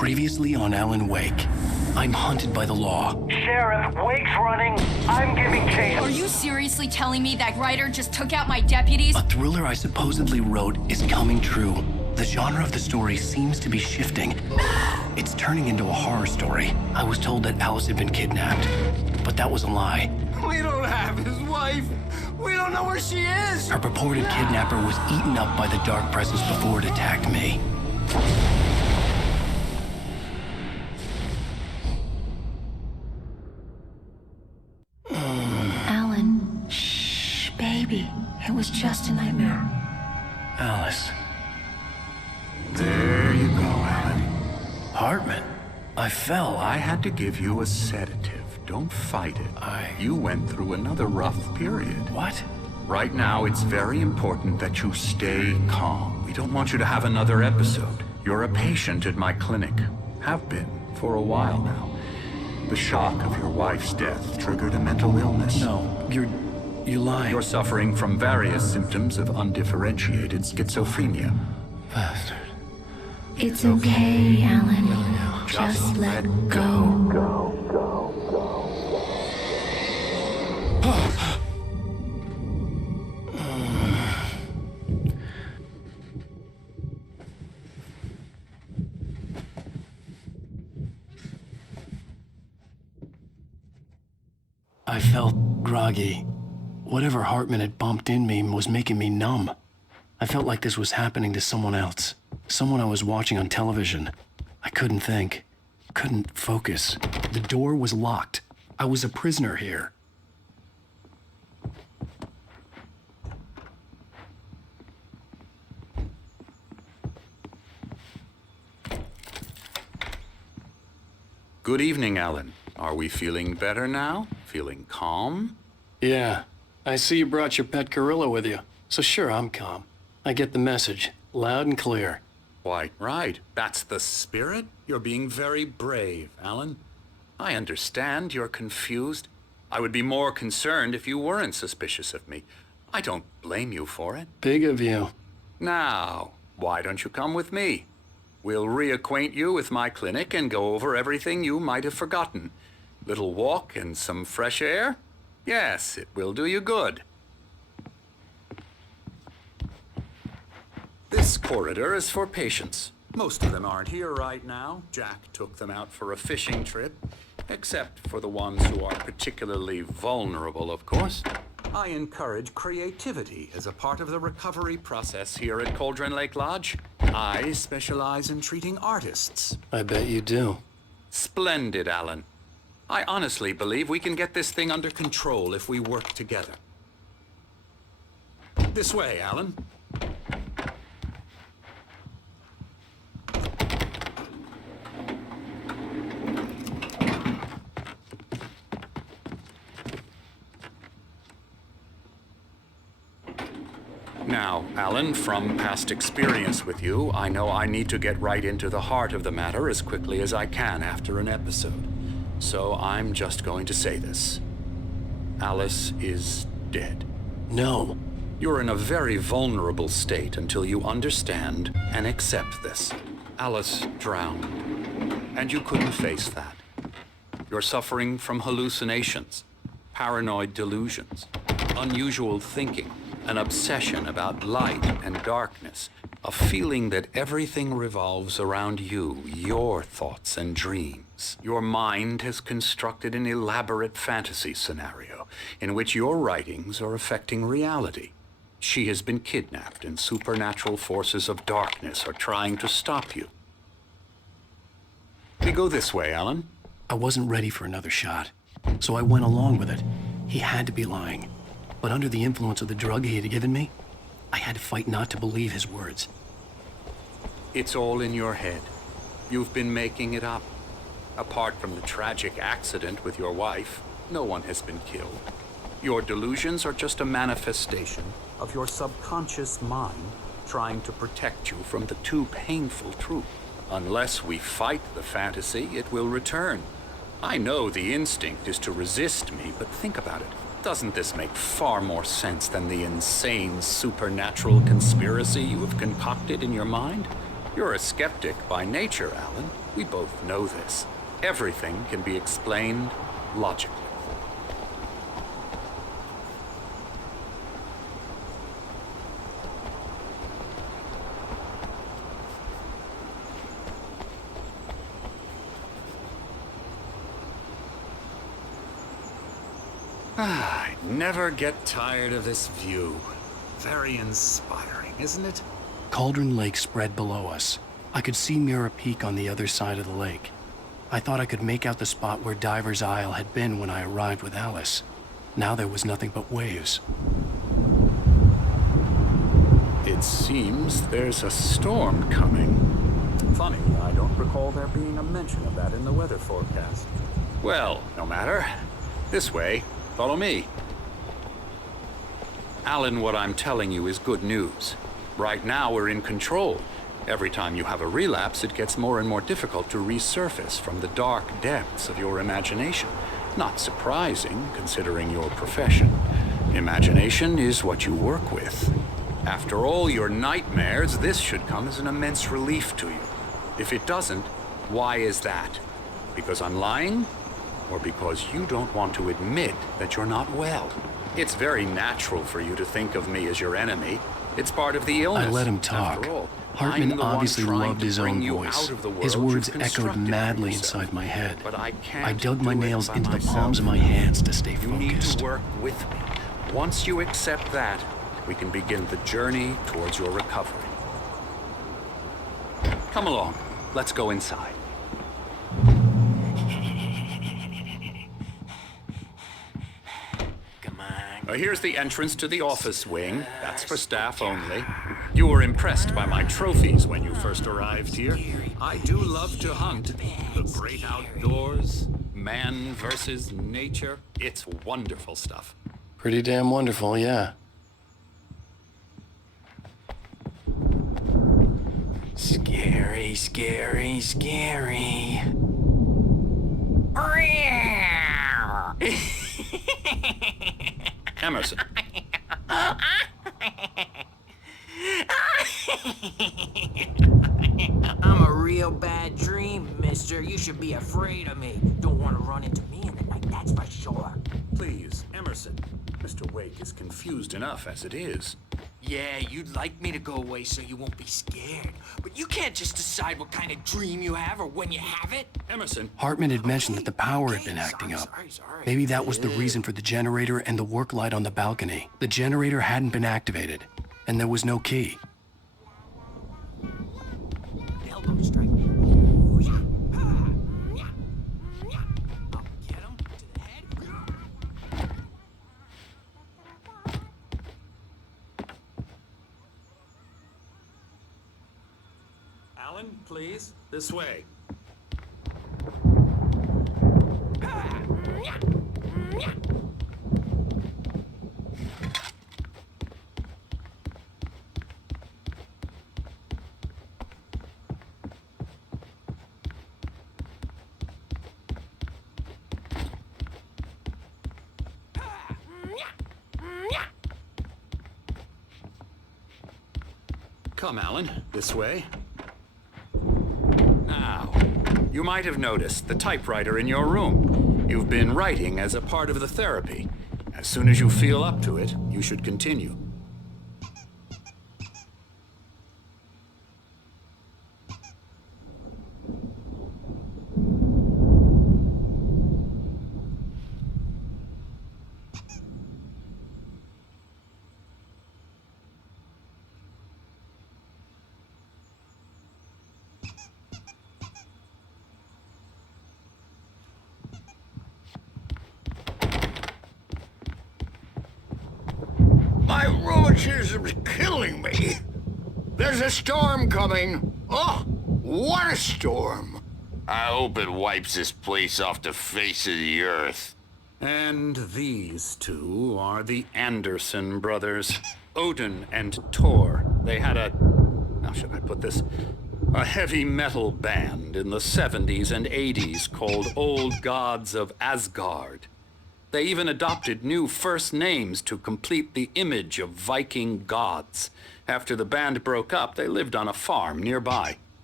Previously on Alan Wake. I'm hunted by the law. Sheriff, Wake's running. I'm giving chase. Are you seriously telling me that writer just took out my deputies? A thriller I supposedly wrote is coming true. The genre of the story seems to be shifting. It's turning into a horror story. I was told that Alice had been kidnapped, but that was a lie. We don't have his wife. We don't know where she is. Her purported kidnapper was eaten up by the dark presence before it attacked me. Alan, shh, baby. It was just a nightmare. Alice. There you go, Alan. Hartman. I fell. I had to give you a sedative. Don't fight it. You went through another rough period. What? Right now, it's very important that you stay calm. We don't want you to have another episode. You're a patient at my clinic. Have been for a while now. The shock of your wife's death triggered a mental illness. No, you're lying. You're suffering from various symptoms of undifferentiated schizophrenia. Bastard. It's okay, Alan. Just let go. I felt groggy. Whatever Hartman had bumped in me was making me numb. I felt like this was happening to someone else. Someone I was watching on television. I couldn't think. Couldn't focus. The door was locked. I was a prisoner here. Good evening, Alan. Are we feeling better now? Feeling calm? Yeah. I see you brought your pet gorilla with you. So sure, I'm calm. I get the message. Loud and clear. Quite right. That's the spirit. You're being very brave, Alan. I understand you're confused. I would be more concerned if you weren't suspicious of me. I don't blame you for it. Big of you. Now, why don't you come with me? We'll reacquaint you with my clinic and go over everything you might have forgotten. Little walk and some fresh air? Yes, it will do you good. This corridor is for patients. Most of them aren't here right now. Jack took them out for a fishing trip, except for the ones who are particularly vulnerable, of course. I encourage creativity as a part of the recovery process here at Cauldron Lake Lodge. I specialize in treating artists. I bet you do. Splendid, Alan. I honestly believe we can get this thing under control if we work together. This way, Alan. Now, Alan, from past experience with you, I know I need to get right into the heart of the matter as quickly as I can after an episode. So I'm just going to say this. Alice is dead. No. You're in a very vulnerable state until you understand and accept this. Alice drowned, and you couldn't face that. You're suffering from hallucinations, paranoid delusions, unusual thinking, an obsession about light and darkness, a feeling that everything revolves around you, your thoughts and dreams. Your mind has constructed an elaborate fantasy scenario in which your writings are affecting reality. She has been kidnapped and supernatural forces of darkness are trying to stop you. We go this way, Alan. I wasn't ready for another shot, so I went along with it. He had to be lying. But under the influence of the drug he had given me, I had to fight not to believe his words. It's all in your head. You've been making it up. Apart from the tragic accident with your wife, no one has been killed. Your delusions are just a manifestation of your subconscious mind trying to protect you from the too painful truth. Unless we fight the fantasy, it will return. I know the instinct is to resist me, but think about it. Doesn't this make far more sense than the insane supernatural conspiracy you have concocted in your mind? You're a skeptic by nature, Alan. We both know this. Everything can be explained logically. I never get tired of this view. Very inspiring, isn't it? Cauldron Lake spread below us. I could see Mirror Peak on the other side of the lake. I thought I could make out the spot where Diver's Isle had been when I arrived with Alice. Now there was nothing but waves. It seems there's a storm coming. Funny, I don't recall there being a mention of that in the weather forecast. Well, no matter. This way. Follow me. Alan, what I'm telling you is good news. Right now, we're in control. Every time you have a relapse, it gets more and more difficult to resurface from the dark depths of your imagination. Not surprising, considering your profession. Imagination is what you work with. After all your nightmares, this should come as an immense relief to you. If it doesn't, why is that? Because I'm lying? Or because you don't want to admit that you're not well? It's very natural for you to think of me as your enemy. It's part of the illness. I let him talk. After all, Hartman I'm the one obviously trying loved to his bring own you voice. out of the world His words you've echoed constructed for madly yourself. inside my head. But I can't I dug my do it nails by into the myself. palms of my hands to stay You need focused. to work with me. Once you accept that, we can begin the journey towards your recovery. Come along. Let's go inside. Here's the entrance to the office wing. That's for staff only. You were impressed by my trophies when you first arrived here. I do love to hunt. The great outdoors, man versus nature. It's wonderful stuff. Pretty damn wonderful, yeah. Scary, scary, scary. Emerson. I'm a real bad dream, mister. You should be afraid of me. Don't want to run into me in the night, that's for sure. Please, Emerson. Mr. Wake is confused enough as it is. Yeah, you'd like me to go away so you won't be scared. But you can't just decide what kind of dream you have or when you have it. Emerson. Hartman had mentioned that the power had been acting up. Sorry. Maybe that was the reason for the generator and the work light on the balcony. The generator hadn't been activated, and there was no key. The elbow strike. Ooh, yeah. Ah, yeah. Yeah. I'll get him to the head. Alan, please. This way. Come, Alan. This way. Now, you might have noticed the typewriter in your room. You've been writing as a part of the therapy. As soon as you feel up to it, you should continue. My rheumatism's killing me. There's a storm coming. Oh, what a storm. I hope it wipes this place off the face of the earth. And these two are the Anderson brothers, Odin and Tor. They had how should I put this? A heavy metal band in the 70s and 80s called Old Gods of Asgard. They even adopted new first names to complete the image of Viking gods. After the band broke up, they lived on a farm nearby.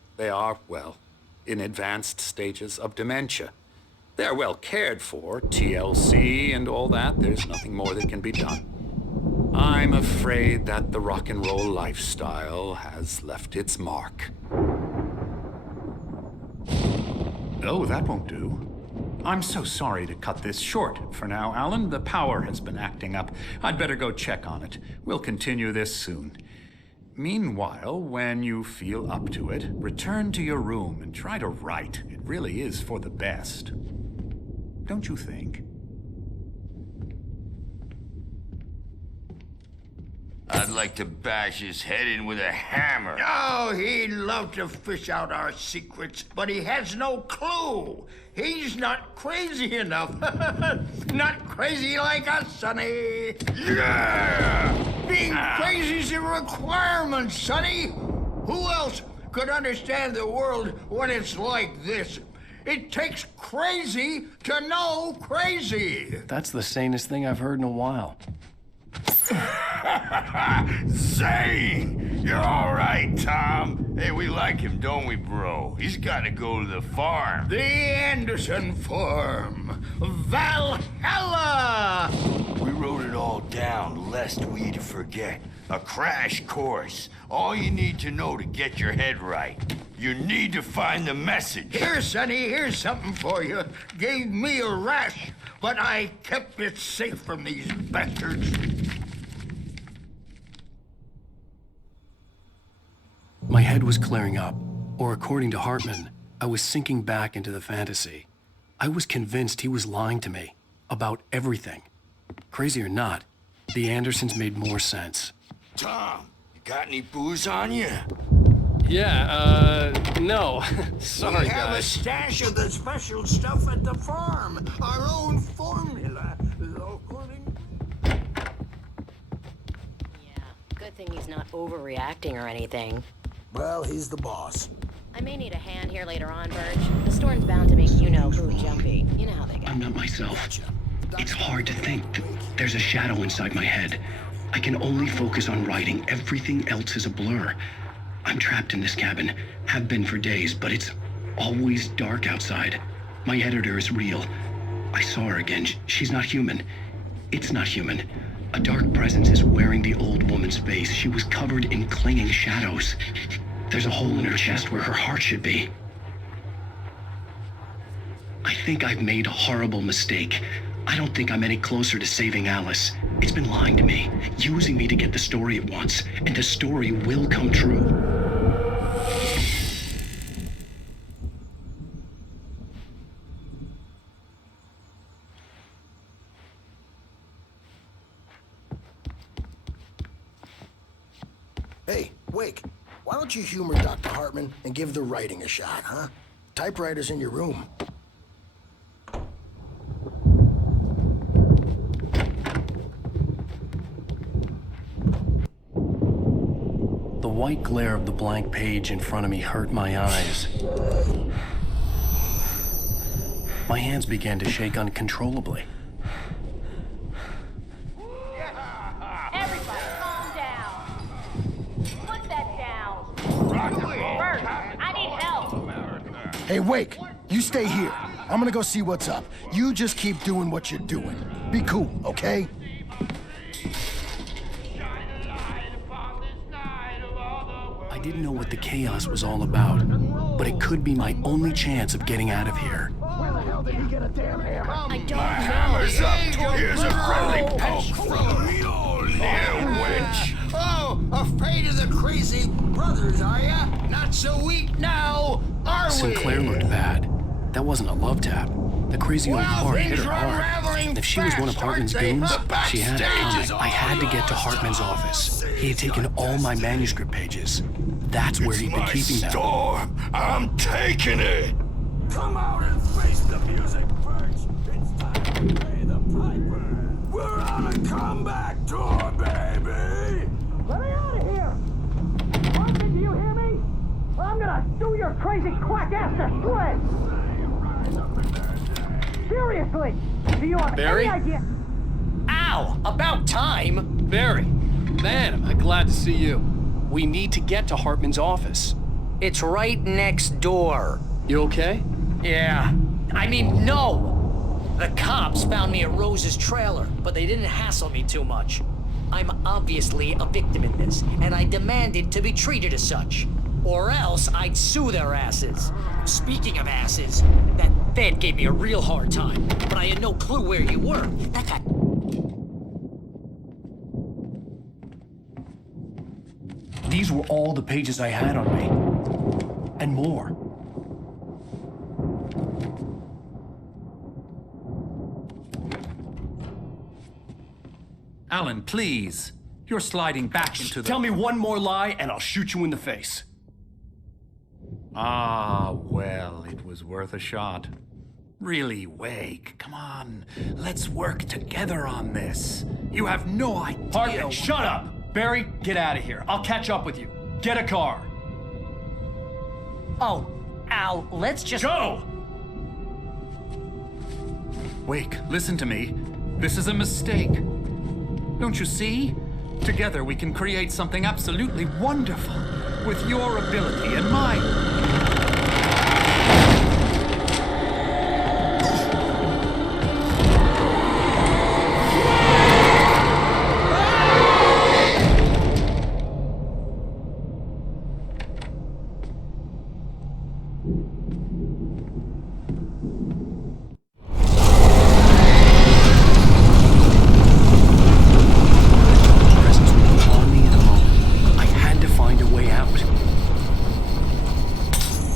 They are, well, in advanced stages of dementia. They're well cared for, TLC and all that. There's nothing more that can be done. I'm afraid that the rock and roll lifestyle has left its mark. Oh, that won't do. I'm so sorry to cut this short for now, Alan. The power has been acting up. I'd better go check on it. We'll continue this soon. Meanwhile, when you feel up to it, return to your room and try to write. It really is for the best. Don't you think? I'd like to bash his head in with a hammer. Oh, he'd love to fish out our secrets, but he has no clue. He's not crazy enough. Not crazy like us, Sonny. Yeah! Being crazy's a requirement, Sonny. Who else could understand the world when it's like this? It takes crazy to know crazy. That's the sanest thing I've heard in a while. Zane! You're all right, Tom. Hey, we like him, don't we, bro? He's got to go to the farm. The Anderson Farm. Valhalla! We wrote it all down, lest we forget. A crash course. All you need to know to get your head right. You need to find the message. Here, Sonny, here's something for you. Gave me a rash, but I kept it safe from these bastards. My head was clearing up, or according to Hartman, I was sinking back into the fantasy. I was convinced he was lying to me about everything. Crazy or not, the Andersons made more sense. Tom, you got any booze on you? Yeah, no. Sorry, We have a guys. stash of the special stuff at the farm. Our own formula. Yeah, good thing he's not overreacting or anything. Well, he's the boss. I may need a hand here later on, Birch. The storm's bound to make you-know-who jumpy. You know how they go. I'm not myself. It's hard to think. There's a shadow inside my head. I can only focus on writing. Everything else is a blur. I'm trapped in this cabin. Have been for days, but it's always dark outside. My editor is real. I saw her again. She's not human. It's not human. A dark presence is wearing the old woman's face. She was covered in clinging shadows. There's a hole in her chest where her heart should be. I think I've made a horrible mistake. I don't think I'm any closer to saving Alice. It's been lying to me, using me to get the story it wants, and the story will come true. Hey, Wake, why don't you humor Dr. Hartman and give the writing a shot, huh? Typewriter's in your room. The white glare of the blank page in front of me hurt my eyes. My hands began to shake uncontrollably. Everybody, calm down. Put that down. Bert, I need help. Hey, Wake, you stay here. I'm gonna go see what's up. You just keep doing what you're doing. Be cool, okay? I didn't know what the chaos was all about, but it could be my only chance of getting out of here. Where the hell did he get a damn hammer? I don't My know. hammer's up. Here's a friendly poke from me, old wench. Oh, afraid of the crazy brothers, are ya? Not so weak now, are we? Sinclair looked bad. That wasn't a love tap. The crazy old Well, heart hit things her are hard. unraveling If she was one of fast, Hartman's aren't they? goons, The she had it backstage is coming. I had to get to Hartman's office. He had taken all my manuscript pages. That's where he'd been My keeping them. storm. I'm taking it. Come out and face the music, Birch. It's time to pay the piper. We're on a comeback tour, baby. Let me out of here! Hartman, do you hear me? I'm gonna do your crazy quack ass to shreds! Seriously! Do you have Barry? any idea? Ow! About time! Barry, man, am I glad to see you. We need to get to Hartman's office. It's right next door. You okay? Yeah. I mean, no! The cops found me at Rose's trailer, but they didn't hassle me too much. I'm obviously a victim in this, and I demanded to be treated as such. Or else I'd sue their asses. Speaking of asses, that Fed gave me a real hard time, but I had no clue where you were. That guy... These were all the pages I had on me. And more. Alan, please. You're sliding back into the... Tell me one more lie and I'll shoot you in the face. Ah, well, it was worth a shot. Really, Wake, come on. Let's work together on this. You have no idea... Hartman, shut up! Barry, get out of here. I'll catch up with you. Get a car. Oh, Al, let's just... Go! Wake, listen to me. This is a mistake. Don't you see? Together we can create something absolutely wonderful. With your ability and mine. Presence would be on me in a moment. I had to find a way out.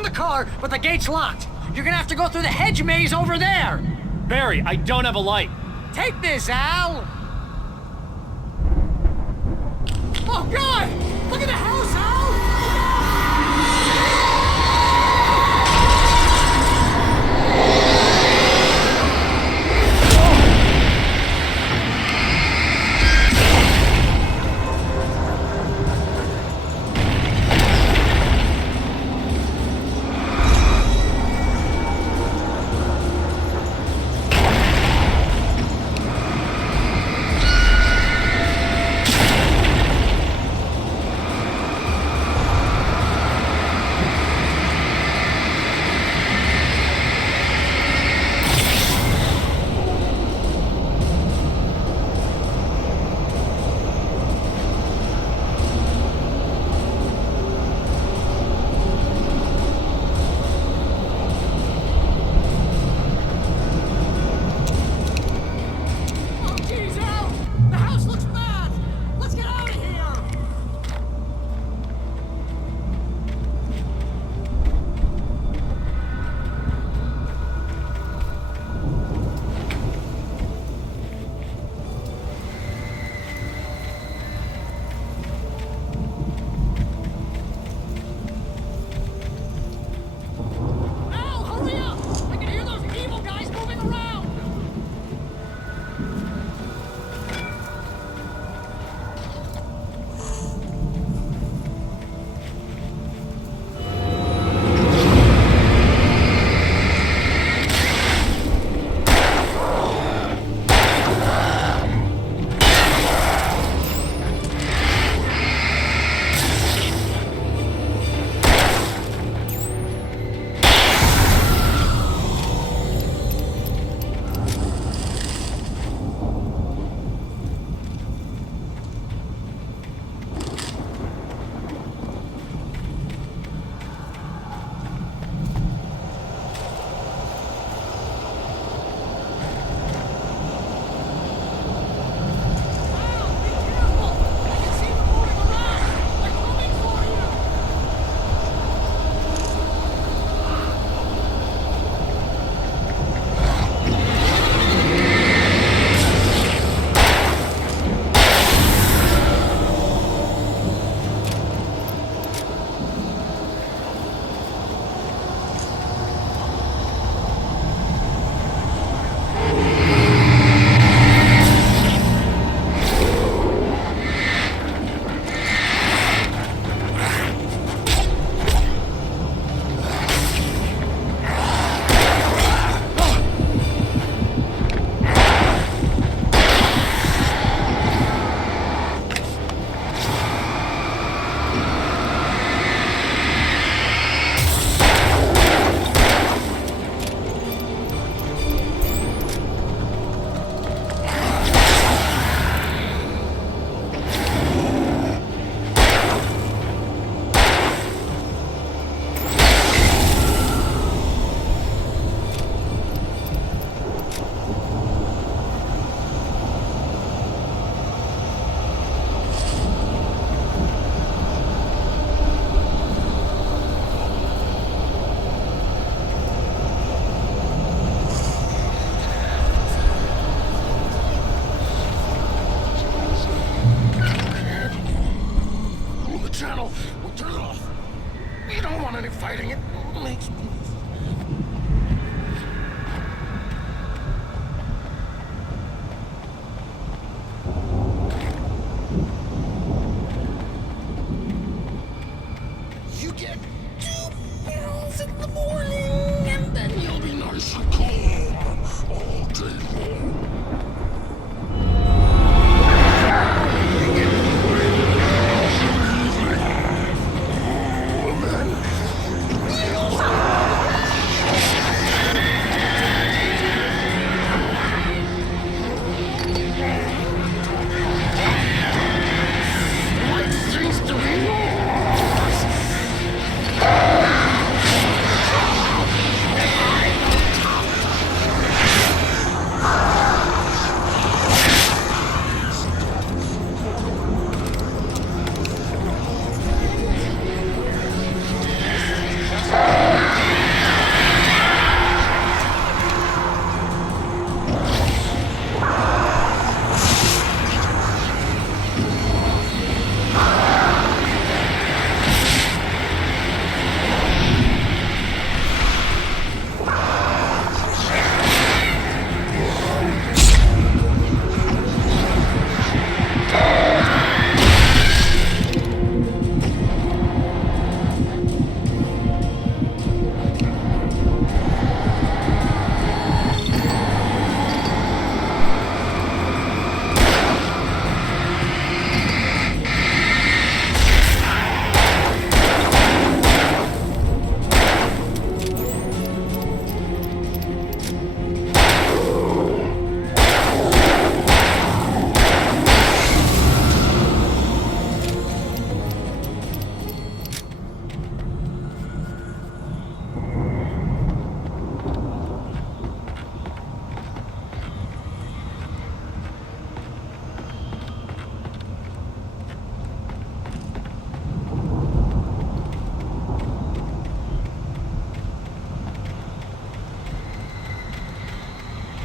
found the car, but the gate's locked. You're gonna have to go through the hedge maze over there. Barry, I don't have a light. Take this, Al. Oh, God! Look at the house, Al!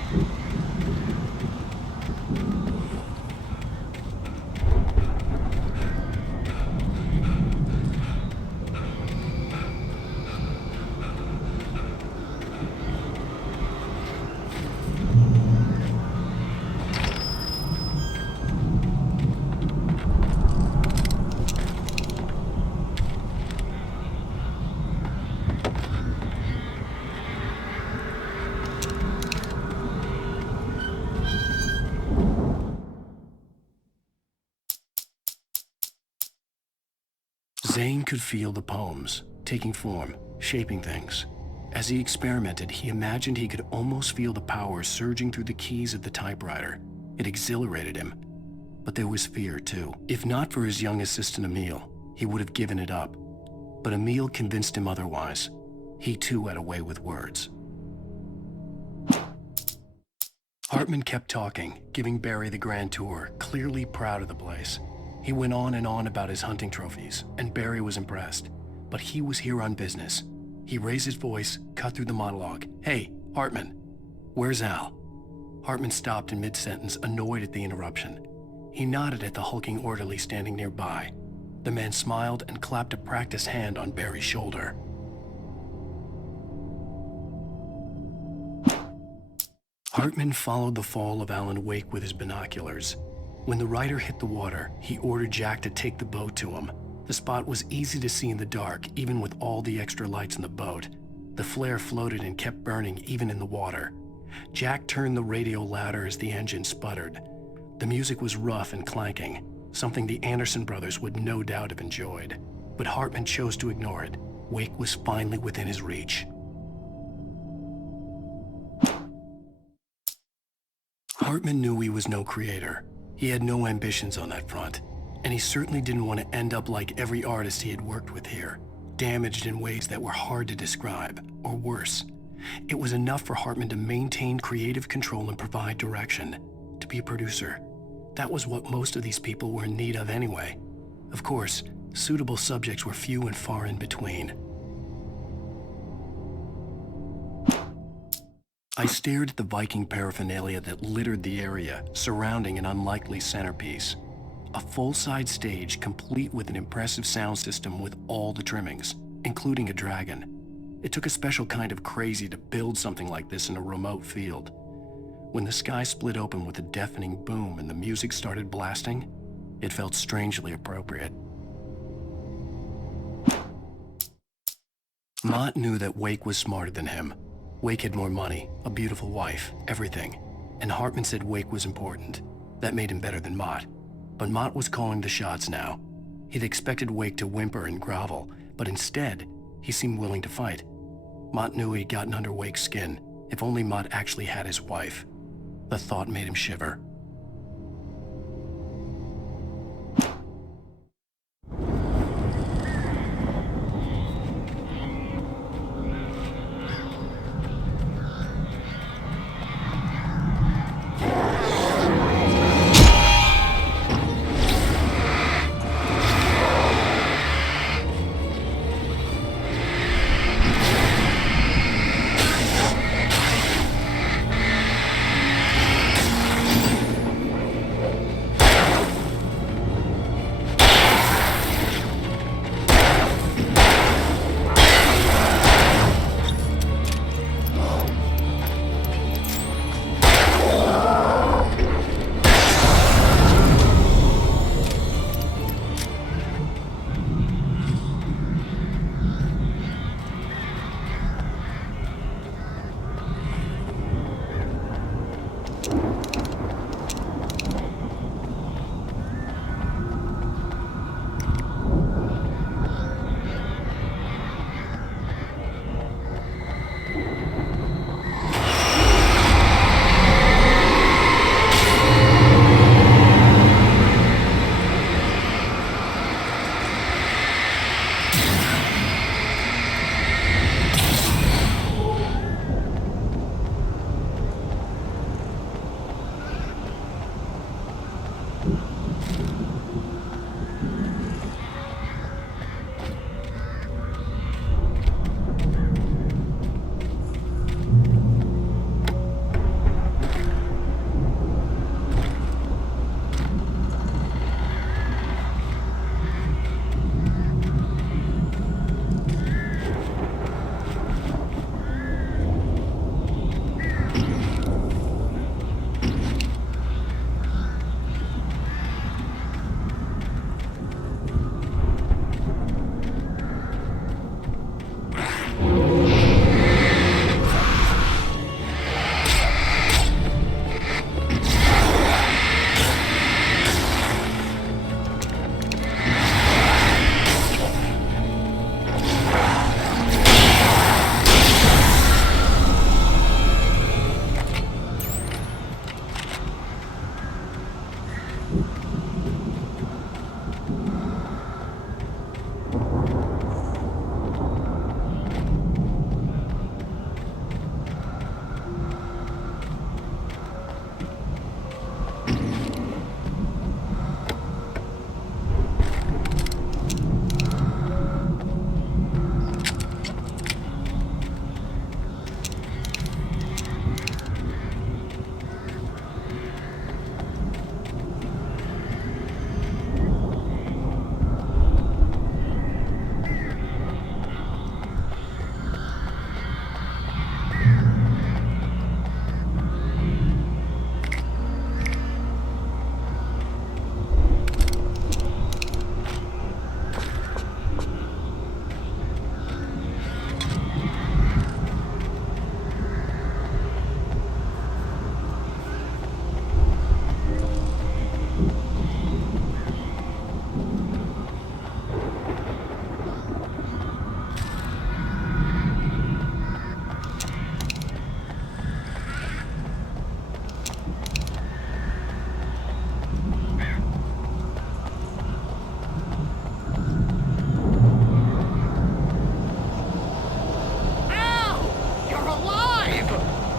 Zane could feel the poems, taking form, shaping things. As he experimented, he imagined he could almost feel the power surging through the keys of the typewriter. It exhilarated him. But there was fear, too. If not for his young assistant Emil, he would have given it up. But Emil convinced him otherwise. He too had a way with words. Hartman kept talking, giving Barry the grand tour, clearly proud of the place. He went on and on about his hunting trophies, and Barry was impressed. But he was here on business. He raised his voice, cut through the monologue. "Hey, Hartman, where's Al?" Hartman stopped in mid-sentence, annoyed at the interruption. He nodded at the hulking orderly standing nearby. The man smiled and clapped a practiced hand on Barry's shoulder. Hartman followed the fall of Alan Wake with his binoculars. When the rider hit the water, he ordered Jack to take the boat to him. The spot was easy to see in the dark, even with all the extra lights in the boat. The flare floated and kept burning even in the water. Jack turned the radio louder as the engine sputtered. The music was rough and clanking, something the Anderson brothers would no doubt have enjoyed. But Hartman chose to ignore it. Wake was finally within his reach. Hartman knew he was no creator. He had no ambitions on that front, and he certainly didn't want to end up like every artist he had worked with here, damaged in ways that were hard to describe, or worse. It was enough for Hartman to maintain creative control and provide direction, to be a producer. That was what most of these people were in need of anyway. Of course, suitable subjects were few and far in between. I stared at the Viking paraphernalia that littered the area, surrounding an unlikely centerpiece. A full-size stage complete with an impressive sound system with all the trimmings, including a dragon. It took a special kind of crazy to build something like this in a remote field. When the sky split open with a deafening boom and the music started blasting, it felt strangely appropriate. Mott knew that Wake was smarter than him. Wake had more money, a beautiful wife, everything. And Hartman said Wake was important. That made him better than Mott. But Mott was calling the shots now. He'd expected Wake to whimper and grovel, but instead, he seemed willing to fight. Mott knew he'd gotten under Wake's skin. If only Mott actually had his wife. The thought made him shiver.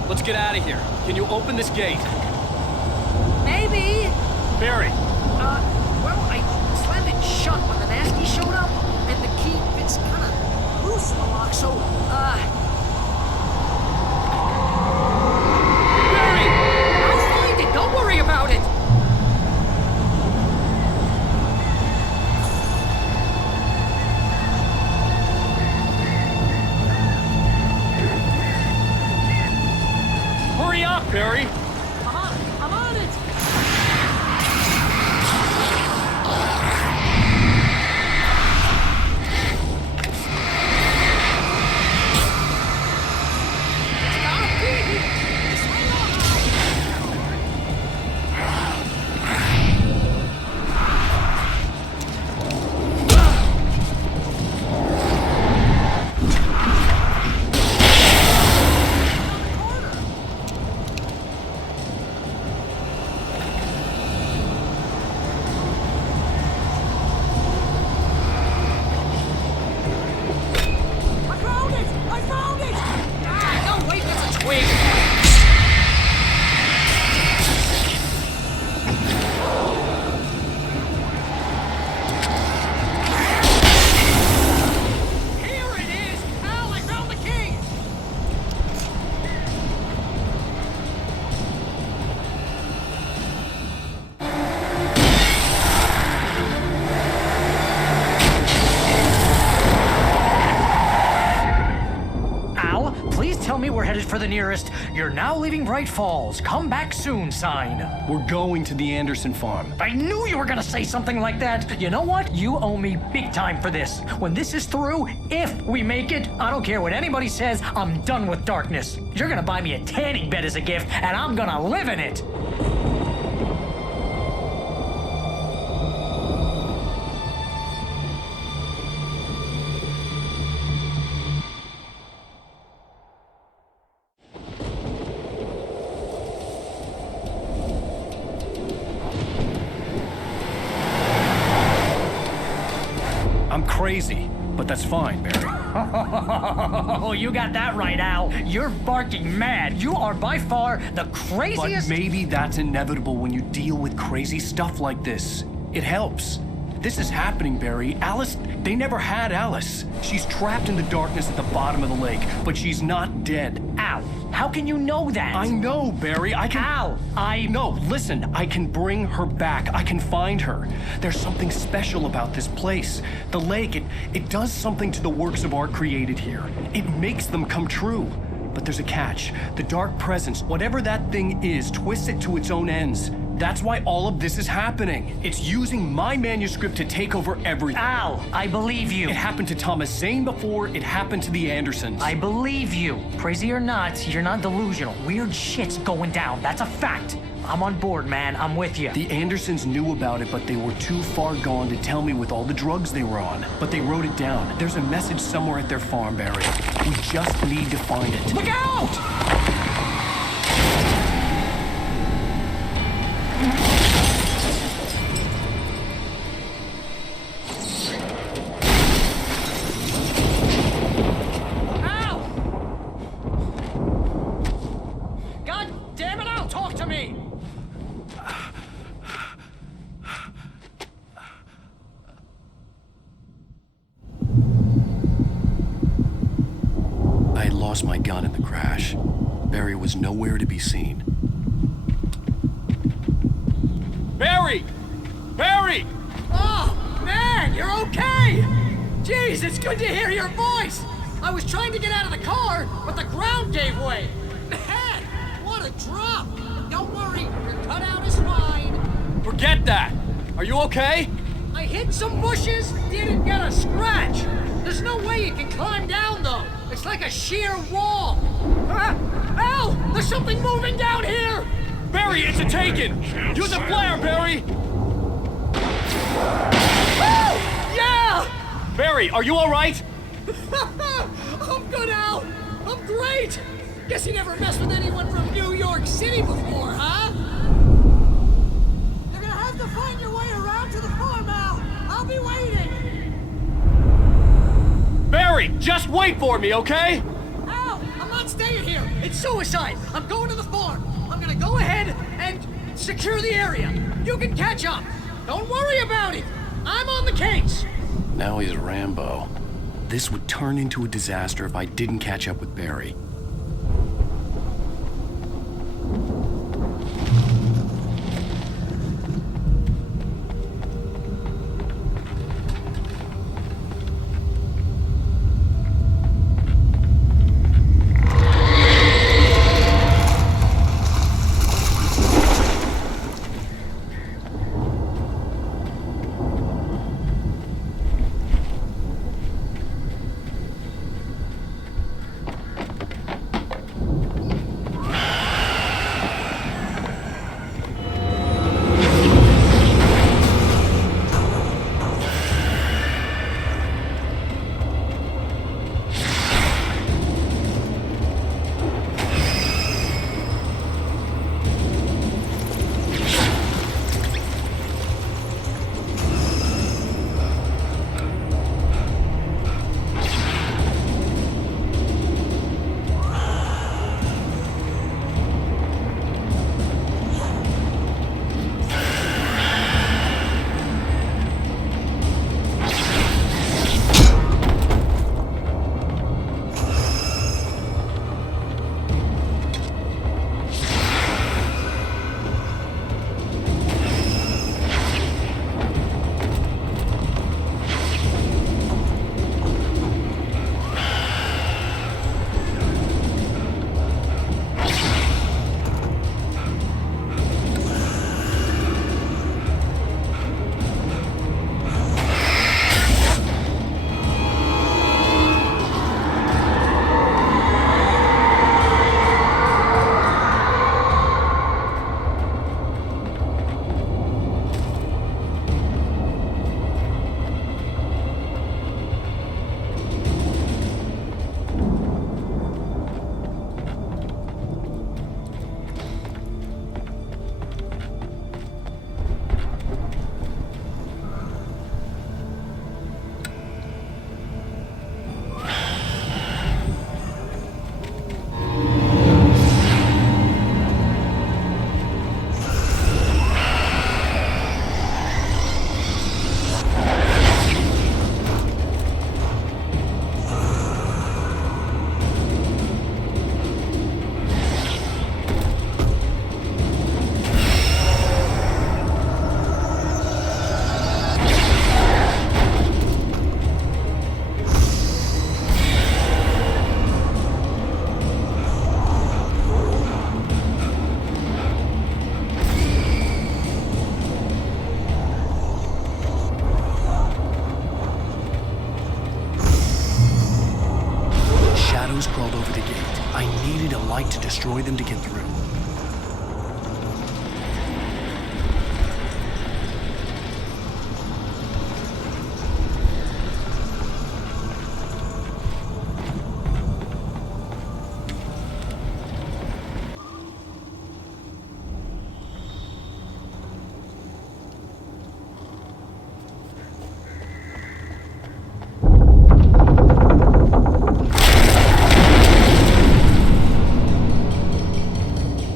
let's get out of here. Can you open this gate? Maybe. Barry, Well, I slammed it shut when the nasty showed up, and the key fits kind of loose in the lock, so, Barry! I'll find it, don't worry about it! hurry up, Barry! I'm on it! I found it! Ah, no, wait, that's a twig! Here it is! Al, I found the key! Al, please tell me we're headed for the nearest "You're now leaving Bright Falls. Come back soon" sign. We're going to the Anderson farm. I knew you were gonna say something like that. You know what? You owe me big time for this. When this is through, if we make it, I don't care what anybody says, I'm done with darkness. You're gonna buy me a tanning bed as a gift, and I'm gonna live in it. I'm crazy, but that's fine, Barry. Oh, you got that right, Al. You're barking mad. You are by far the craziest. But maybe that's inevitable when you deal with crazy stuff like this. It helps. This is happening, Barry. Alice, they never had Alice. She's trapped in the darkness at the bottom of the lake, but she's not dead. Al, how can you know that? I know, Barry. I can... Al, No, listen. I can bring her back. I can find her. There's something special about this place. The lake, it does something to the works of art created here. It makes them come true. But there's a catch. The dark presence, whatever that thing is, twists it to its own ends. That's why all of this is happening. It's using my manuscript to take over everything. Al, I believe you. It happened to Thomas Zane before, it happened to the Andersons. I believe you. Crazy or not, you're not delusional. Weird shit's going down. That's a fact. I'm on board, man. I'm with you. The Andersons knew about it, but they were too far gone to tell me with all the drugs they were on. But they wrote it down. There's a message somewhere at their farm, Barry. We just need to find it. Look out! My gun in the crash. Barry was nowhere to be seen. Barry! Barry! Oh, man, you're okay! Jeez, it's good to hear your voice! I was trying to get out of the car, but the ground gave way! Man, what a drop! Don't worry, your cutout is fine. Forget that! Are you okay? I hit some bushes, didn't get a scratch! There's no way you can climb down, though! It's like a sheer wall! Al! There's something moving down here! Barry, it's a taken! Use a flare, Barry! Oh! Yeah! Barry, are you alright? I'm good, Al! I'm great! Guess you never messed with anyone from New York City before, huh? You're gonna have to find your way around to the farm, Al! I'll be waiting! Barry, just wait for me, okay? Al! I'm not staying here! It's suicide! I'm going to the farm! I'm gonna go ahead and secure the area! You can catch up! Don't worry about it! I'm on the case! Now he's Rambo. This would turn into a disaster if I didn't catch up with Barry. Crawled over the gate. I needed a light to destroy them to get through.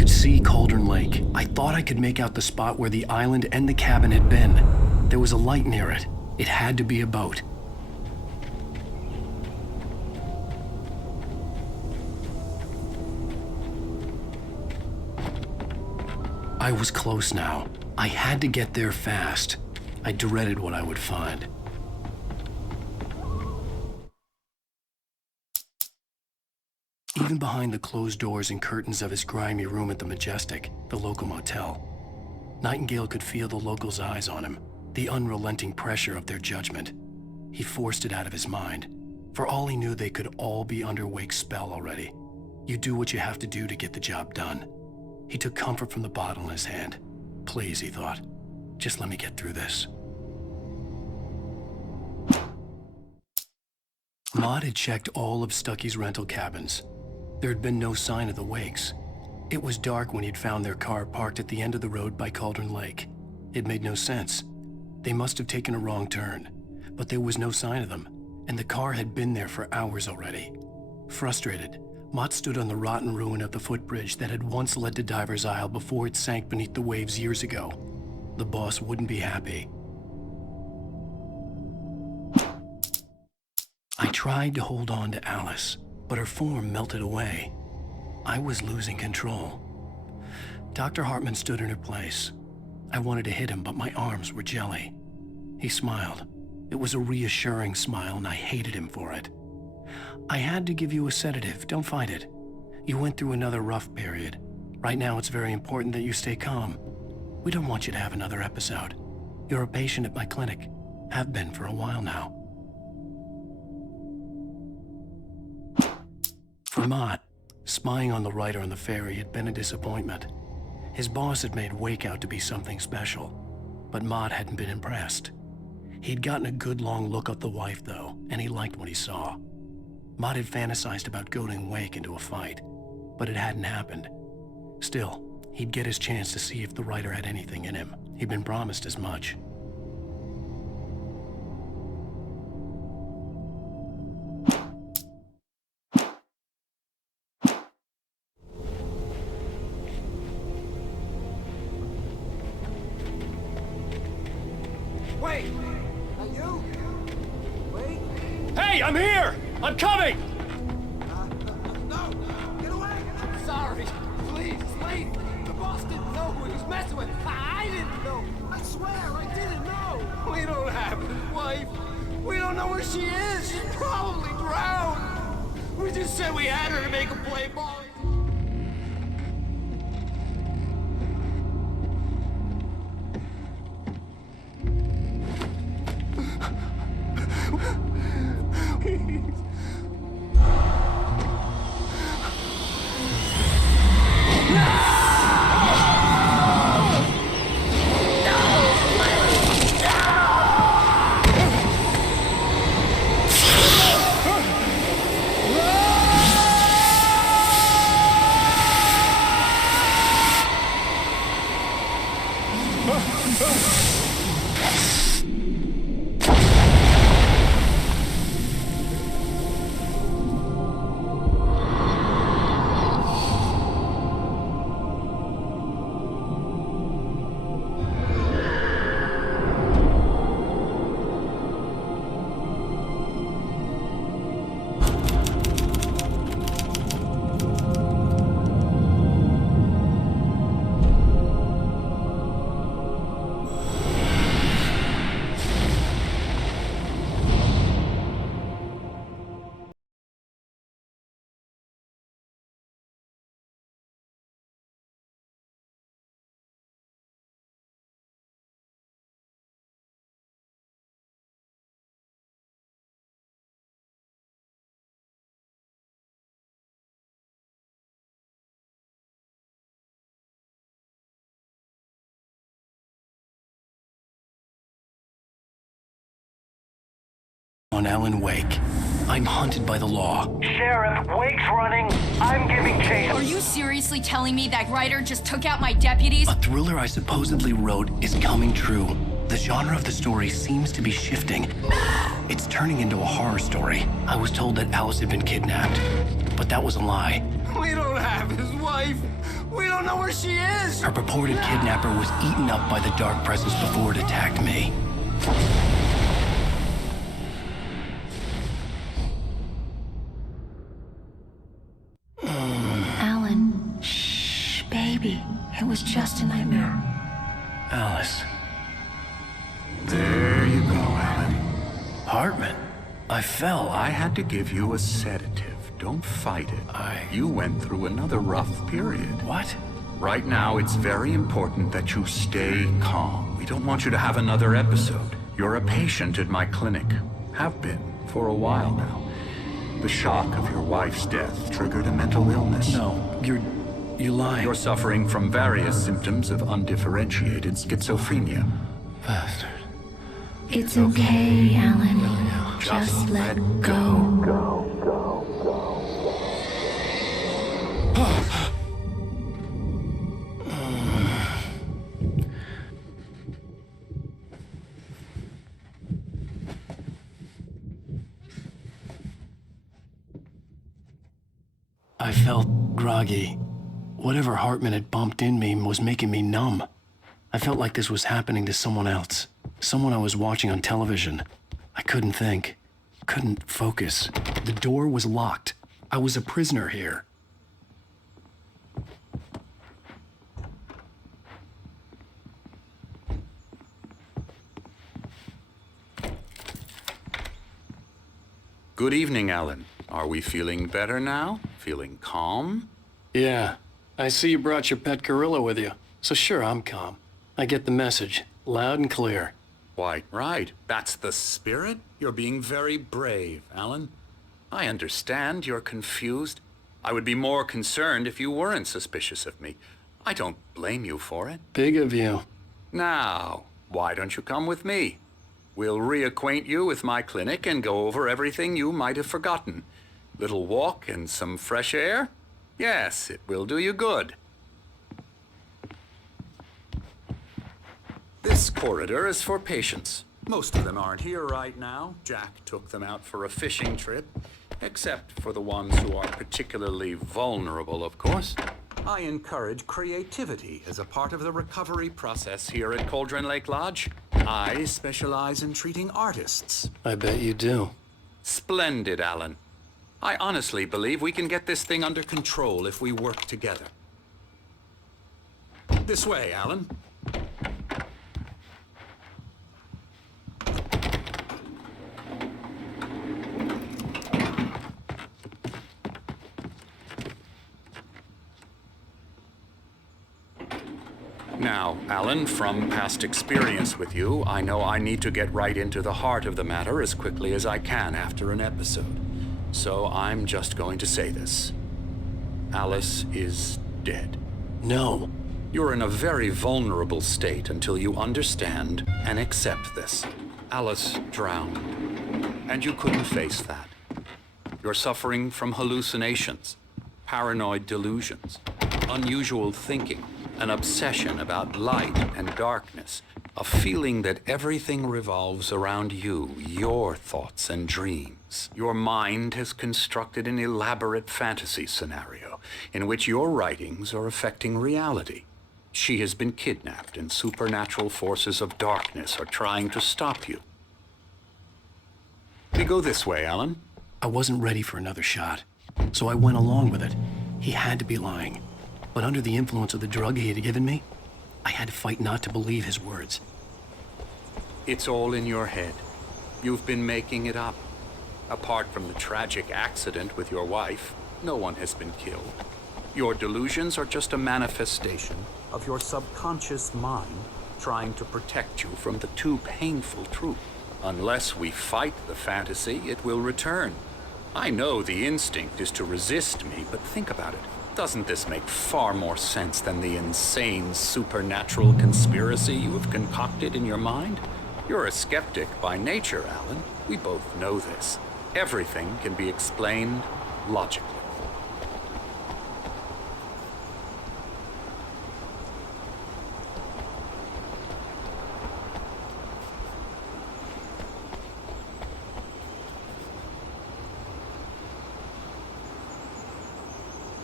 could see Cauldron Lake. I thought I could make out the spot where the island and the cabin had been. There was a light near it. It had to be a boat. I was close now. I had to get there fast. I dreaded what I would find. Even behind the closed doors and curtains of his grimy room at the Majestic, the local motel, Nightingale could feel the locals' eyes on him, the unrelenting pressure of their judgment. He forced it out of his mind. For all he knew, they could all be under Wake's spell already. You do what you have to do to get the job done. He took comfort from the bottle in his hand. Please, he thought, just let me get through this. Maud had checked all of Stucky's rental cabins. There had been no sign of the Wakes. It was dark when he'd found their car parked at the end of the road by Cauldron Lake. It made no sense. They must have taken a wrong turn, but there was no sign of them, and the car had been there for hours already. Frustrated, Mott stood on the rotten ruin of the footbridge that had once led to Diver's Isle before it sank beneath the waves years ago. The boss wouldn't be happy. I tried to hold on to Alice, but her form melted away. I was losing control. Dr. Hartman stood in her place. I wanted to hit him, but my arms were jelly. He smiled. It was a reassuring smile, and I hated him for it. I had to give you a sedative. Don't fight it. You went through another rough period. Right now, it's very important that you stay calm. We don't want you to have another episode. You're a patient at my clinic. Have been for a while now. For Mott, spying on the writer on the ferry had been a disappointment. His boss had made Wake out to be something special, but Mott hadn't been impressed. He'd gotten a good long look at the wife, though, and he liked what he saw. Mott had fantasized about goading Wake into a fight, but it hadn't happened. Still, he'd get his chance to see if the writer had anything in him. He'd been promised as much. Wait! Are you? Wait! Hey, I'm here! I'm coming! No! Get away! Sorry. Please, leave. The boss didn't know who he was messing with. I didn't know. I swear, I didn't know. We don't have his wife. We don't know where she is. She's probably drowned. We just said we had her to make a play ball. On Alan Wake. I'm hunted by the law. Sheriff, Wake's running. I'm giving chase. Are you seriously telling me that writer just took out my deputies? A thriller I supposedly wrote is coming true. The genre of the story seems to be shifting. It's turning into a horror story. I was told that Alice had been kidnapped, but that was a lie. We don't have his wife. We don't know where she is! Our purported kidnapper was eaten up by the dark presence before it attacked me. Alan, shh, baby. It was just a nightmare. Alice. There you go, Alan. Hartman. I fell. I had to give you a sedative. Don't fight it. You went through another rough period. What? Right now, it's very important that you stay calm. We don't want you to have another episode. You're a patient at my clinic. Have been for a while now. The shock of your wife's death triggered a mental illness. No, you're lying. You're suffering from various symptoms of undifferentiated schizophrenia. Bastard. It's okay, Alan. Just let go. I felt groggy. Whatever Hartman had bumped in me was making me numb. I felt like this was happening to someone else. Someone I was watching on television. I couldn't think. Couldn't focus. The door was locked. I was a prisoner here. Good evening, Alan. Are we feeling better now? Feeling calm? Yeah. I see you brought your pet gorilla with you. So sure, I'm calm. I get the message. Loud and clear. Why, right. That's the spirit. You're being very brave, Alan. I understand you're confused. I would be more concerned if you weren't suspicious of me. I don't blame you for it. Big of you. Now, why don't you come with me? We'll reacquaint you with my clinic and go over everything you might have forgotten. Little walk and some fresh air? Yes, it will do you good. This corridor is for patients. Most of them aren't here right now. Jack took them out for a fishing trip, except for the ones who are particularly vulnerable, of course. I encourage creativity as a part of the recovery process here at Cauldron Lake Lodge. I specialize in treating artists. I bet you do. Splendid, Alan. I honestly believe we can get this thing under control if we work together. This way, Alan. Now, Alan, from past experience with you, I know I need to get right into the heart of the matter as quickly as I can after an episode. So I'm just going to say this. Alice is dead. No. You're in a very vulnerable state until you understand and accept this. Alice drowned, and you couldn't face that. You're suffering from hallucinations, paranoid delusions, unusual thinking, an obsession about light and darkness, a feeling that everything revolves around you, your thoughts and dreams. Your mind has constructed an elaborate fantasy scenario in which your writings are affecting reality. She has been kidnapped and supernatural forces of darkness are trying to stop you. We go this way, Alan. I wasn't ready for another shot, so I went along with it. He had to be lying. But under the influence of the drug he had given me, I had to fight not to believe his words. It's all in your head. You've been making it up. Apart from the tragic accident with your wife, no one has been killed. Your delusions are just a manifestation of your subconscious mind trying to protect you from the too painful truth. Unless we fight the fantasy, it will return. I know the instinct is to resist me, but think about it. Doesn't this make far more sense than the insane supernatural conspiracy you have concocted in your mind? You're a skeptic by nature, Alan. We both know this. Everything can be explained logically.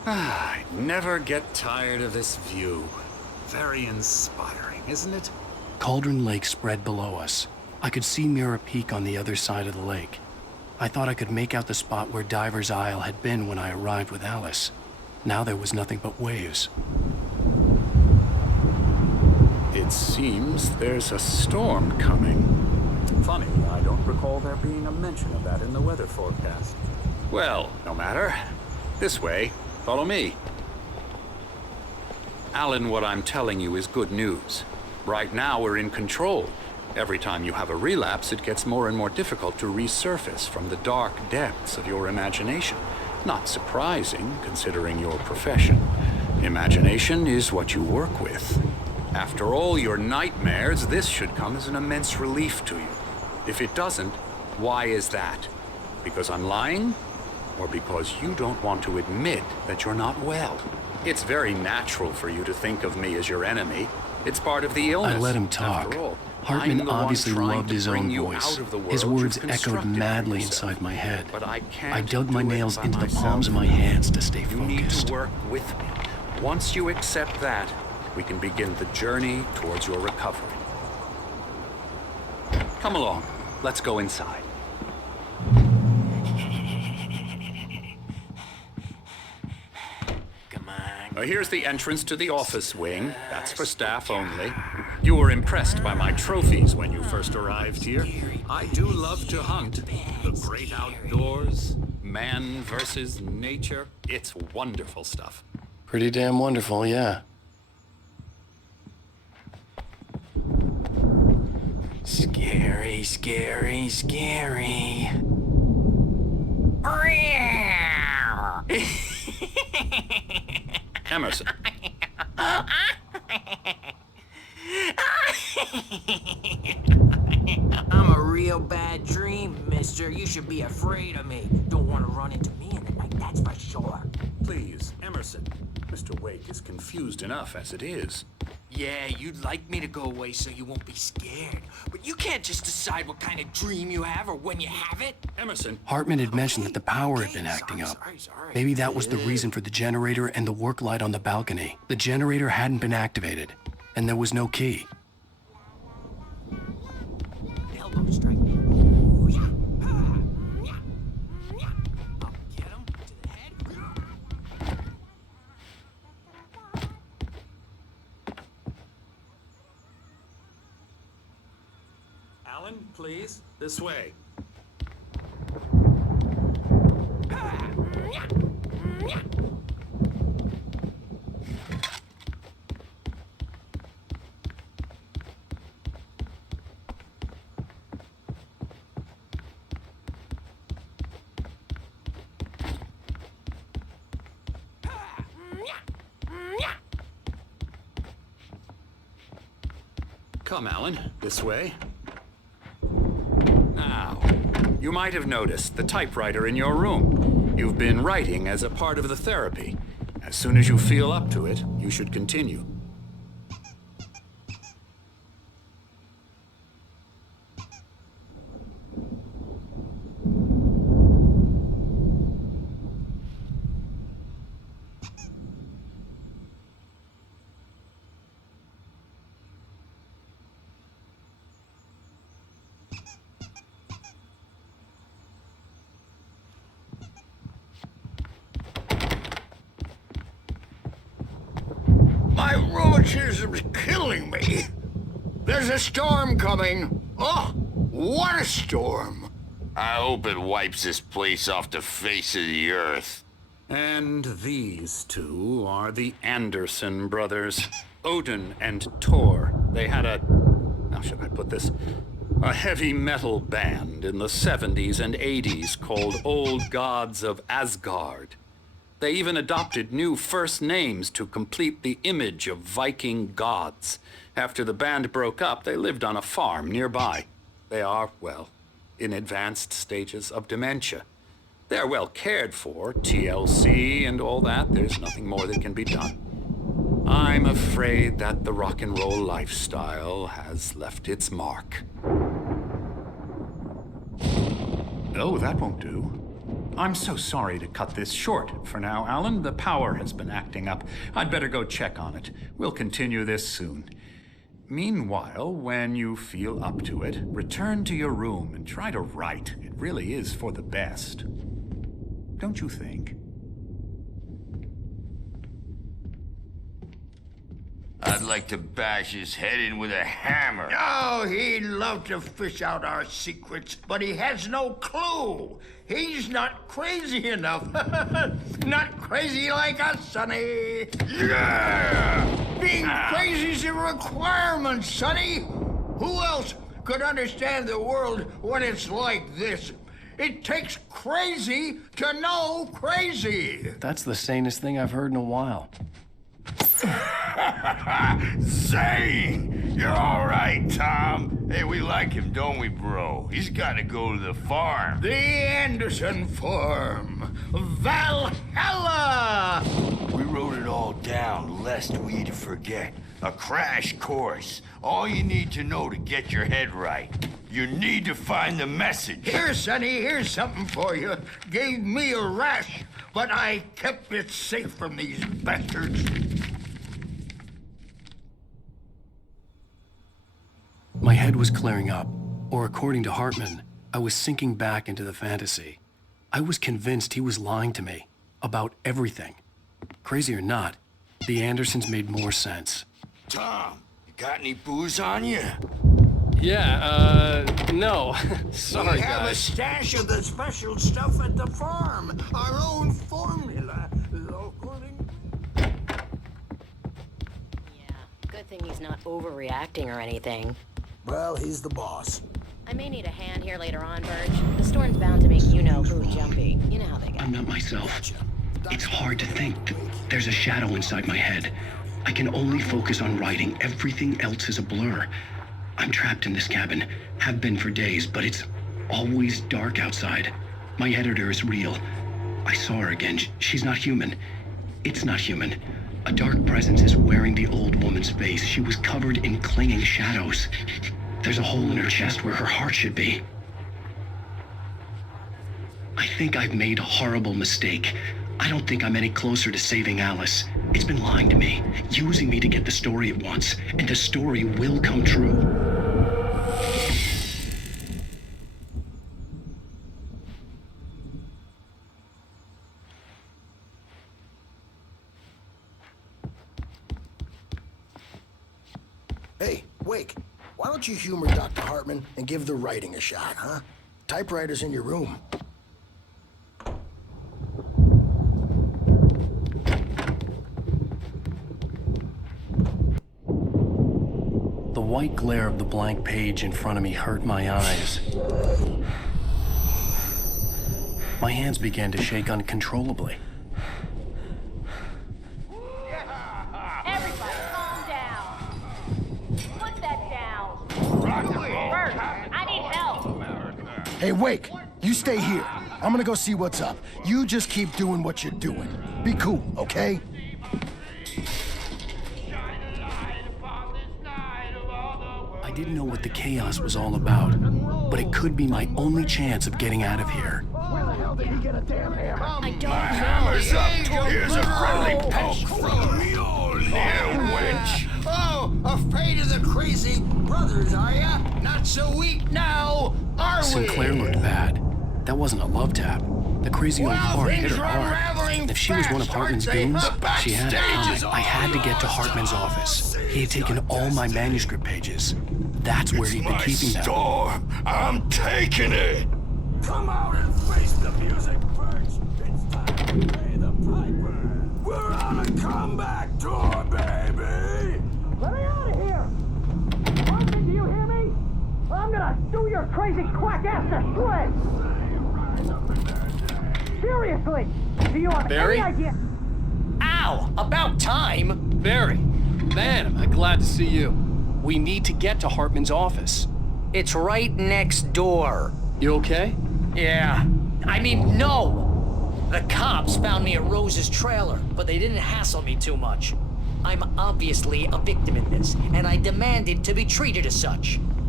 I never get tired of this view. Very inspiring, isn't it? Cauldron Lake spread below us. I could see Mirror Peak on the other side of the lake. I thought I could make out the spot where Diver's Isle had been when I arrived with Alice. Now there was nothing but waves. It seems there's a storm coming. Funny, I don't recall there being a mention of that in the weather forecast. Well, no matter. This way. Follow me. Alan, what I'm telling you is good news. Right now, we're in control. Every time you have a relapse, it gets more and more difficult to resurface from the dark depths of your imagination. Not surprising, considering your profession. Imagination is what you work with. After all your nightmares, this should come as an immense relief to you. If it doesn't, why is that? Because I'm lying? Or because you don't want to admit that you're not well? It's very natural for you to think of me as your enemy. It's part of the illness. I let him talk. After all, Hartman I'm the one obviously trying loved to his bring own you voice. out of the His world words you've echoed constructed for madly yourself. inside my head. But I can't I dug my do it nails by into the myself. palms of my hands to stay You need to focused. work with me. Once you accept that, we can begin the journey towards your recovery. Come along. Let's go inside. Come on. Here's the entrance to the office wing. That's for staff only. You were impressed by my trophies when you first arrived here. I do love to hunt. The great outdoors, man versus nature. It's wonderful stuff. Pretty damn wonderful, yeah. Scary, scary, scary. Emerson. I'm a real bad dream, mister. You should be afraid of me. Don't want to run into me in the night, that's for sure. Please, Emerson. Mr. Wake is confused enough as it is. Yeah, you'd like me to go away so you won't be scared. But you can't just decide what kind of dream you have or when you have it. Emerson. Hartman had mentioned that the power had been acting up. Sorry. Maybe that was the reason for the generator and the work light on the balcony. The generator hadn't been activated, and there was no key. Elbow strike. Ooh, yeah. Ha. Yeah. Yeah. I'll get him to the head. Alan, please. This way. Come, Alan. This way. Now, you might have noticed the typewriter in your room. You've been writing as a part of the therapy. As soon as you feel up to it, you should continue. My rheumatism's killing me. There's a storm coming. Oh, what a storm. I hope it wipes this place off the face of the earth. And these two are the Anderson brothers, Odin and Tor. They had how should I put this? A heavy metal band in the 70s and 80s called Old Gods of Asgard. They even adopted new first names to complete the image of Viking gods. After the band broke up, they lived on a farm nearby. They are, well, in advanced stages of dementia. They're well cared for, TLC and all that. There's nothing more that can be done. I'm afraid that the rock and roll lifestyle has left its mark. Oh, that won't do. I'm so sorry to cut this short for now, Alan. The power has been acting up. I'd better go check on it. We'll continue this soon. Meanwhile, when you feel up to it, return to your room and try to write. It really is for the best. Don't you think? I'd like to bash his head in with a hammer. Oh, he'd love to fish out our secrets, but he has no clue. He's not crazy enough. Not crazy like us, Sonny. Yeah! Being crazy's a requirement, Sonny. Who else could understand the world when it's like this? It takes crazy to know crazy. That's the sanest thing I've heard in a while. Zane! You're all right, Tom. Hey, we like him, don't we, bro? He's got to go to the farm. The Anderson Farm. Valhalla! We wrote it all down, lest we'd forget. A crash course. All you need to know to get your head right. You need to find the message. Here, Sonny, here's something for you. Gave me a rash, but I kept it safe from these bastards. My head was clearing up, or according to Hartman, I was sinking back into the fantasy. I was convinced he was lying to me about everything. Crazy or not, the Andersons made more sense. Tom, you got any booze on you? Yeah, no. Sorry, we have guys. a stash of the special stuff at the farm. Our own formula. Yeah, good thing he's not overreacting or anything. Well, he's the boss. I may need a hand here later on, Burge. The storm's bound to make you-know-who jumpy. You know how they get. I'm not myself. It's hard to think. There's a shadow inside my head. I can only focus on writing. Everything else is a blur. I'm trapped in this cabin. Have been for days, but it's always dark outside. My editor is real. I saw her again. She's not human. It's not human. A dark presence is wearing the old woman's face. She was covered in clinging shadows. There's a hole in her chest where her heart should be. I think I've made a horrible mistake. I don't think I'm any closer to saving Alice. It's been lying to me, using me to get the story it wants, and the story will come true. Hey, Wake, why don't you humor Dr. Hartman and give the writing a shot, huh? Typewriter's in your room. The white glare of the blank page in front of me hurt my eyes. My hands began to shake uncontrollably. Everybody, calm down. Put that down. Bert, I need help. Hey, Wake, you stay here. I'm gonna go see what's up. You just keep doing what you're doing. Be cool, okay? I didn't know what the chaos was all about, but it could be my only chance of getting out of here. Where the hell did he get a damn hammer? I don't My know. hammer's up. Here's a friendly poke from me, old wench. Oh, afraid of the crazy brothers, are ya? Not so weak now, are we? Sinclair looked bad. That wasn't a love tap. The crazy old fart hit her hard. And if she was one of Hartman's goons, she had it coming. I had to get to Hartman's office. He had taken all my manuscript pages. That's where he'd been keeping them. Storm. I'm taking it. Come out and face the music, Birch. It's time to pay the piper. We're on a comeback tour, baby. Let me out of here! Hartman, do you hear me? I'm gonna do your crazy quack ass to shreds! Seriously! Do you have Barry? any idea? Ow! About time! Barry, man, am I glad to see you. We need to get to Hartman's office. It's right next door. You okay? Yeah. I mean, no! The cops found me at Rose's trailer, but they didn't hassle me too much. I'm obviously a victim in this, and I demanded to be treated as such.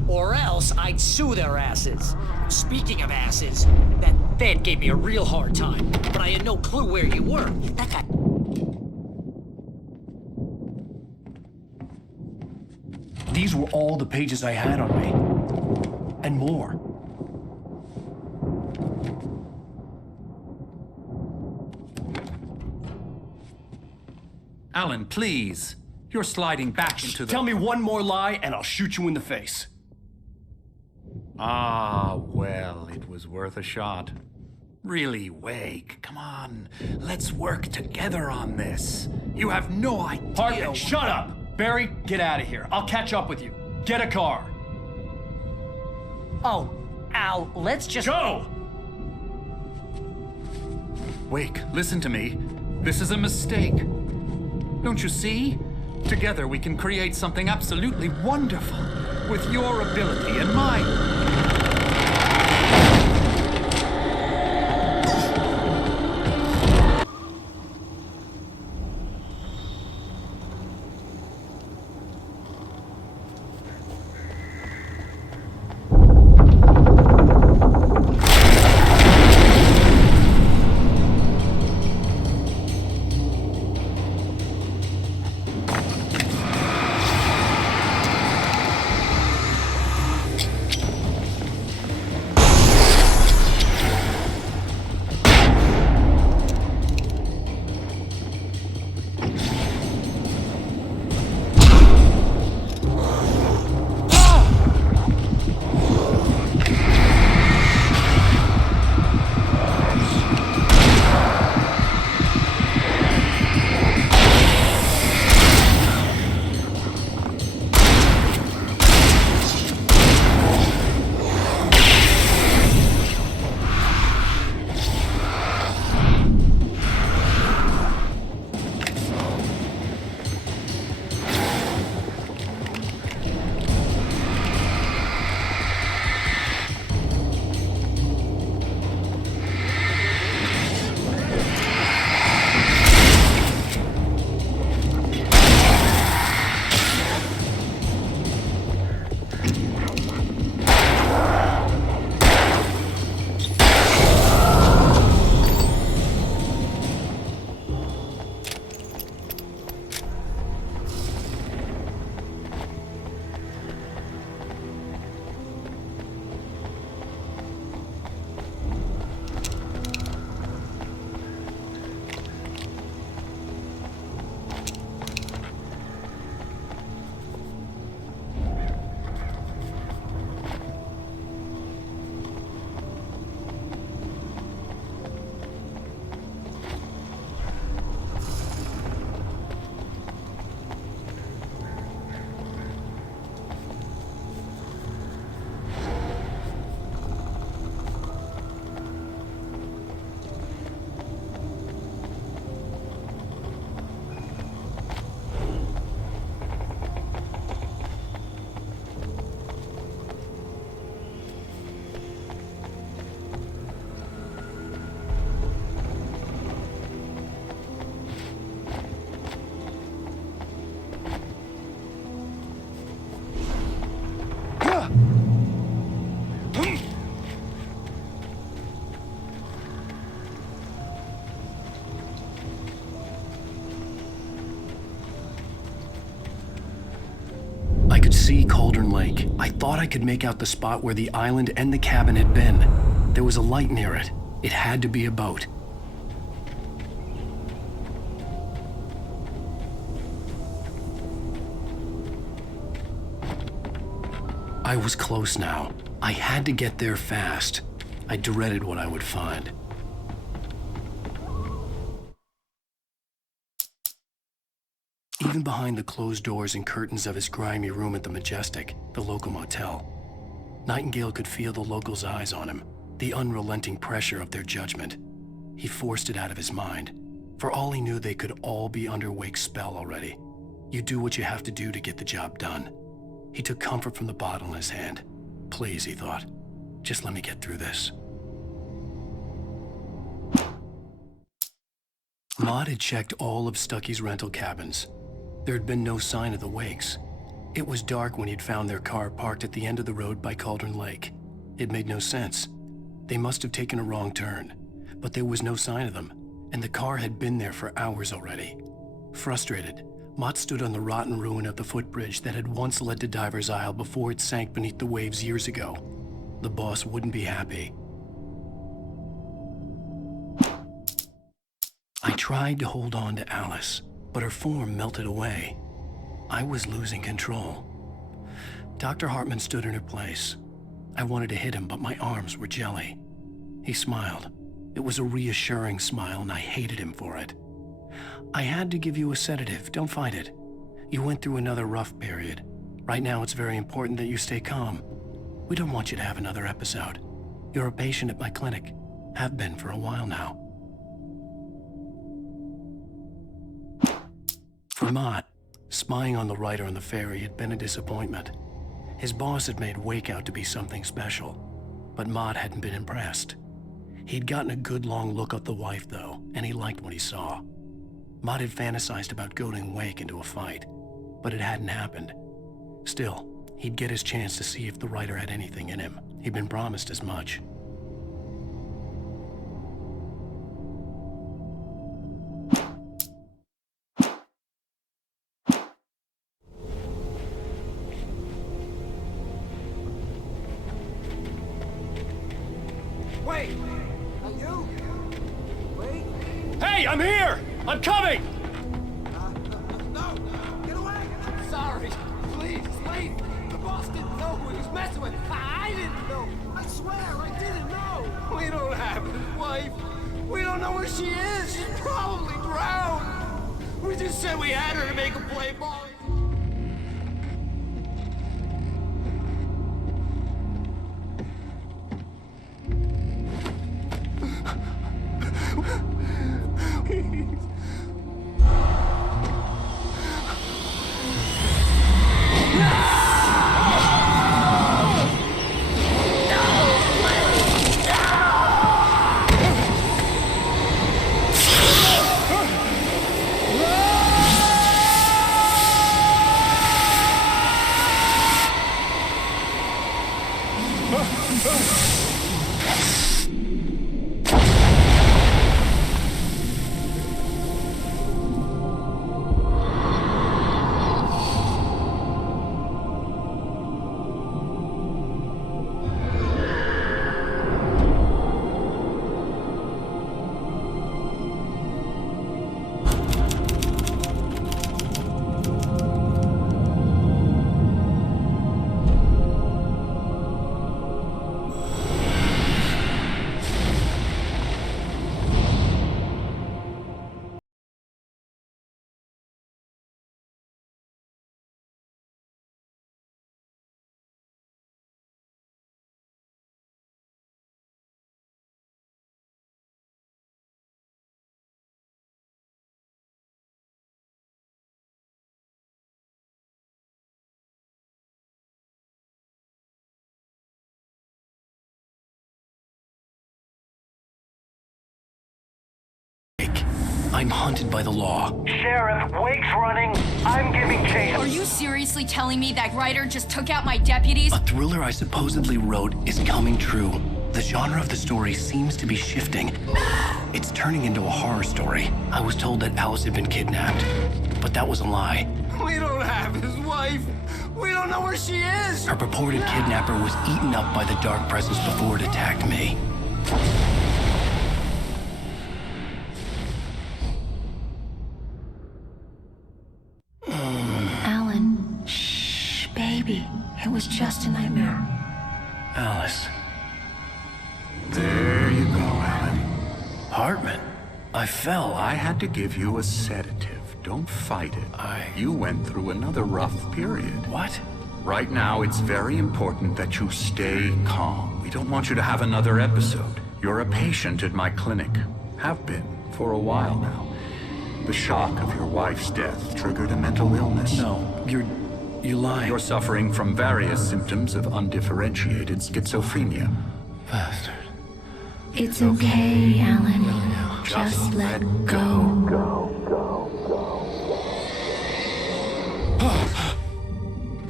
or else I'd sue their asses. Speaking of asses, that Fed gave me a real hard time, but I had no clue where you were. That guy... These were all the pages I had on me. And more. Alan, please. You're sliding back into the... Tell me one more lie and I'll shoot you in the face. Ah, well, it was worth a shot. Really, Wake, come on. Let's work together on this. You have no idea... Hartman, shut up! Barry, get out of here. I'll catch up with you. Get a car. Oh, Al, let's just... Go! Wake, listen to me. This is a mistake. Don't you see? Together we can create something absolutely wonderful. With your ability and mine. See Cauldron Lake. I thought I could make out the spot where the island and the cabin had been. There was a light near it. It had to be a boat. I was close now. I had to get there fast. I dreaded what I would find. Even behind the closed doors and curtains of his grimy room at the Majestic, the local motel, Nightingale could feel the locals' eyes on him, the unrelenting pressure of their judgment. He forced it out of his mind. For all he knew, they could all be under Wake's spell already. You do what you have to do to get the job done. He took comfort from the bottle in his hand. Please, he thought, just let me get through this. Maud had checked all of Stucky's rental cabins. There had been no sign of the Wakes. It was dark when he'd found their car parked at the end of the road by Cauldron Lake. It made no sense. They must have taken a wrong turn, but there was no sign of them, and the car had been there for hours already. Frustrated, Mott stood on the rotten ruin of the footbridge that had once led to Diver's Isle before it sank beneath the waves years ago. The boss wouldn't be happy. I tried to hold on to Alice, but her form melted away. I was losing control. Dr. Hartman stood in her place. I wanted to hit him, but my arms were jelly. He smiled. It was a reassuring smile, and I hated him for it. I had to give you a sedative. Don't fight it. You went through another rough period. Right now, it's very important that you stay calm. We don't want you to have another episode. You're a patient at my clinic. Have been for a while now. For Mott, spying on the writer on the ferry had been a disappointment. His boss had made Wake out to be something special, but Mott hadn't been impressed. He'd gotten a good long look at the wife, though, and he liked what he saw. Mott had fantasized about goading Wake into a fight, but it hadn't happened. Still, he'd get his chance to see if the writer had anything in him. He'd been promised as much. Wait! Are you? Wait! Hey, I'm here! I'm coming! No! Get away! Sorry! Please, wait! The boss didn't know who he was messing with! I didn't know! I swear, I didn't know! We don't have his wife! We don't know where she is! She's probably drowned! We just said we had her to make a play ball! I'm hunted by the law. Sheriff, Wake's running. I'm giving chase. Are you seriously telling me that writer just took out my deputies? A thriller I supposedly wrote is coming true. The genre of the story seems to be shifting. It's turning into a horror story. I was told that Alice had been kidnapped, but that was a lie. We don't have his wife. We don't know where she is. Her purported kidnapper was eaten up by the dark presence before it attacked me. Alan, shh, baby. It was just a nightmare. Alice. There you go, Alan. Hartman. I fell. I had to give you a sedative. Don't fight it. You went through another rough period. What? Right now, it's very important that you stay calm. We don't want you to have another episode. You're a patient at my clinic. Have been for a while now. The shock of your wife's death triggered a mental illness. No, you're lying. You're suffering from various symptoms of undifferentiated schizophrenia. Bastard. It's okay, Alan. Just let go.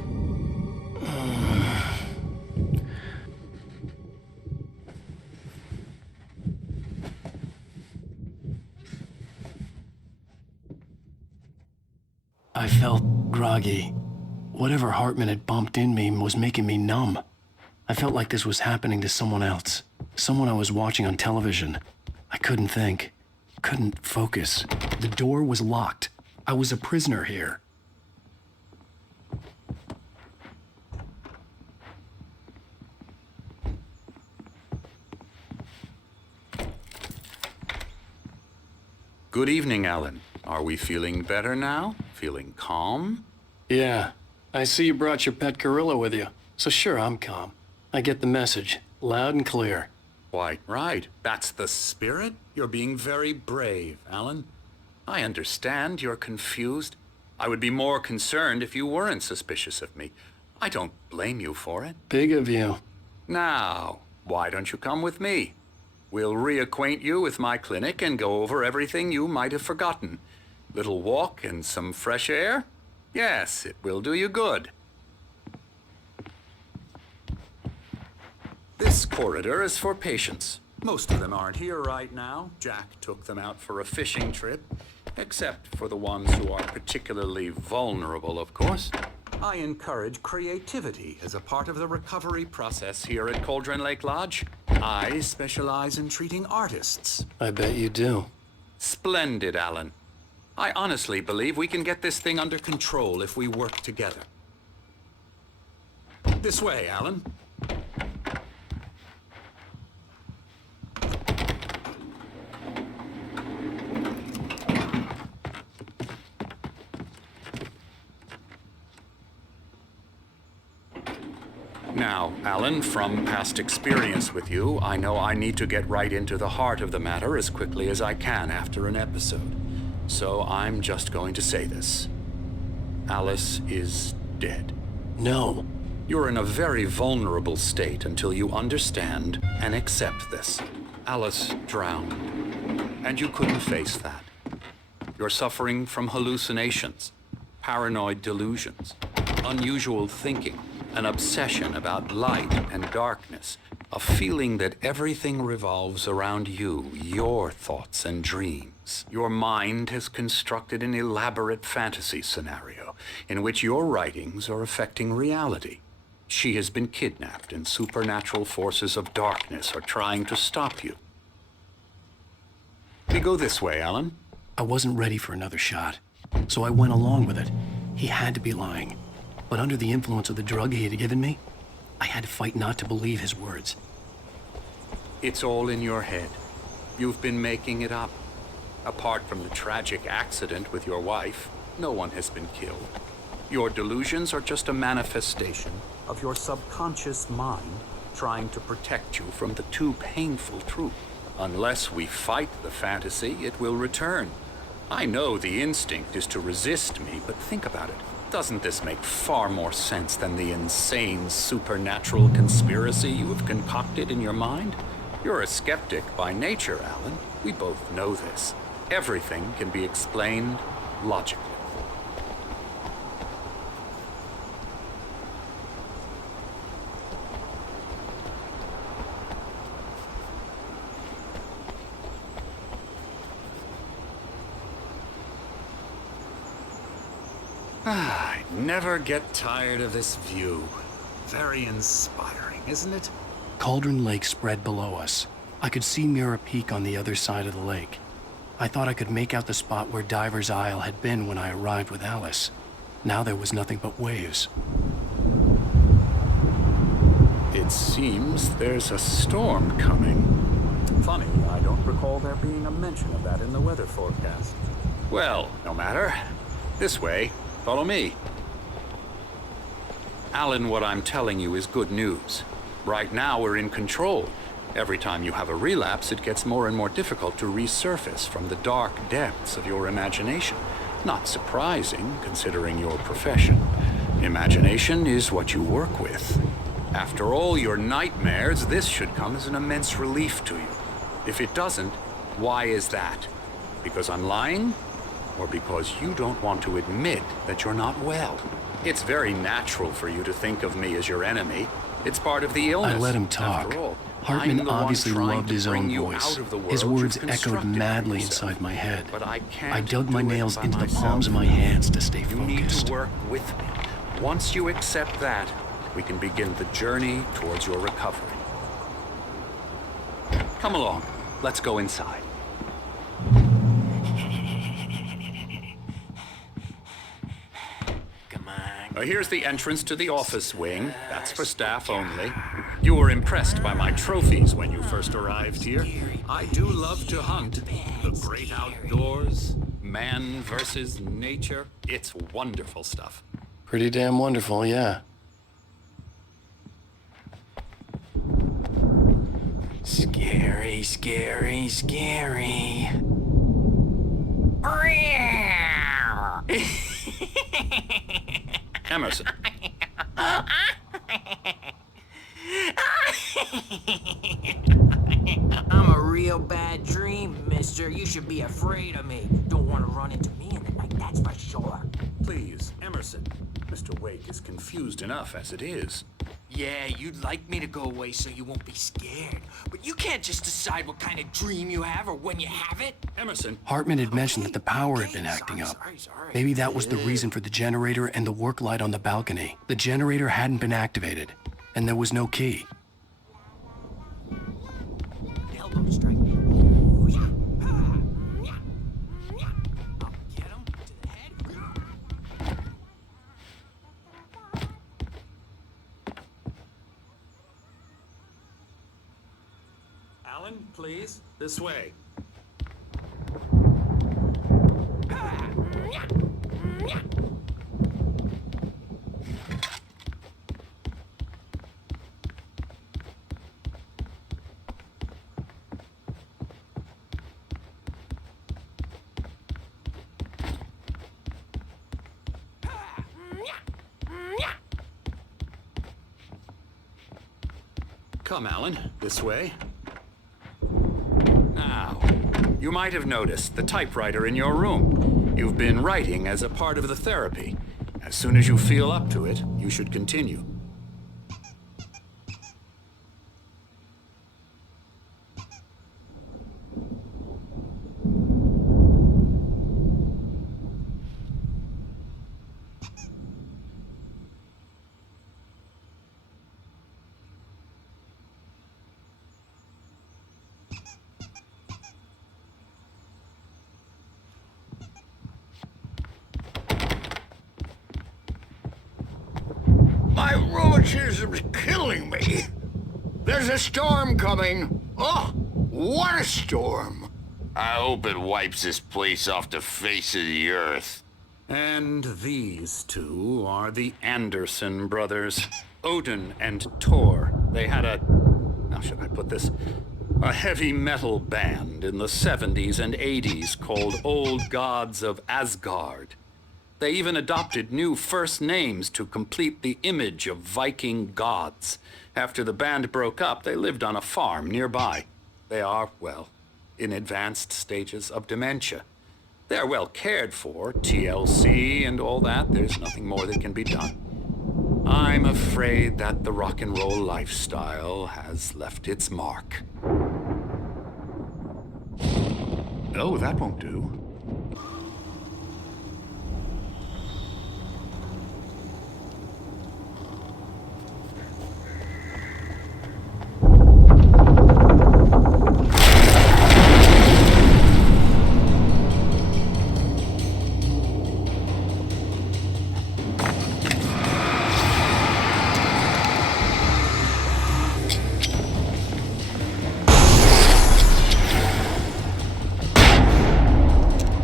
I felt groggy. Whatever Hartman had bumped in me was making me numb. I felt like this was happening to someone else. Someone I was watching on television. I couldn't think. Couldn't focus. The door was locked. I was a prisoner here. Good evening, Alan. Are we feeling better now? Feeling calm? Yeah. I see you brought your pet gorilla with you. So sure, I'm calm. I get the message. Loud and clear. Quite right. That's the spirit. You're being very brave, Alan. I understand you're confused. I would be more concerned if you weren't suspicious of me. I don't blame you for it. Big of you. Now, why don't you come with me? We'll reacquaint you with my clinic and go over everything you might have forgotten. Little walk and some fresh air? Yes, it will do you good. This corridor is for patients. Most of them aren't here right now. Jack took them out for a fishing trip, except for the ones who are particularly vulnerable, of course. I encourage creativity as a part of the recovery process here at Cauldron Lake Lodge. I specialize in treating artists. I bet you do. Splendid, Alan. I honestly believe we can get this thing under control if we work together. This way, Alan. Now, Alan, from past experience with you, I know I need to get right into the heart of the matter as quickly as I can after an episode. So I'm just going to say this. Alice is dead. No. You're in a very vulnerable state until you understand and accept this. Alice drowned, and you couldn't face that. You're suffering from hallucinations, paranoid delusions, unusual thinking, an obsession about light and darkness, a feeling that everything revolves around you, your thoughts and dreams. Your mind has constructed an elaborate fantasy scenario in which your writings are affecting reality. She has been kidnapped and supernatural forces of darkness are trying to stop you. We go this way, Alan. I wasn't ready for another shot, so I went along with it. He had to be lying. But under the influence of the drug he had given me, I had to fight not to believe his words. It's all in your head. You've been making it up. Apart from the tragic accident with your wife, no one has been killed. Your delusions are just a manifestation of your subconscious mind trying to protect you from the too painful truth. Unless we fight the fantasy, it will return. I know the instinct is to resist me, but think about it. Doesn't this make far more sense than the insane supernatural conspiracy you have concocted in your mind? You're a skeptic by nature, Alan. We both know this. Everything can be explained logically. I never get tired of this view. Very inspiring, isn't it? Cauldron Lake spread below us. I could see Mirror Peak on the other side of the lake. I thought I could make out the spot where Diver's Isle had been when I arrived with Alice. Now there was nothing but waves. It seems there's a storm coming. Funny, I don't recall there being a mention of that in the weather forecast. Well, no matter. This way. Follow me. Alan, what I'm telling you is good news. Right now, we're in control. Every time you have a relapse, it gets more and more difficult to resurface from the dark depths of your imagination. Not surprising, considering your profession. Imagination is what you work with. After all your nightmares, this should come as an immense relief to you. If it doesn't, why is that? Because I'm lying? Or because you don't want to admit that you're not well? It's very natural for you to think of me as your enemy. It's part of the illness. I let him talk. After all, Hartman I'm the one obviously trying loved to his bring own you voice. out of the world His you've words echoed constructed for madly yourself. inside my head. But I can't I dug my do it nails by into the myself. palms of my hands to stay You need focused. to work with me. Once you accept that, we can begin the journey towards your recovery. Come along. Let's go inside. Here's the entrance to the office wing. That's for staff only. You were impressed by my trophies when you first arrived here. I do love to hunt. The great outdoors, man versus nature. It's wonderful stuff. Pretty damn wonderful, yeah. Scary, scary, scary. Emerson. I'm a real bad dream, mister. You should be afraid of me. Don't want to run into me in the night, that's for sure. Please, Emerson. Mr. Wake is confused enough as it is. Yeah, you'd like me to go away so you won't be scared. But you can't just decide what kind of dream you have or when you have it. Emerson. Hartman had mentioned that the power had been acting up. Sorry. Maybe that was the reason for the generator and the work light on the balcony. The generator hadn't been activated, and there was no key. Elbow strike. Ooh, yeah. I'll get him to the head. Alan, please. This way. Come, Alan. This way. Now, you might have noticed the typewriter in your room. You've been writing as a part of the therapy. As soon as you feel up to it, you should continue. My rheumatism's killing me. There's a storm coming. Oh, what a storm. I hope it wipes this place off the face of the earth. And these two are the Anderson brothers, Odin and Tor. They had how should I put this? A heavy metal band in the 70s and 80s called Old Gods of Asgard. They even adopted new first names to complete the image of Viking gods. After the band broke up, they lived on a farm nearby. They are, well, in advanced stages of dementia. They're well cared for, TLC and all that. There's nothing more that can be done. I'm afraid that the rock and roll lifestyle has left its mark. Oh, that won't do.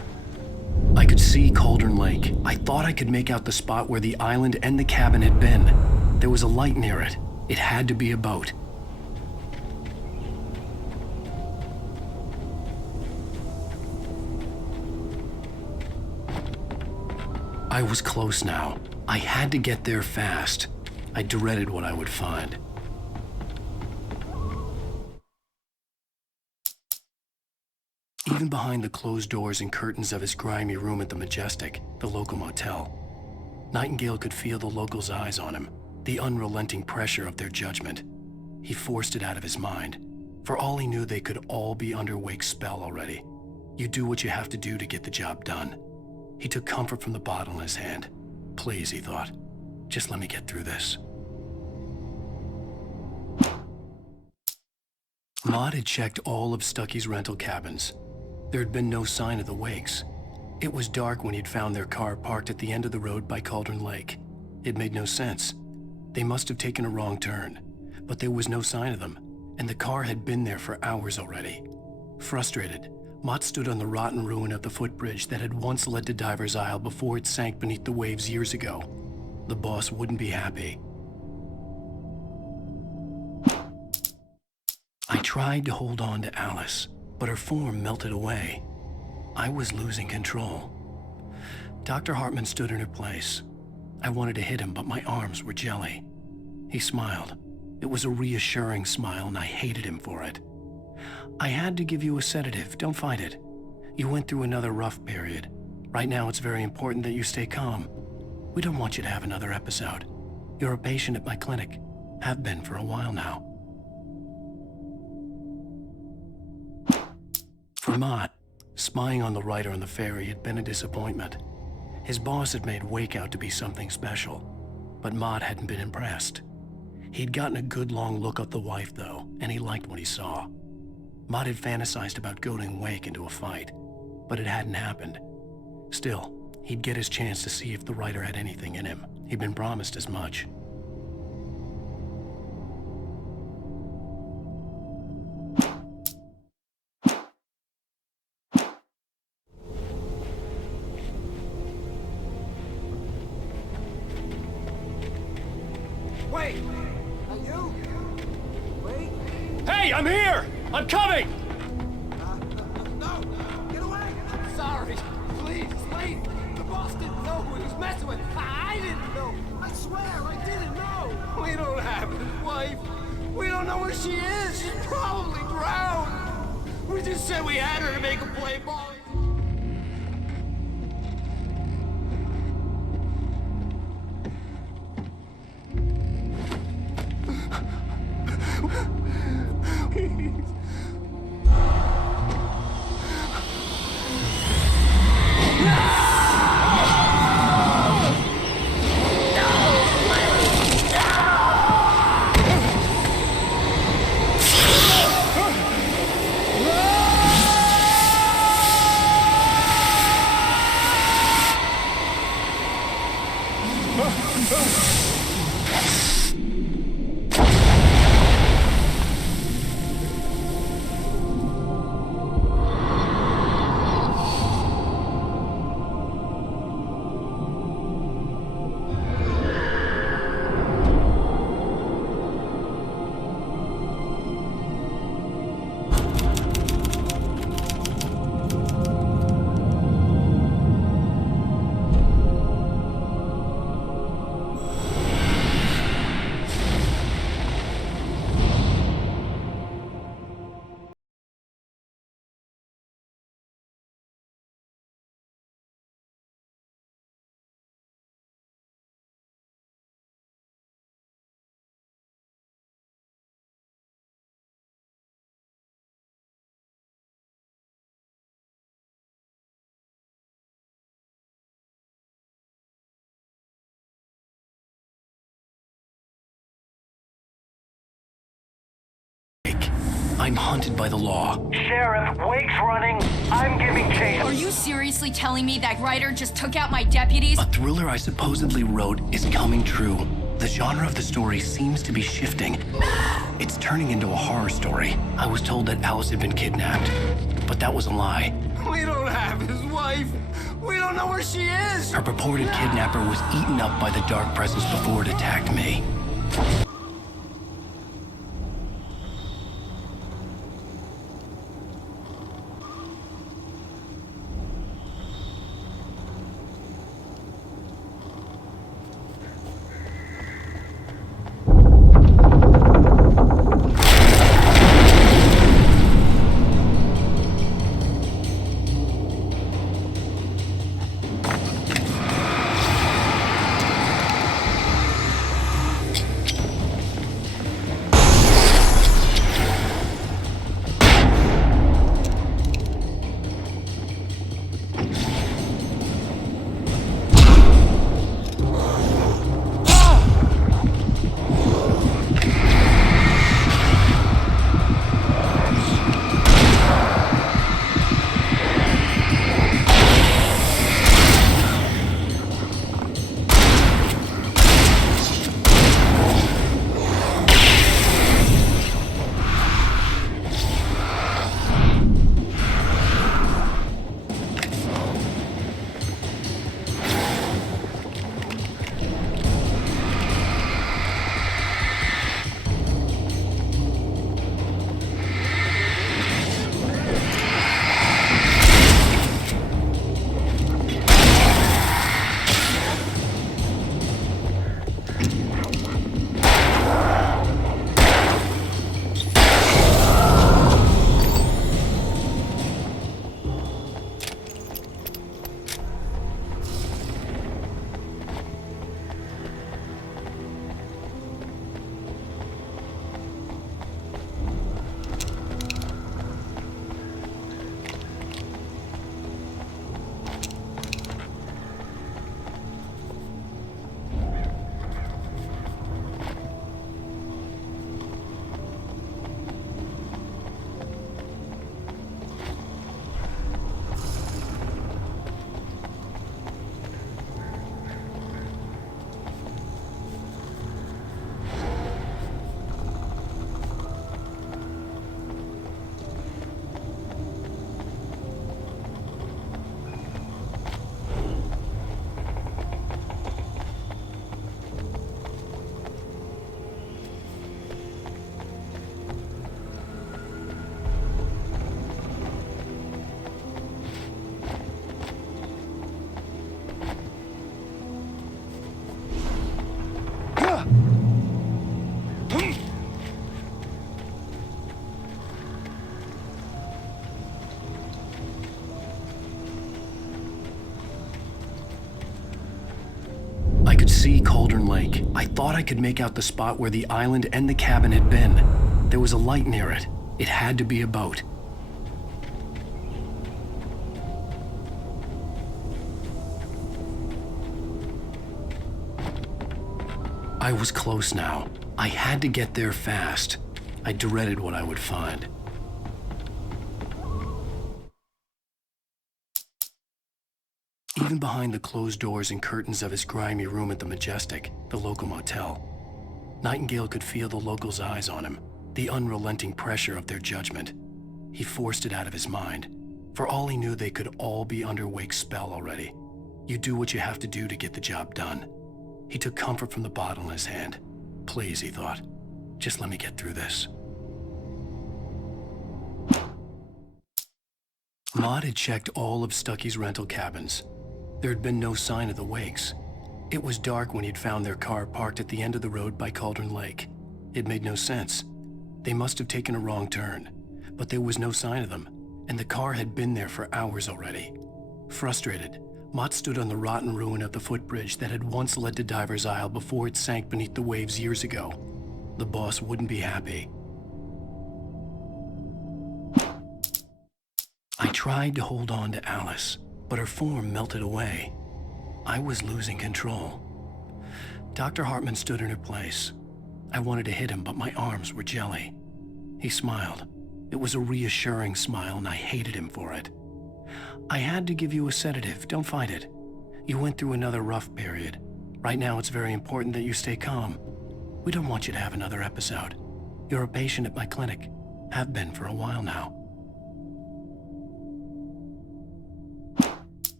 see Cauldron Lake. I thought I could make out the spot where the island and the cabin had been. There was a light near it. It had to be a boat. I was close now. I had to get there fast. I dreaded what I would find. Even behind the closed doors and curtains of his grimy room at the Majestic, the local motel, Nightingale could feel the locals' eyes on him, the unrelenting pressure of their judgment. He forced it out of his mind. For all he knew, they could all be under Wake's spell already. You do what you have to do to get the job done. He took comfort from the bottle in his hand. Please, he thought, just let me get through this. Maud had checked all of Stucky's rental cabins. There had been no sign of the Wakes. It was dark when he'd found their car parked at the end of the road by Cauldron Lake. It made no sense. They must have taken a wrong turn, but there was no sign of them, and the car had been there for hours already. Frustrated, Mott stood on the rotten ruin of the footbridge that had once led to Diver's Isle before it sank beneath the waves years ago. The boss wouldn't be happy. I tried to hold on to Alice, but her form melted away. I was losing control. Dr. Hartman stood in her place. I wanted to hit him, but my arms were jelly. He smiled. It was a reassuring smile, and I hated him for it. I had to give you a sedative. Don't fight it. You went through another rough period. Right now, it's very important that you stay calm. We don't want you to have another episode. You're a patient at my clinic. Have been for a while now. For Mott, spying on the writer on the ferry had been a disappointment. His boss had made Wake out to be something special, but Mott hadn't been impressed. He'd gotten a good long look at the wife, though, and he liked what he saw. Mott had fantasized about goading Wake into a fight, but it hadn't happened. Still, he'd get his chance to see if the writer had anything in him. He'd been promised as much. Wait! Are you? Wait! Hey, I'm here! I'm coming! No! Get away! Sorry! Please, wait! The boss didn't know who he was messing with! I didn't know! I swear, I didn't know! We don't have his wife! We don't know where she is! She's probably drowned! We just said we had her to make a play ball! I'm hunted by the law. Sheriff, Wake's running. I'm giving chase. Are you seriously telling me that writer just took out my deputies? A thriller I supposedly wrote is coming true. The genre of the story seems to be shifting. It's turning into a horror story. I was told that Alice had been kidnapped, but that was a lie. We don't have his wife! wife. We don't know where she is. Her purported kidnapper was eaten up by the dark presence before it attacked me. I could see Cauldron Lake. I thought I could make out the spot where the island and the cabin had been. There was a light near it. It had to be a boat. I was close now. I had to get there fast. I dreaded what I would find. Even behind the closed doors and curtains of his grimy room at the Majestic, the local motel, Nightingale could feel the locals' eyes on him, the unrelenting pressure of their judgment. He forced it out of his mind. For all he knew, they could all be under Wake's spell already. You do what you have to do to get the job done. He took comfort from the bottle in his hand. Please, he thought, just let me get through this. Maud had checked all of Stucky's rental cabins. There had been no sign of the Wakes. It was dark when he'd found their car parked at the end of the road by Cauldron Lake. It made no sense. They must have taken a wrong turn, but there was no sign of them, and the car had been there for hours already. Frustrated, Mott stood on the rotten ruin of the footbridge that had once led to Diver's Isle before it sank beneath the waves years ago. The boss wouldn't be happy. I tried to hold on to Alice, but her form melted away. I was losing control. Dr. Hartman stood in her place. I wanted to hit him, but my arms were jelly. He smiled. It was a reassuring smile, and I hated him for it. I had to give you a sedative. Don't fight it. You went through another rough period. Right now, it's very important that you stay calm. We don't want you to have another episode. You're a patient at my clinic. Have been for a while now.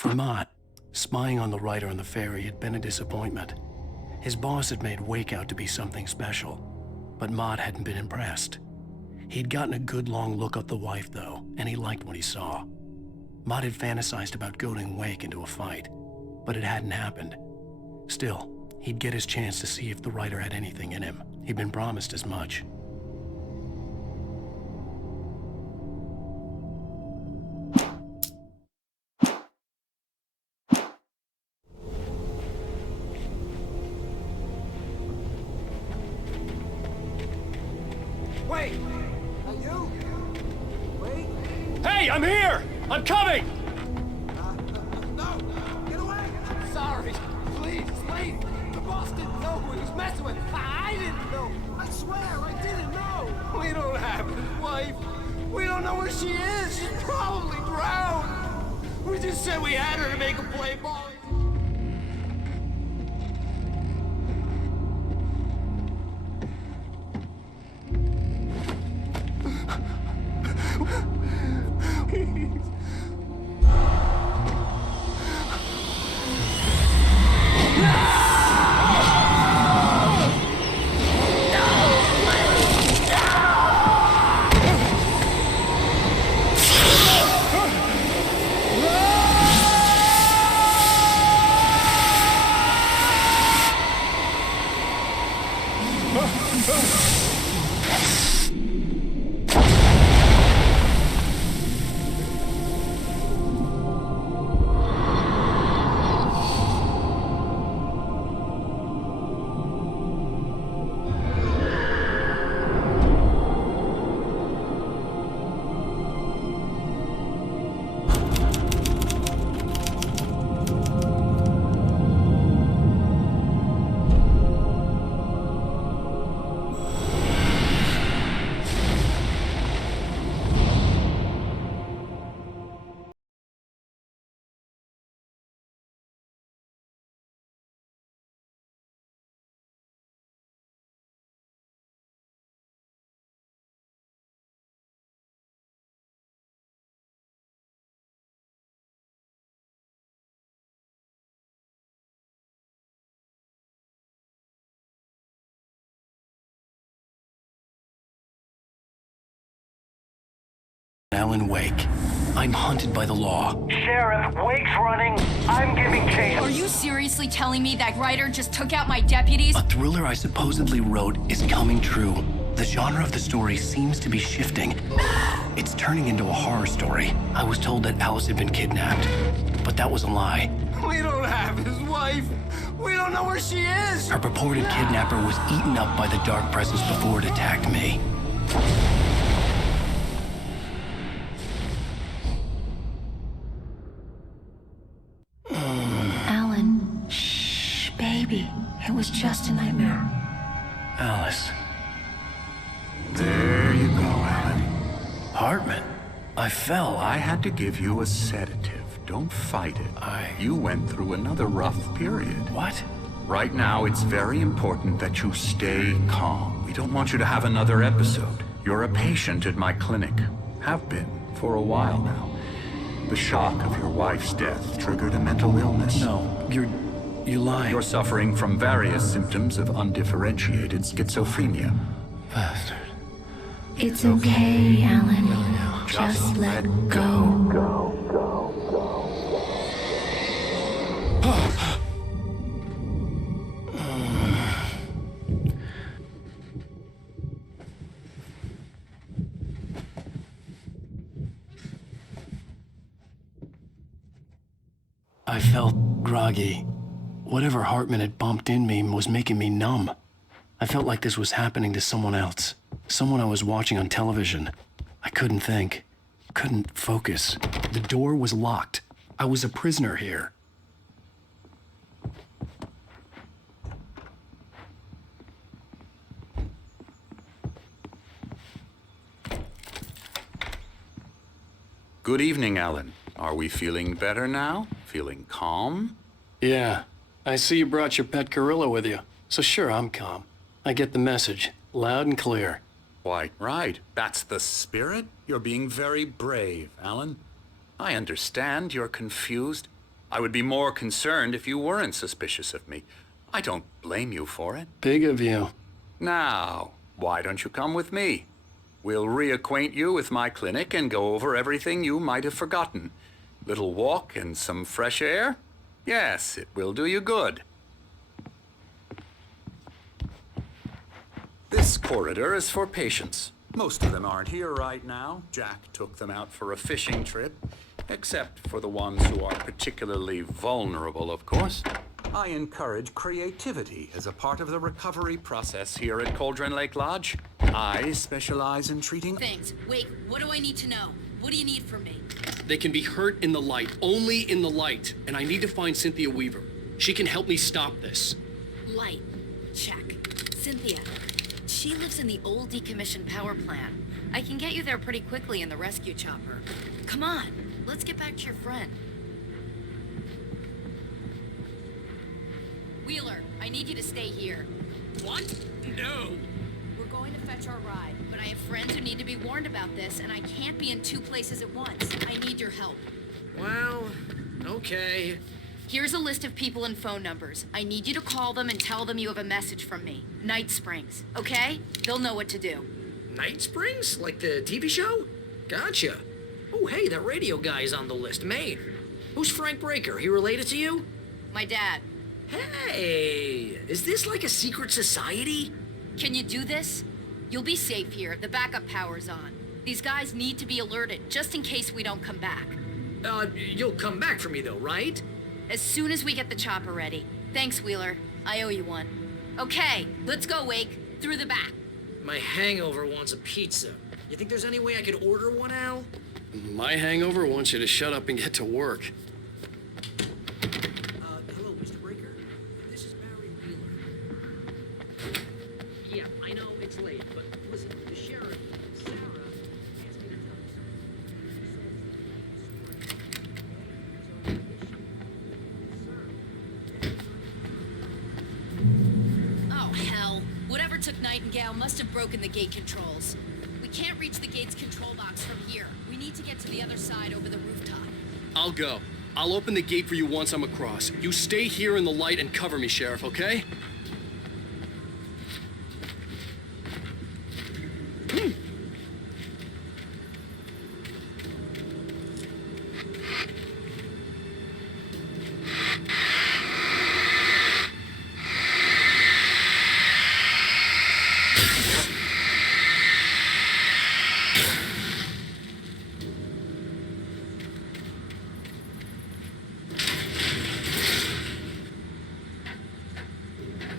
For Mott, spying on the writer on the ferry had been a disappointment. His boss had made Wake out to be something special, but Mott hadn't been impressed. He'd gotten a good long look at the wife, though, and he liked what he saw. Mott had fantasized about goading Wake into a fight, but it hadn't happened. Still, he'd get his chance to see if the writer had anything in him. He'd been promised as much. Wait! Are you? Wait! Hey, I'm here! I'm coming! No! Get away! Sorry! Please, wait! The boss didn't know who he was messing with! I didn't know! I swear, I didn't know! We don't have his wife! We don't know where she is! She's probably drowned! We just said we had her to make a play ball! Alan Wake. I'm hunted by the law. Sheriff, Wake's running. I'm giving chase. Are you seriously telling me that writer just took out my deputies? A thriller I supposedly wrote is coming true. The genre of the story seems to be shifting. It's turning into a horror story. I was told that Alice had been kidnapped, but that was a lie. We don't have his wife! We don't know where she is! Her purported kidnapper was eaten up by the dark presence before it attacked me. Alan, shh, baby. It was just a nightmare. Alice. There you go, Alan. Hartman. I fell. I had to give you a sedative. Don't fight it. You went through another rough period. What? Right now, it's very important that you stay calm. We don't want you to have another episode. You're a patient at my clinic. Have been for a while now. The shock of your wife's death triggered a mental illness. No, you're lying. You're suffering from various symptoms of undifferentiated schizophrenia. Bastard. It's okay, Alan. Just let go. I felt groggy. Whatever Hartman had bumped in me was making me numb. I felt like this was happening to someone else. Someone I was watching on television. I couldn't think. Couldn't focus. The door was locked. I was a prisoner here. Good evening, Alan. Are we feeling better now? Feeling calm? Yeah. I see you brought your pet gorilla with you. So sure, I'm calm. I get the message. Loud and clear. Quite right. That's the spirit. You're being very brave, Alan. I understand you're confused. I would be more concerned if you weren't suspicious of me. I don't blame you for it. Big of you. Now, why don't you come with me? We'll reacquaint you with my clinic and go over everything you might have forgotten. Little walk and some fresh air? Yes, it will do you good. This corridor is for patients. Most of them aren't here right now. Jack took them out for a fishing trip, except for the ones who are particularly vulnerable, of course. I encourage creativity as a part of the recovery process here at Cauldron Lake Lodge. I specialize in treating... Thanks. Wait, what do I need to know? What do you need from me? They can be hurt in the light, only in the light. And I need to find Cynthia Weaver. She can help me stop this. Light. Check. Cynthia. She lives in the old decommissioned power plant. I can get you there pretty quickly in the rescue chopper. Come on, let's get back to your friend. Wheeler, I need you to stay here. What? No. We're going to fetch our ride, but I have friends who need to be warned about this, and I can't be in 2 places at once. I need your help. Well, okay. Here's a list of people and phone numbers. I need you to call them and tell them you have a message from me. Night Springs, okay? They'll know what to do. Night Springs? Like the TV show? Gotcha. Oh, hey, that radio guy is on the list. Maine. Who's Frank Breaker? He related to you? My dad. Hey, is this like a secret society? Can you do this? You'll be safe here. The backup power's on. These guys need to be alerted, just in case we don't come back. You'll come back for me though, right? As soon as we get the chopper ready. Thanks, Wheeler. I owe you one. Okay, let's go, Wake. Through the back. My hangover wants a pizza. You think there's any way I could order one, Al? My hangover wants you to shut up and get to work. Hello, Mr. Breaker. This is Barry Wheeler. Yeah, I know it's late, but listen, the sheriff, Sarah, asked me to tell you. Oh, hell. Whatever took Nightingale must have broken the gate controls. We can't reach the gate's control box from here. We need to get to the other side over the rooftop. I'll go. I'll open the gate for you once I'm across. You stay here in the light and cover me, Sheriff, okay?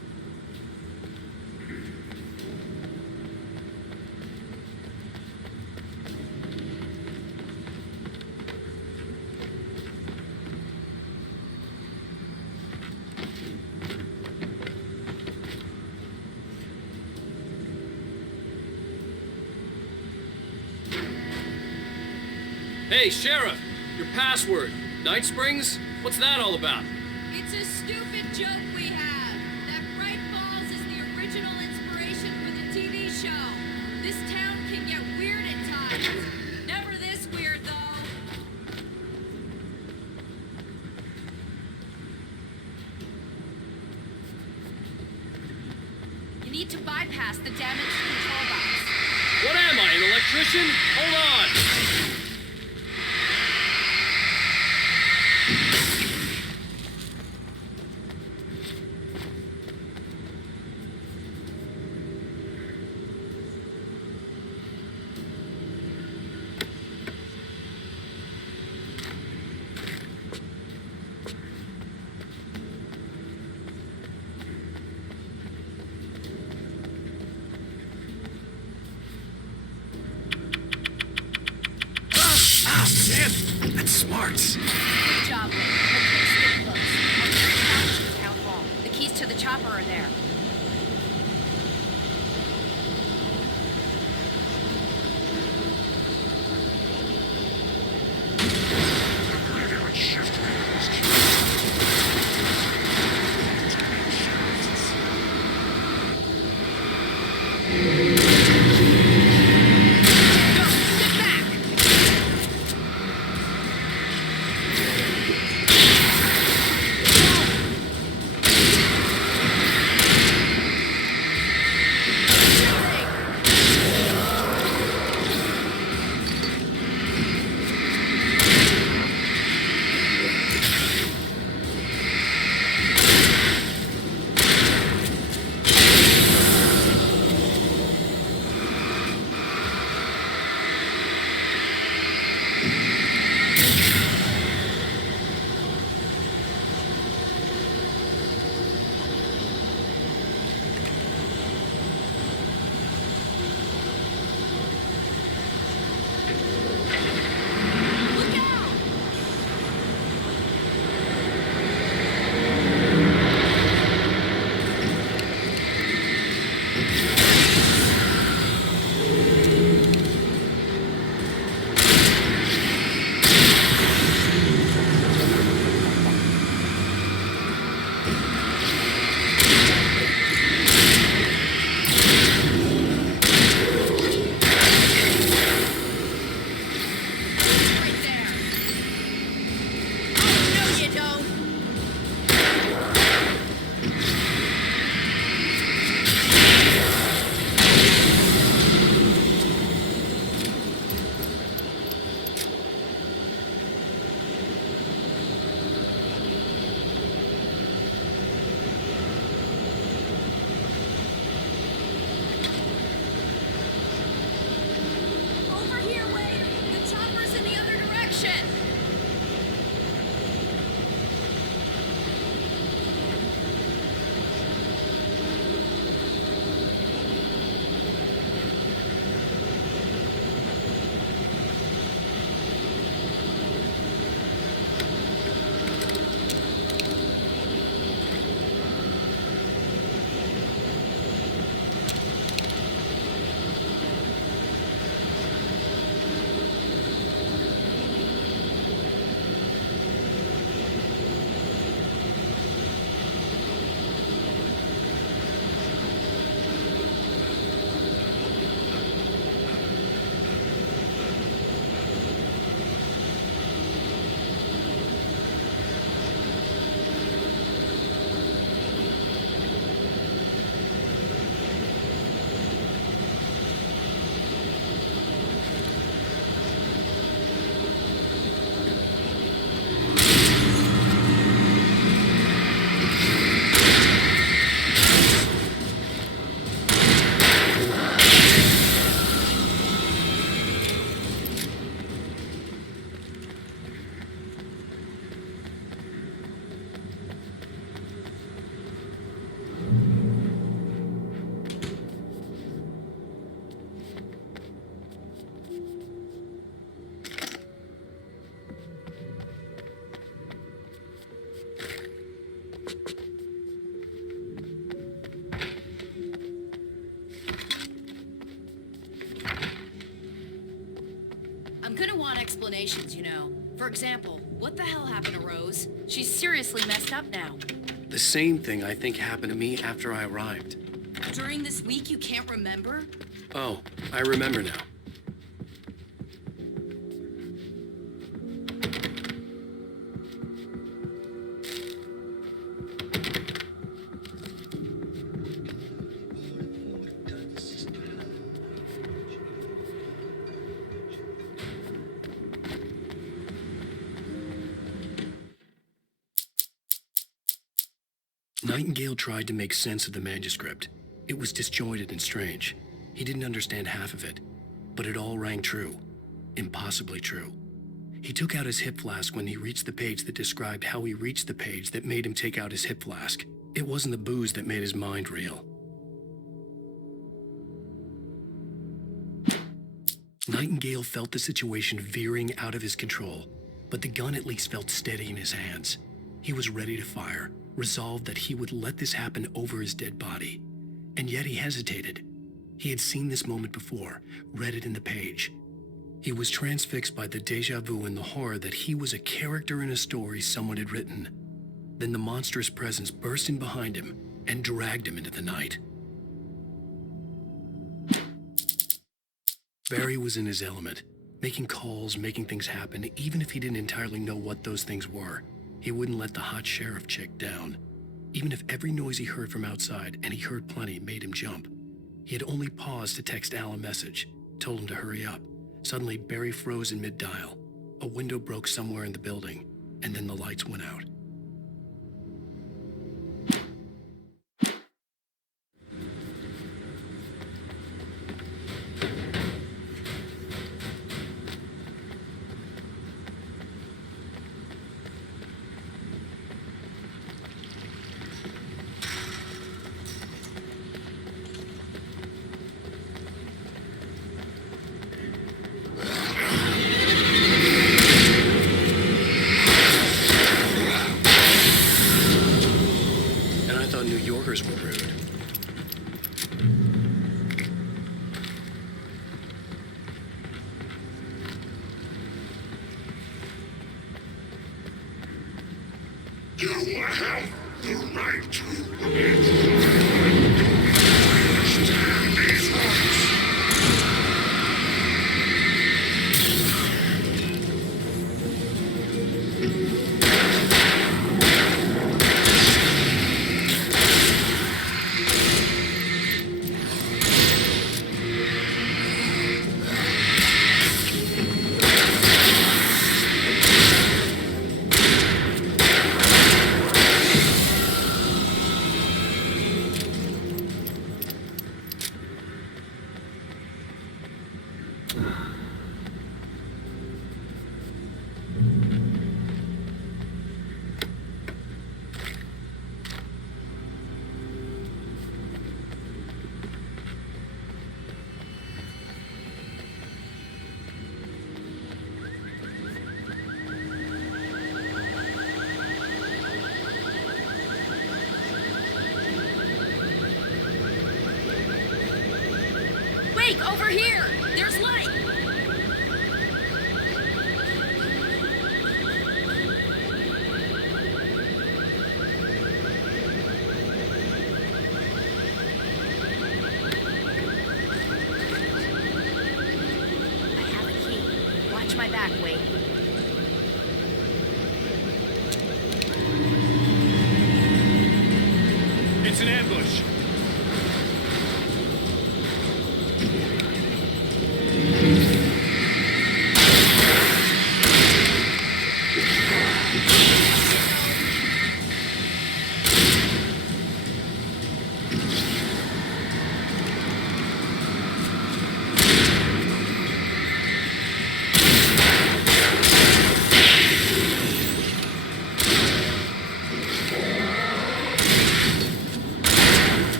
Hey, Sheriff! Your password. Night Springs? What's that all about? It's a stupid joke we have. That Bright Falls is the original inspiration for the TV show. This town can get weird at times. Never this weird, though. You need to bypass the damaged control box. What am I, an electrician? Hold on! Damn, that's smart. Good job, Wade. Okay, stay close. I'll get the couch to town hall. The keys to the chopper are there. explanations, you know. For example, what the hell happened to Rose? She's seriously messed up now. The same thing I think happened to me after I arrived. During this week, you can't remember? Oh, I remember now. Nightingale tried to make sense of the manuscript. It was disjointed and strange. He didn't understand half of it, but it all rang true. Impossibly true. He took out his hip flask when he reached the page that described how he reached the page that made him take out his hip flask. It wasn't the booze that made his mind reel. Nightingale felt the situation veering out of his control, but the gun at least felt steady in his hands. He was ready to fire, resolved that he would let this happen over his dead body. And yet he hesitated. He had seen this moment before, read it in the page. He was transfixed by the déjà vu and the horror that he was a character in a story someone had written. Then the monstrous presence burst in behind him and dragged him into the night. Barry was in his element, making calls, making things happen, even if he didn't entirely know what those things were. He wouldn't let the hot sheriff chick down. Even if every noise he heard from outside, and he heard plenty, made him jump. He had only paused to text Al a message, told him to hurry up. Suddenly, Barry froze in mid-dial. A window broke somewhere in the building, and then the lights went out. New Yorkers were rude. You have the right to understand these words. Over here! There's light! I have a key. Watch my back, Wade. It's an ambush.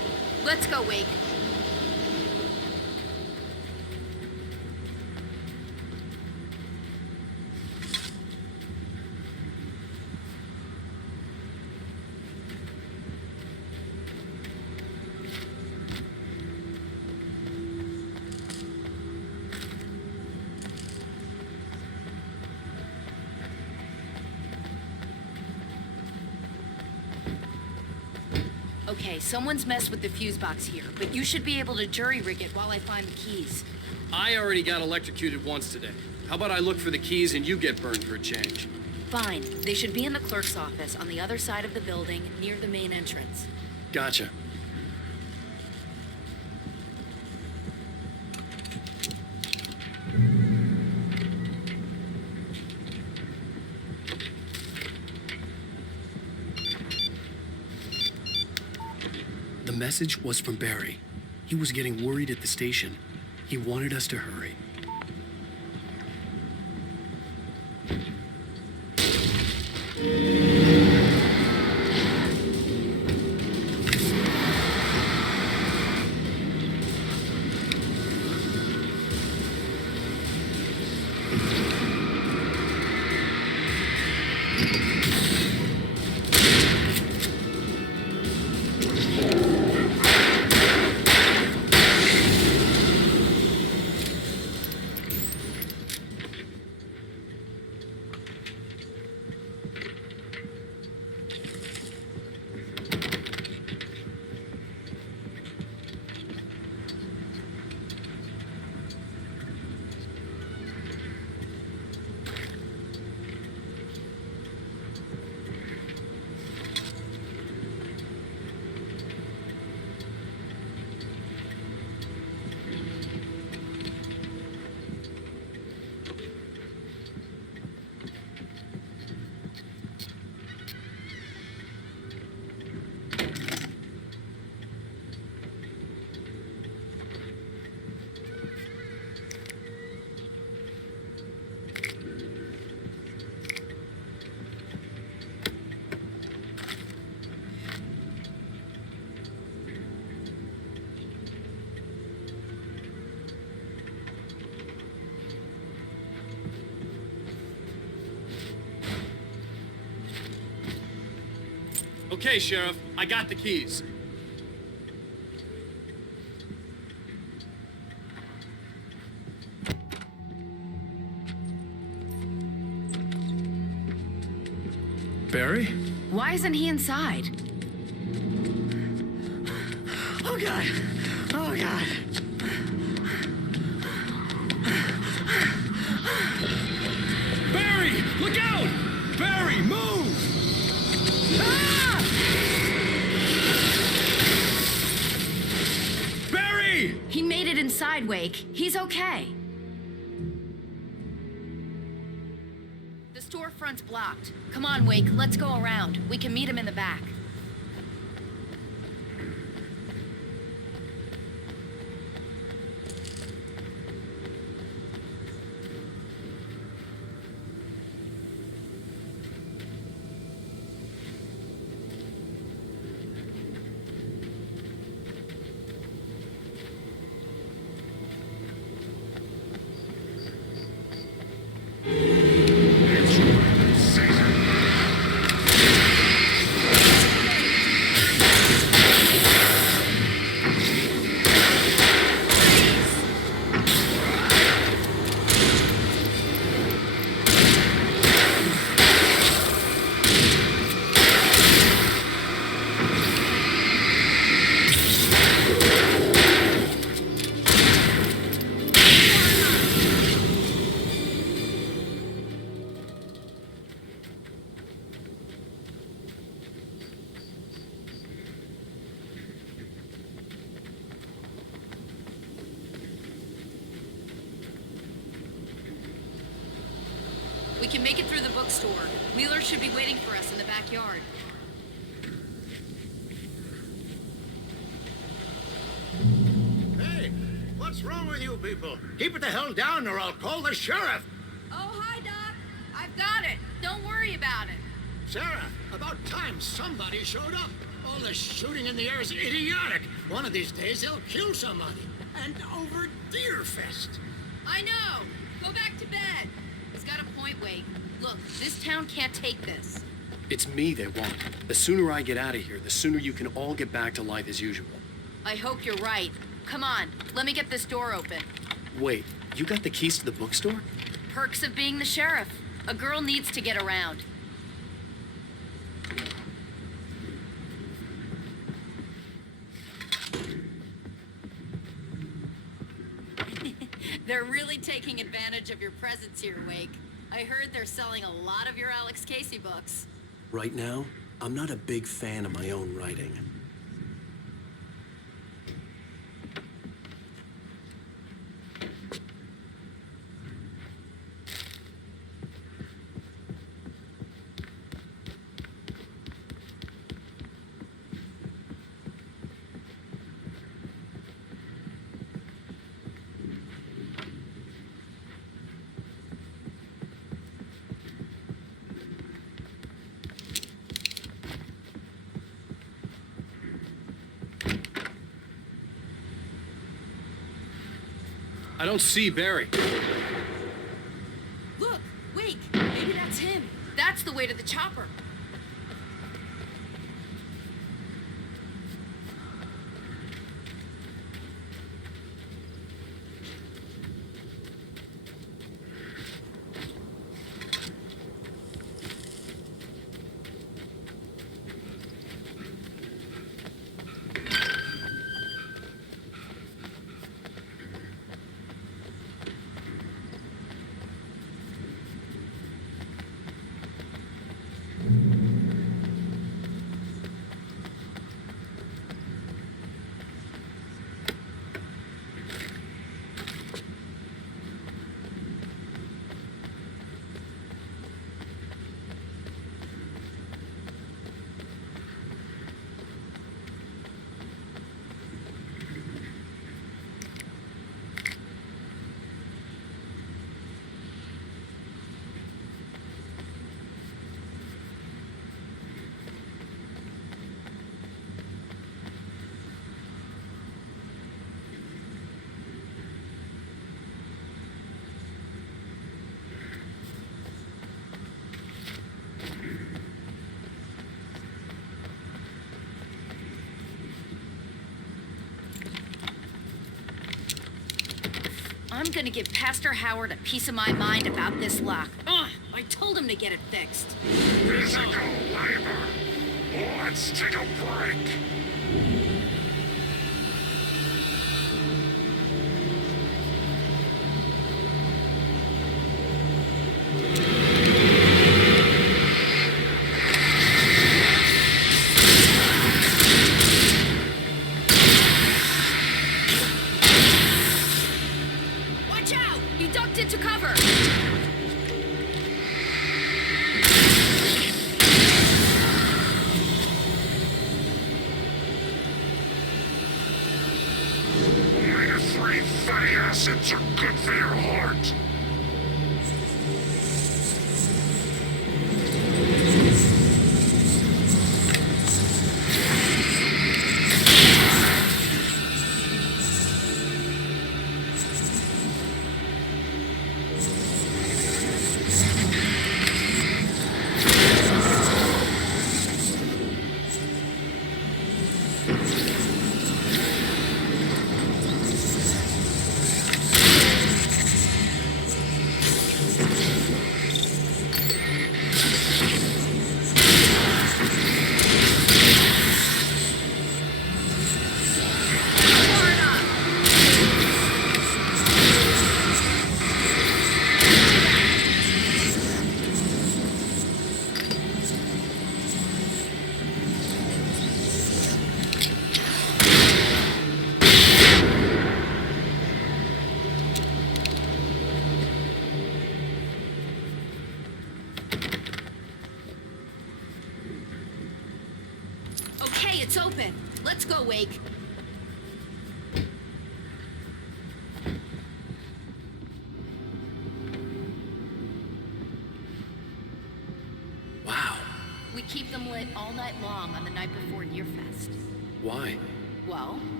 Let's go, Wake. Okay, someone's messed with the fuse box here, but you should be able to jury-rig it while I find the keys. I already got electrocuted once today. How about I look for the keys and you get burned for a change? Fine. They should be in the clerk's office on the other side of the building, near the main entrance. Gotcha. The message was from Barry. He was getting worried at the station. He wanted us to hurry. Okay, Sheriff, I got the keys. Barry? Why isn't he inside? Oh, God. Oh, God. Barry! Look out! Barry, move! Ah! Barry! He made it inside, Wake. He's okay. The storefront's blocked. Come on, Wake, let's go around. We can meet him in the back. We can make it through the bookstore. Wheeler should be waiting for us in the backyard. Hey, what's wrong with you people? Keep it the hell down or I'll call the sheriff. Oh, hi, Doc. I've got it. Don't worry about it. Sarah, about time somebody showed up. All this shooting in the air is idiotic. One of these days, they'll kill somebody. And over Deerfest. I know! Go back to bed! He's got a point, Wake. Look, this town can't take this. It's me they want. The sooner I get out of here, the sooner you can all get back to life as usual. I hope you're right. Come on, let me get this door open. Wait, you got the keys to the bookstore? Perks of being the sheriff. A girl needs to get around. They're really taking advantage of your presence here, Wake. I heard they're selling a lot of your Alex Casey books. Right now, I'm not a big fan of my own writing. I don't see Barry. Look, Wake, maybe that's him. That's the way to the chopper. I'm gonna give Pastor Howard a piece of my mind about this lock. Ugh, I told him to get it fixed. Physical labor. Let's take a break. Watch out! He ducked into cover! Omega-3 fatty acids are good for your heart. Okay, it's open. Let's go, Wake. Wow. We keep them lit all night long on the night before Deerfest. Why? Well,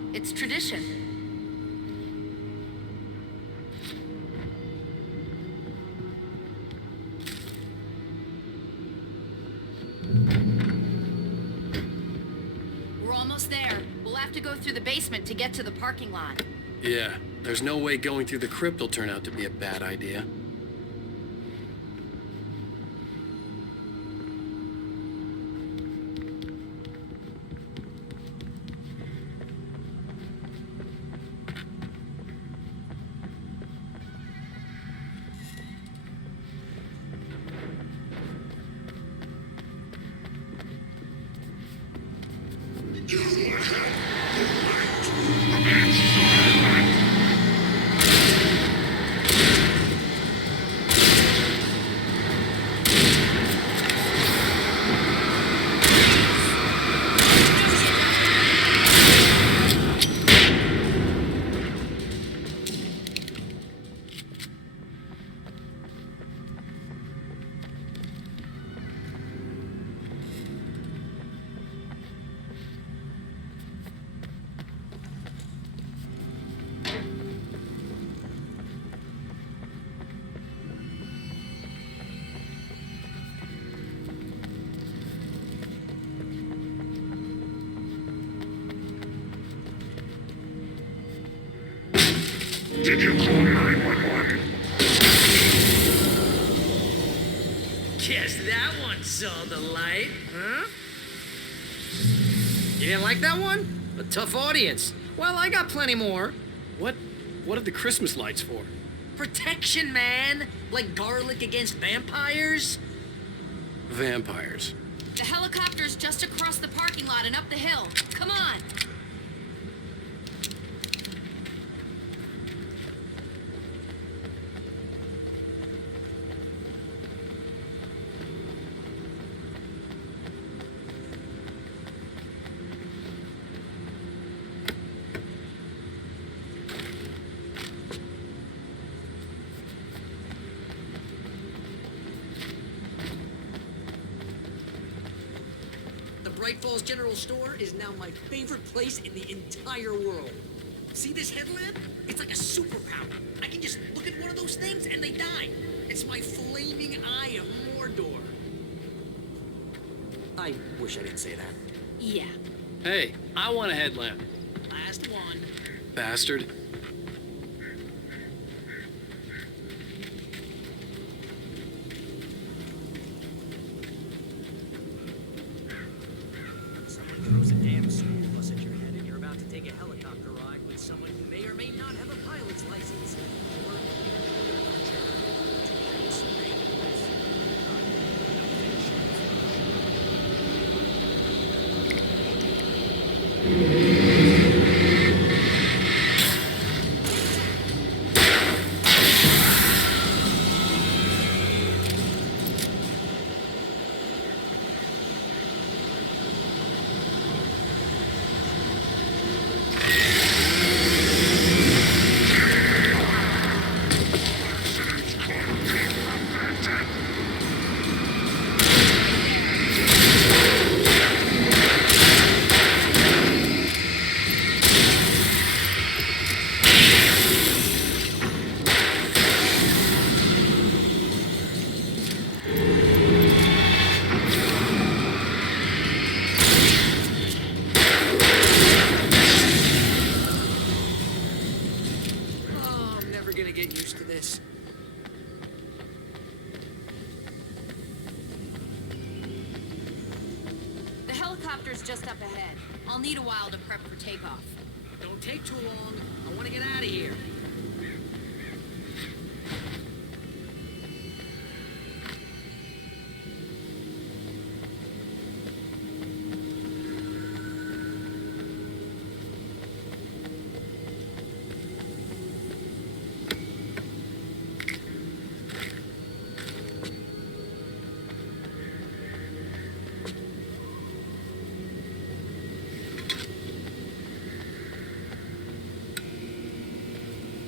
It's tradition. We're almost there. We'll have to go through the basement to get to the parking lot. Yeah, there's no way going through the crypt will turn out to be a bad idea. Did you call 911? Guess that one saw the light, huh? You didn't like that one? A tough audience. Well, I got plenty more. What are the Christmas lights for? Protection, man! Like garlic against vampires? Vampires. The helicopter's just across the parking lot and up the hill. Come on! Bright Falls General Store is now my favorite place in the entire world. See this headlamp? It's like a superpower. I can just look at one of those things and they die. It's my flaming eye of Mordor. I wish I didn't say that. Yeah. Hey, I want a headlamp. Last one. Bastard. Throws a damn school bus at your head and you're about to take a helicopter ride with someone who may or may not have a pilot's license. Or helicopter's just up ahead. I'll need a while to prep for takeoff. Don't take too long. I want to get out of here.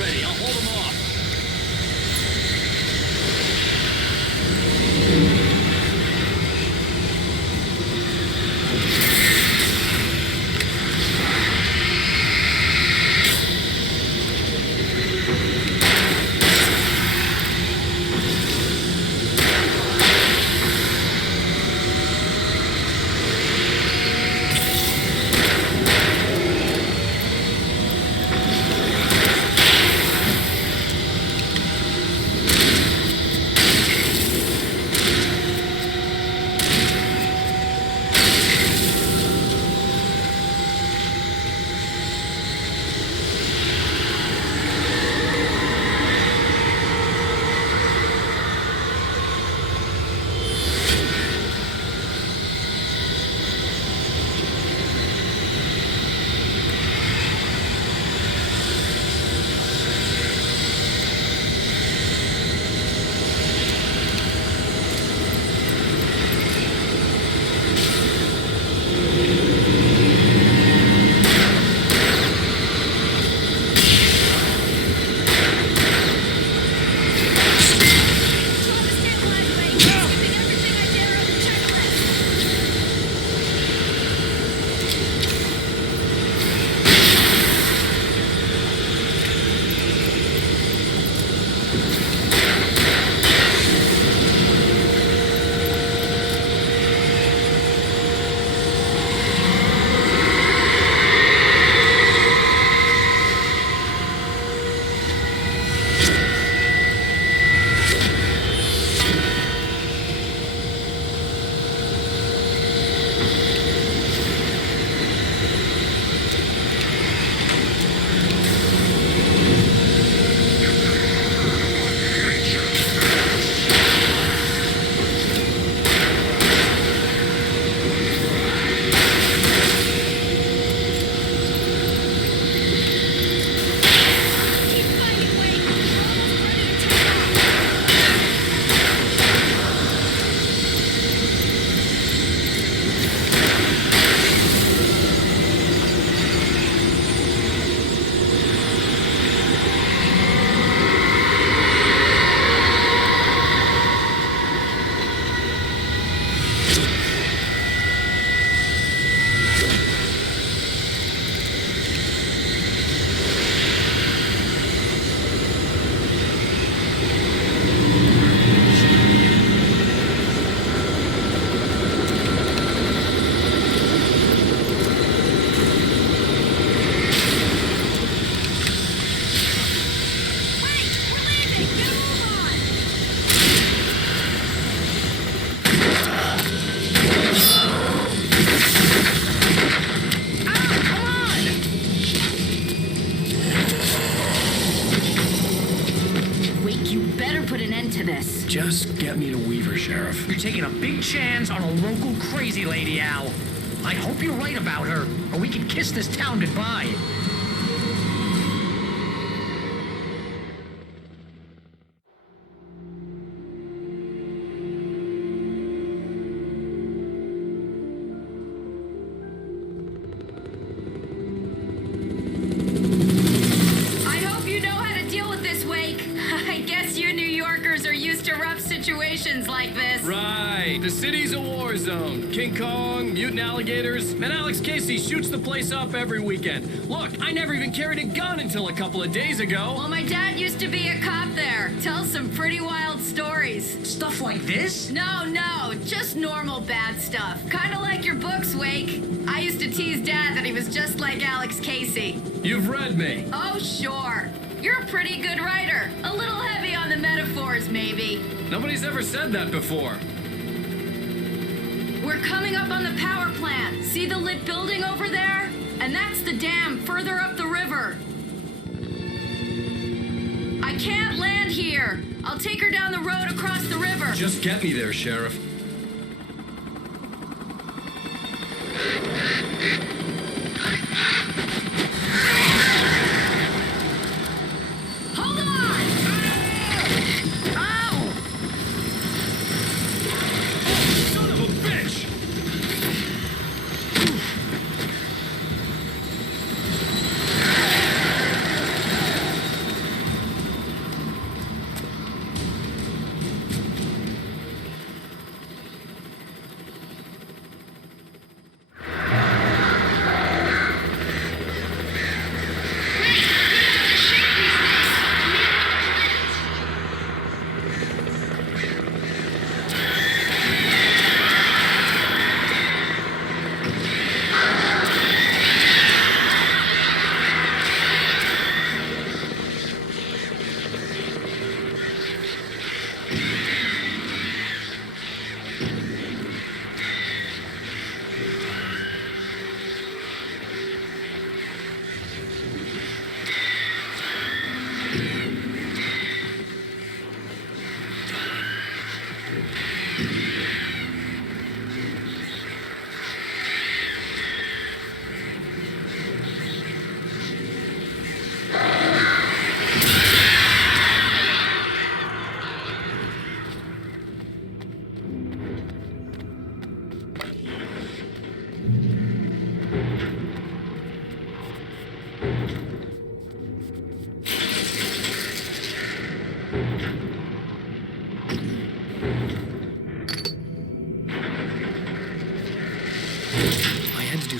ready. I'll hold them off. Just get me to Weaver, Sheriff. You're taking a big chance on a local crazy lady, Al. I hope you're right about her, or we can kiss this town goodbye. Like this. Right. The city's a war zone. King Kong, mutant alligators, and Alex Casey shoots the place up every weekend. Look, I never even carried a gun until a couple of days ago. Well, my dad used to be a cop there. Tells some pretty wild stories. Stuff like this? No, just normal bad stuff. Kind of like your books, Wake. I used to tease Dad that he was just like Alex Casey. You've read me. Oh, sure. You're a pretty good writer. A little heavy on the metaphors, maybe. Nobody's ever said that before. We're coming up on the power plant. See the lit building over there? And that's the dam further up the river. I can't land here. I'll take her down the road across the river. Just get me there, Sheriff. Hold on! Ow! Son of a bitch!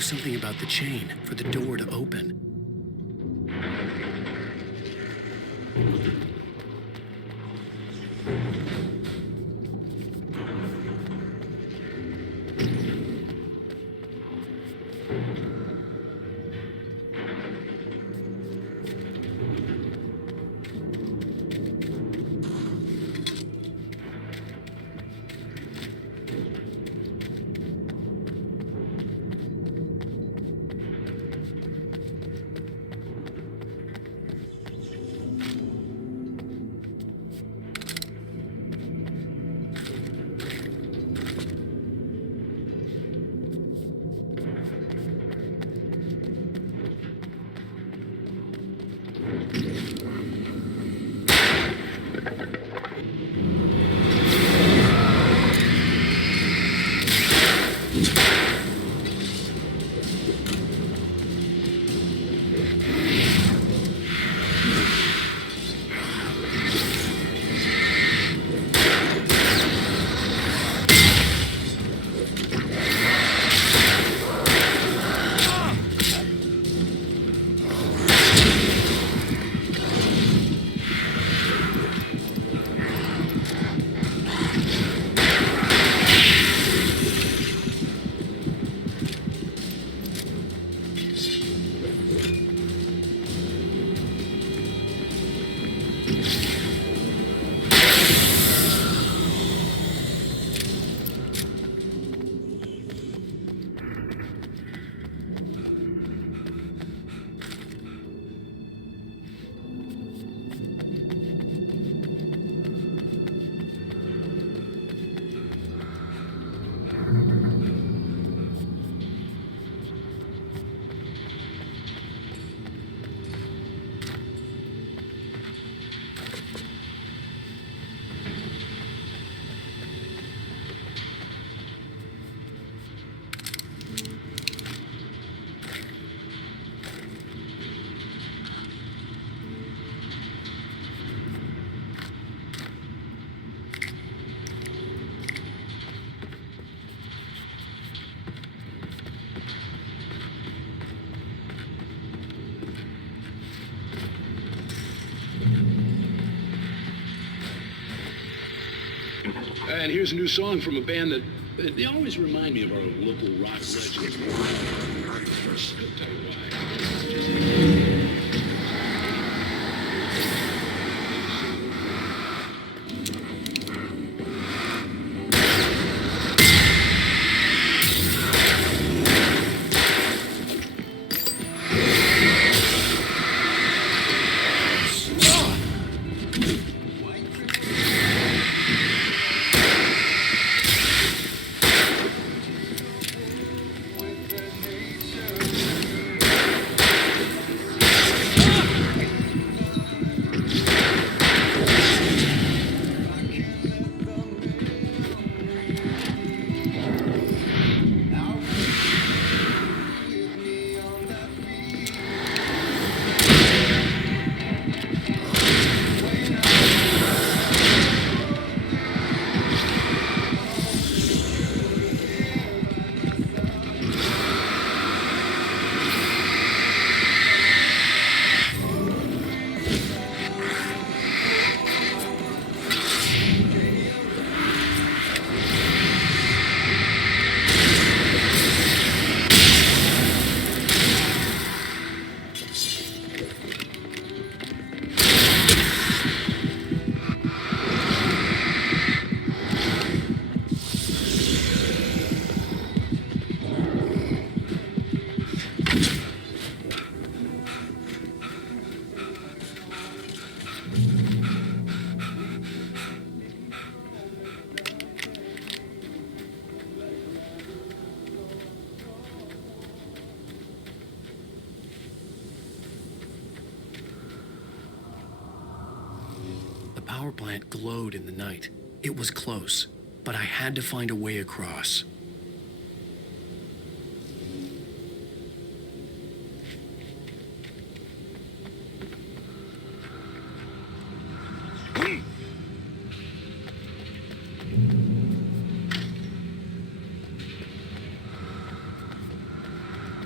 was something about the chain for the door to open. And here's a new song from a band that they always remind me of our local rock legends. I'll tell you why. The power plant glowed in the night. It was close, but I had to find a way across.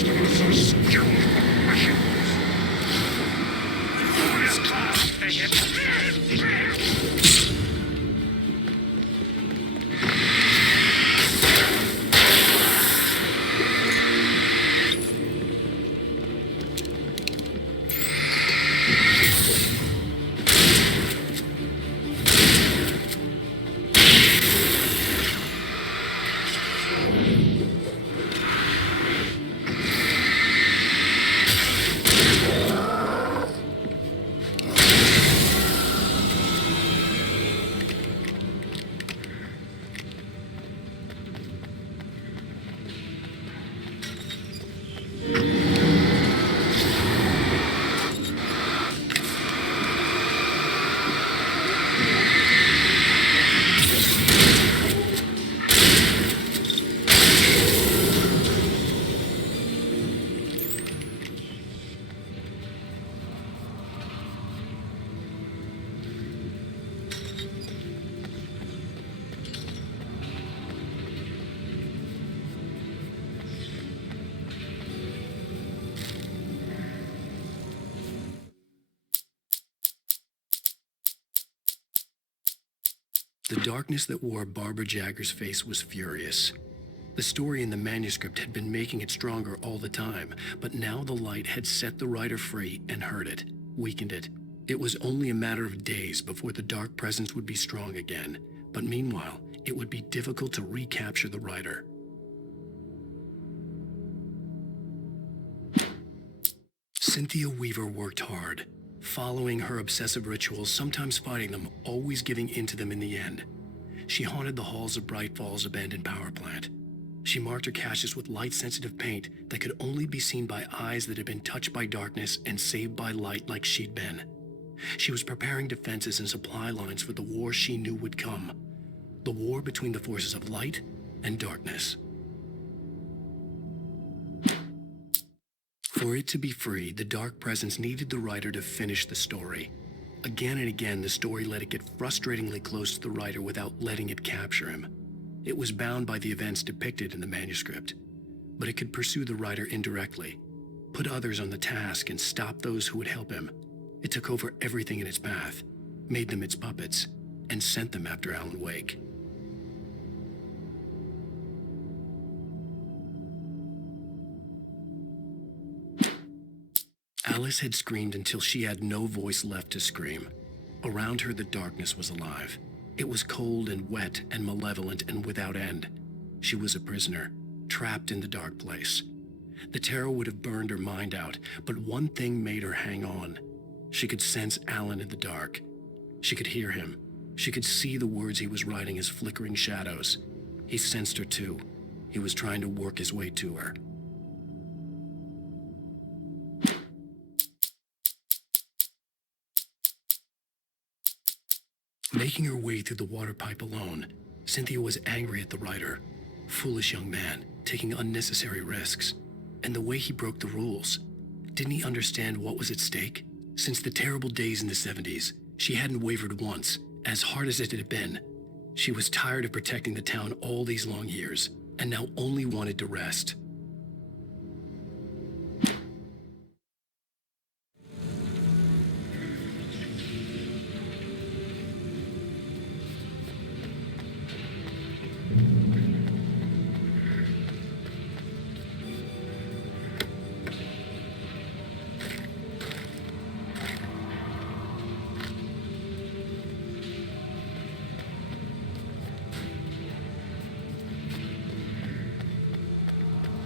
monsters are skillful machines. This class they hit. The darkness that wore Barbara Jagger's face was furious. The story in the manuscript had been making it stronger all the time, but now the light had set the writer free and hurt it, weakened it. It was only a matter of days before the dark presence would be strong again, but meanwhile, it would be difficult to recapture the writer. Cynthia Weaver worked hard, following her obsessive rituals, sometimes fighting them, always giving in to them in the end. She haunted the halls of Bright Falls' abandoned power plant. She marked her caches with light-sensitive paint that could only be seen by eyes that had been touched by darkness and saved by light like she'd been. She was preparing defenses and supply lines for the war she knew would come. The war between the forces of light and darkness. For it to be free, the dark presence needed the writer to finish the story. Again and again, the story let it get frustratingly close to the writer without letting it capture him. It was bound by the events depicted in the manuscript, but it could pursue the writer indirectly, put others on the task and stop those who would help him. It took over everything in its path, made them its puppets, and sent them after Alan Wake. Alice had screamed until she had no voice left to scream. Around her, the darkness was alive. It was cold and wet and malevolent and without end. She was a prisoner, trapped in the dark place. The terror would have burned her mind out, but one thing made her hang on. She could sense Alan in the dark. She could hear him. She could see the words he was writing as flickering shadows. He sensed her too. He was trying to work his way to her. Making her way through the water pipe alone, Cynthia was angry at the writer. Foolish young man, taking unnecessary risks. And the way he broke the rules. Didn't he understand what was at stake? Since the terrible days in the 70s, she hadn't wavered once, as hard as it had been. She was tired of protecting the town all these long years, and now only wanted to rest.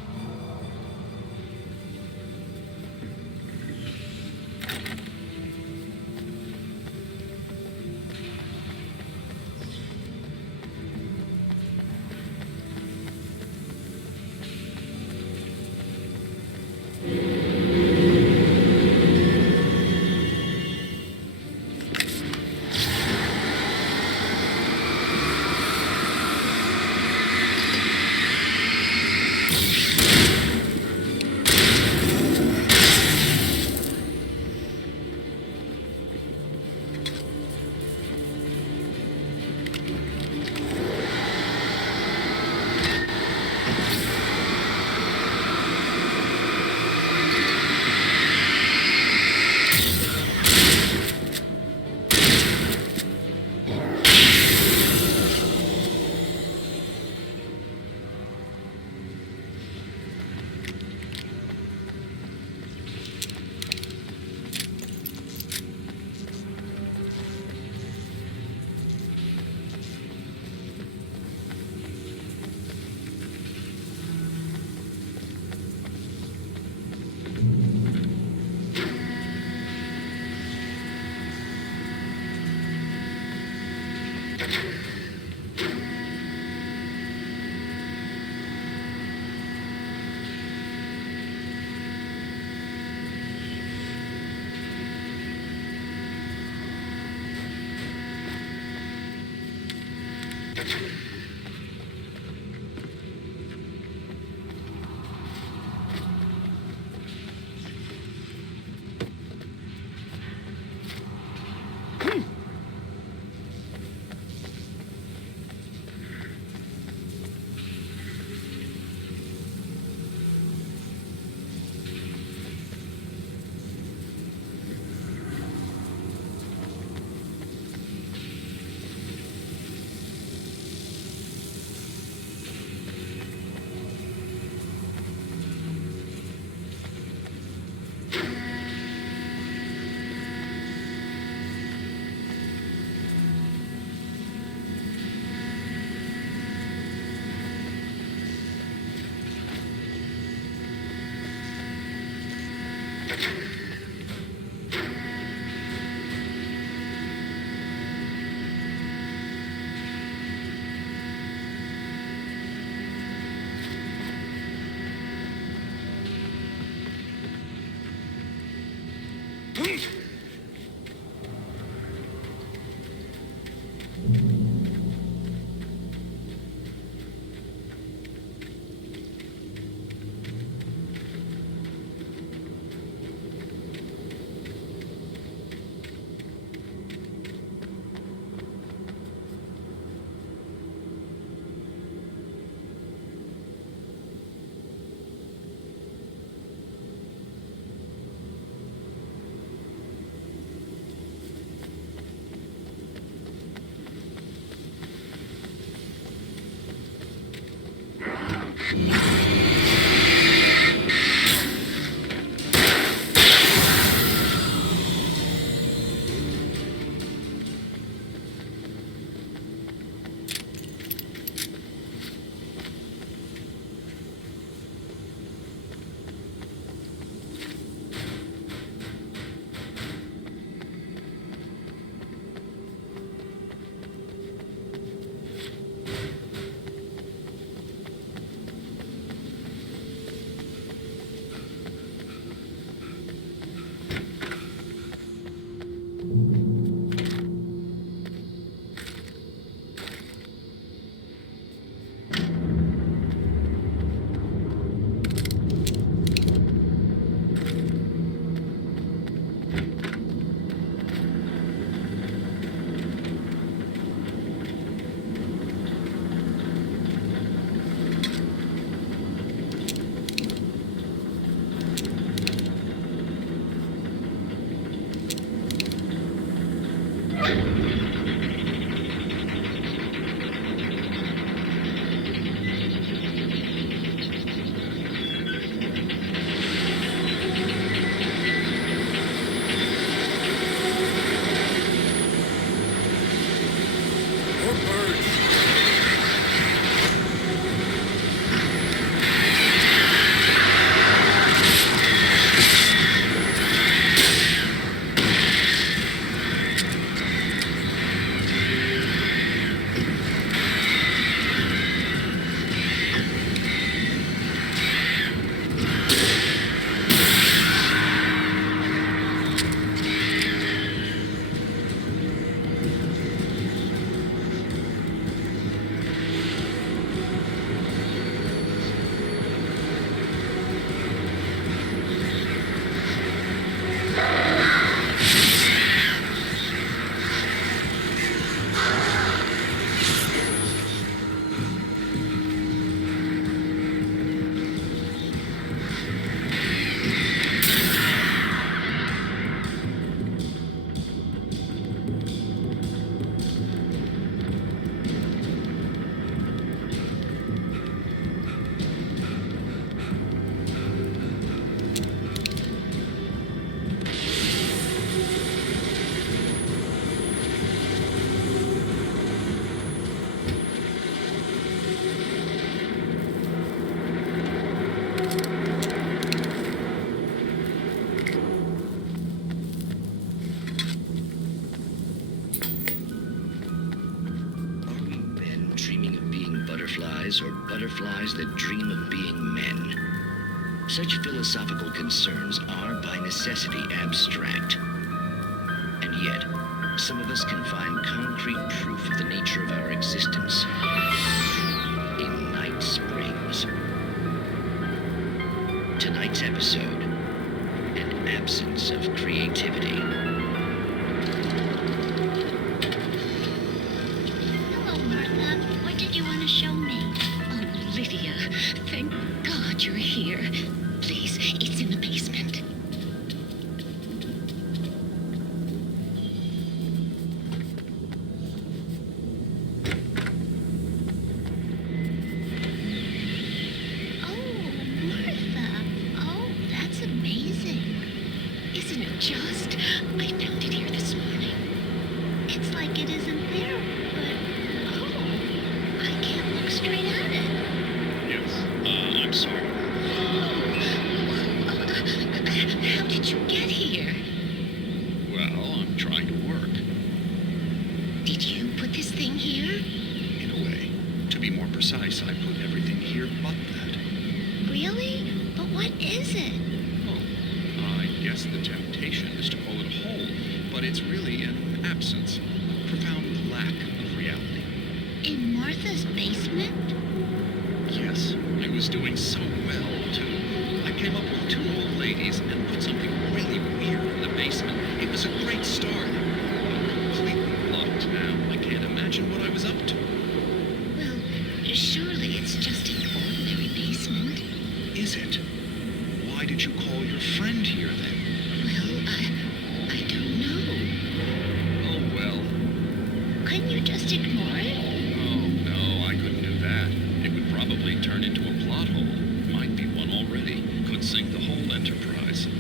fireflies or butterflies that dream of being men. Such philosophical concerns are by necessity abstract. And yet, some of us can find concrete proof of the nature of our existence in Night Springs. Tonight's episode, an absence of creativity. Hello, Martha. What did you want to show me? Oh, Lydia, thank God you're here. Please, it's in the basement. Just, I found it here this morning. It's like it isn't there, but, oh, I can't look straight at it. Yes, I'm sorry. How did you get here? Well, I'm trying to work. Did you put this thing here? In a way. To be more precise, I put everything here but that. Really? But what is it? I guess the temptation is to call it a hole, but it's really an absence, a profound lack of reality. In Martha's basement? Yes, I was doing so well, too. I came up with 2 old ladies and put something really weird in the basement. It was a great start. I'm completely blocked now. I can't imagine what I was up to. Well, surely it's just an ordinary basement. Is it? Why did you call your friend here, then? Well, I don't know. Oh, well. Couldn't you just ignore it? Oh, no, I couldn't do that. It would probably turn into a plot hole. Might be one already. Could sink the whole enterprise.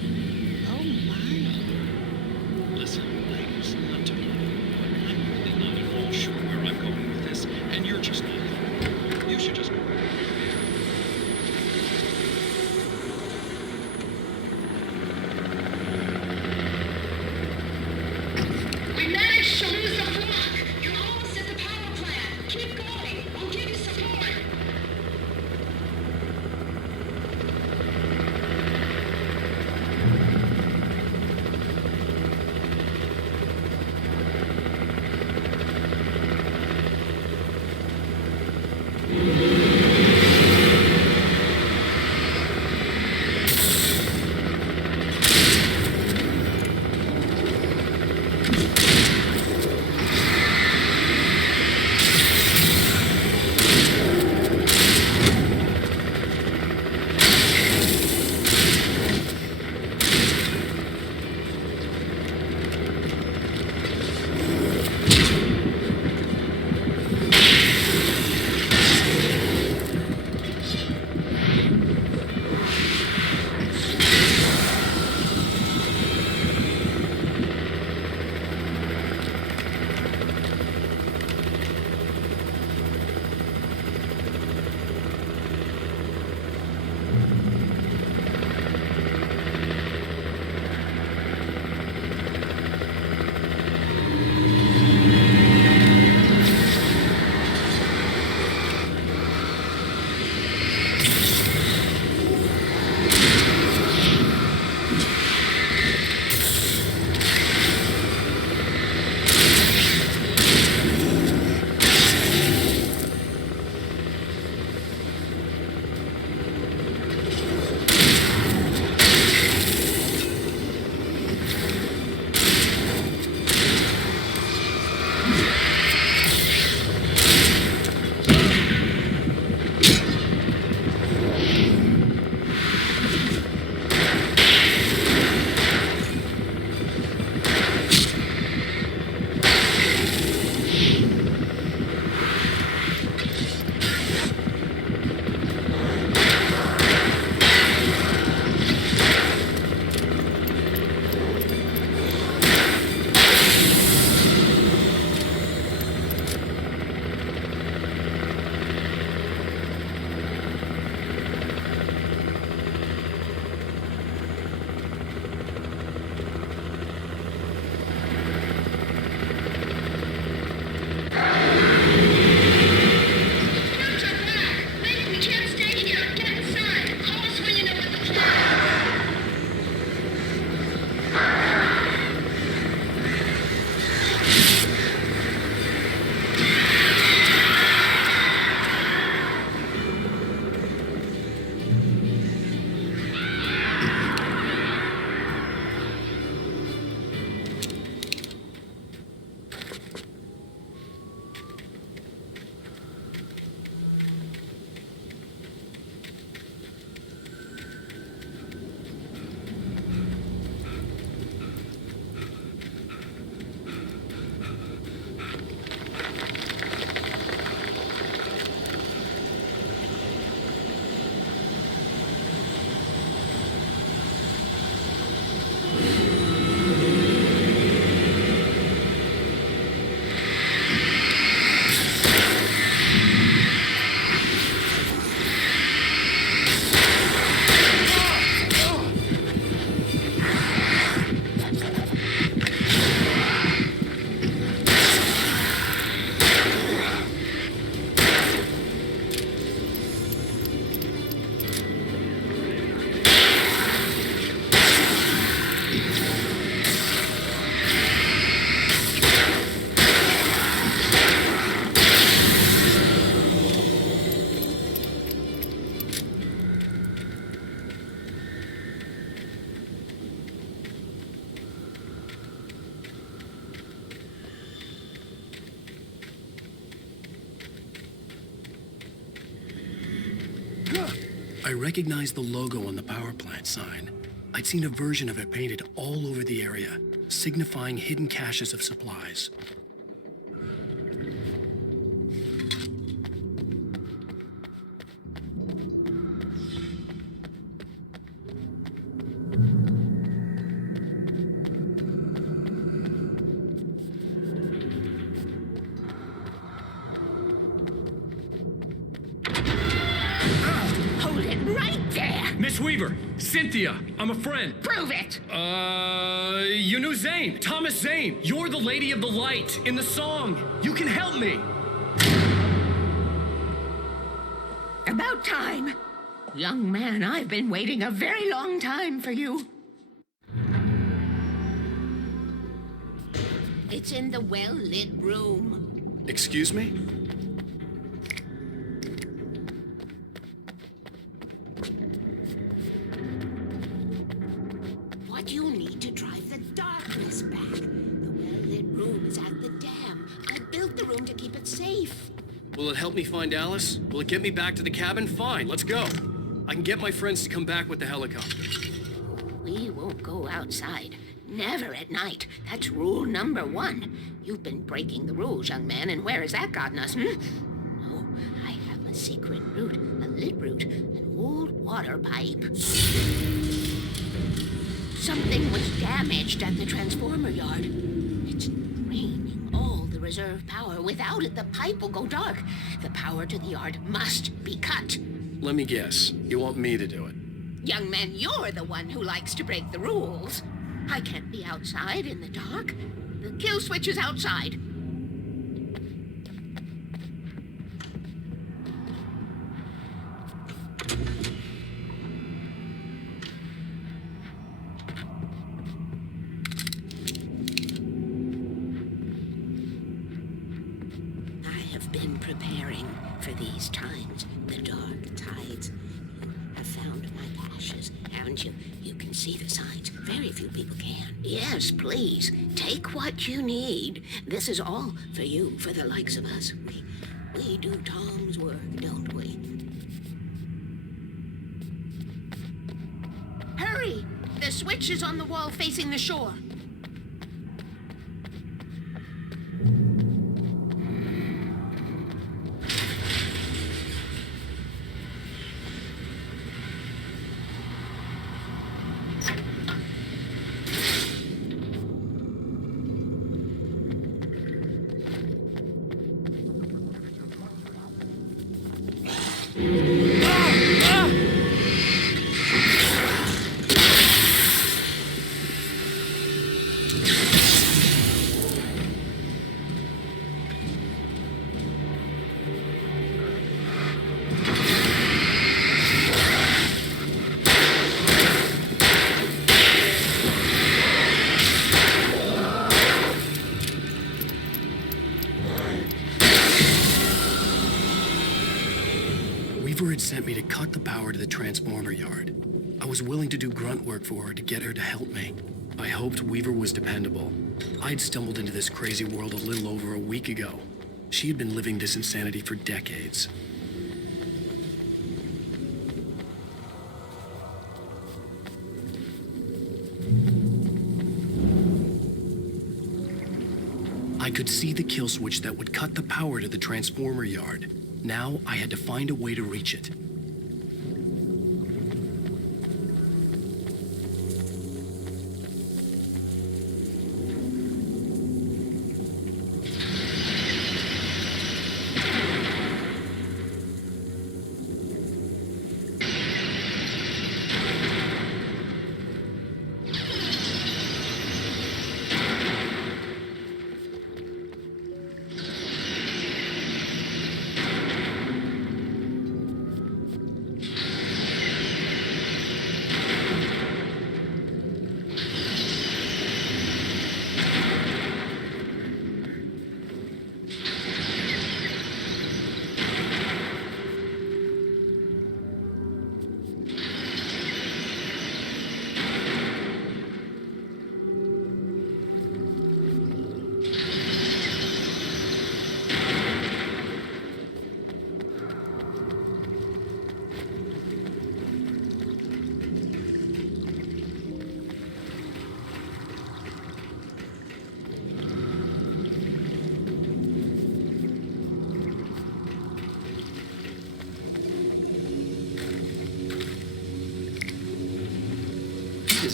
recognized the logo on the power plant sign. I'd seen a version of it painted all over the area, signifying hidden caches of supplies. Hold it right there! Miss Weaver, Cynthia, I'm a friend. Prove it! You knew Zane, Thomas Zane. You're the Lady of the Light in the song. You can help me. About time. Young man, I've been waiting a very long time for you. It's in the well-lit room. Excuse me? What you need to drive the darkness back. The well-lit room is at the dam. I built the room to keep it safe. Will it help me find Alice? Will it get me back to the cabin? Fine, let's go. I can get my friends to come back with the helicopter. We won't go outside. Never at night. That's rule number 1. You've been breaking the rules, young man, and where has that gotten us, No, I have a secret route, a lit route, an old water pipe. Something was damaged at the transformer yard. It's draining all the reserve power. Without it, the pipe will go dark. The power to the yard must be cut. Let me guess. You want me to do it? Young man, you're the one who likes to break the rules. I can't be outside in the dark. The kill switch is outside. I have been preparing for these times, the dark tides. You have found my caches, haven't you? You can see the signs. Very few people can. Yes, please. Take what you need. This is all for you, for the likes of us. We do Tom's work, don't we? Hurry! The switch is on the wall facing the shore. Weaver had sent me to cut the power to the transformer yard. I was willing to do grunt work for her to get her to help me. I hoped Weaver was dependable. I'd stumbled into this crazy world a little over a week ago. She had been living this insanity for decades. I could see the kill switch that would cut the power to the transformer yard. Now I had to find a way to reach it.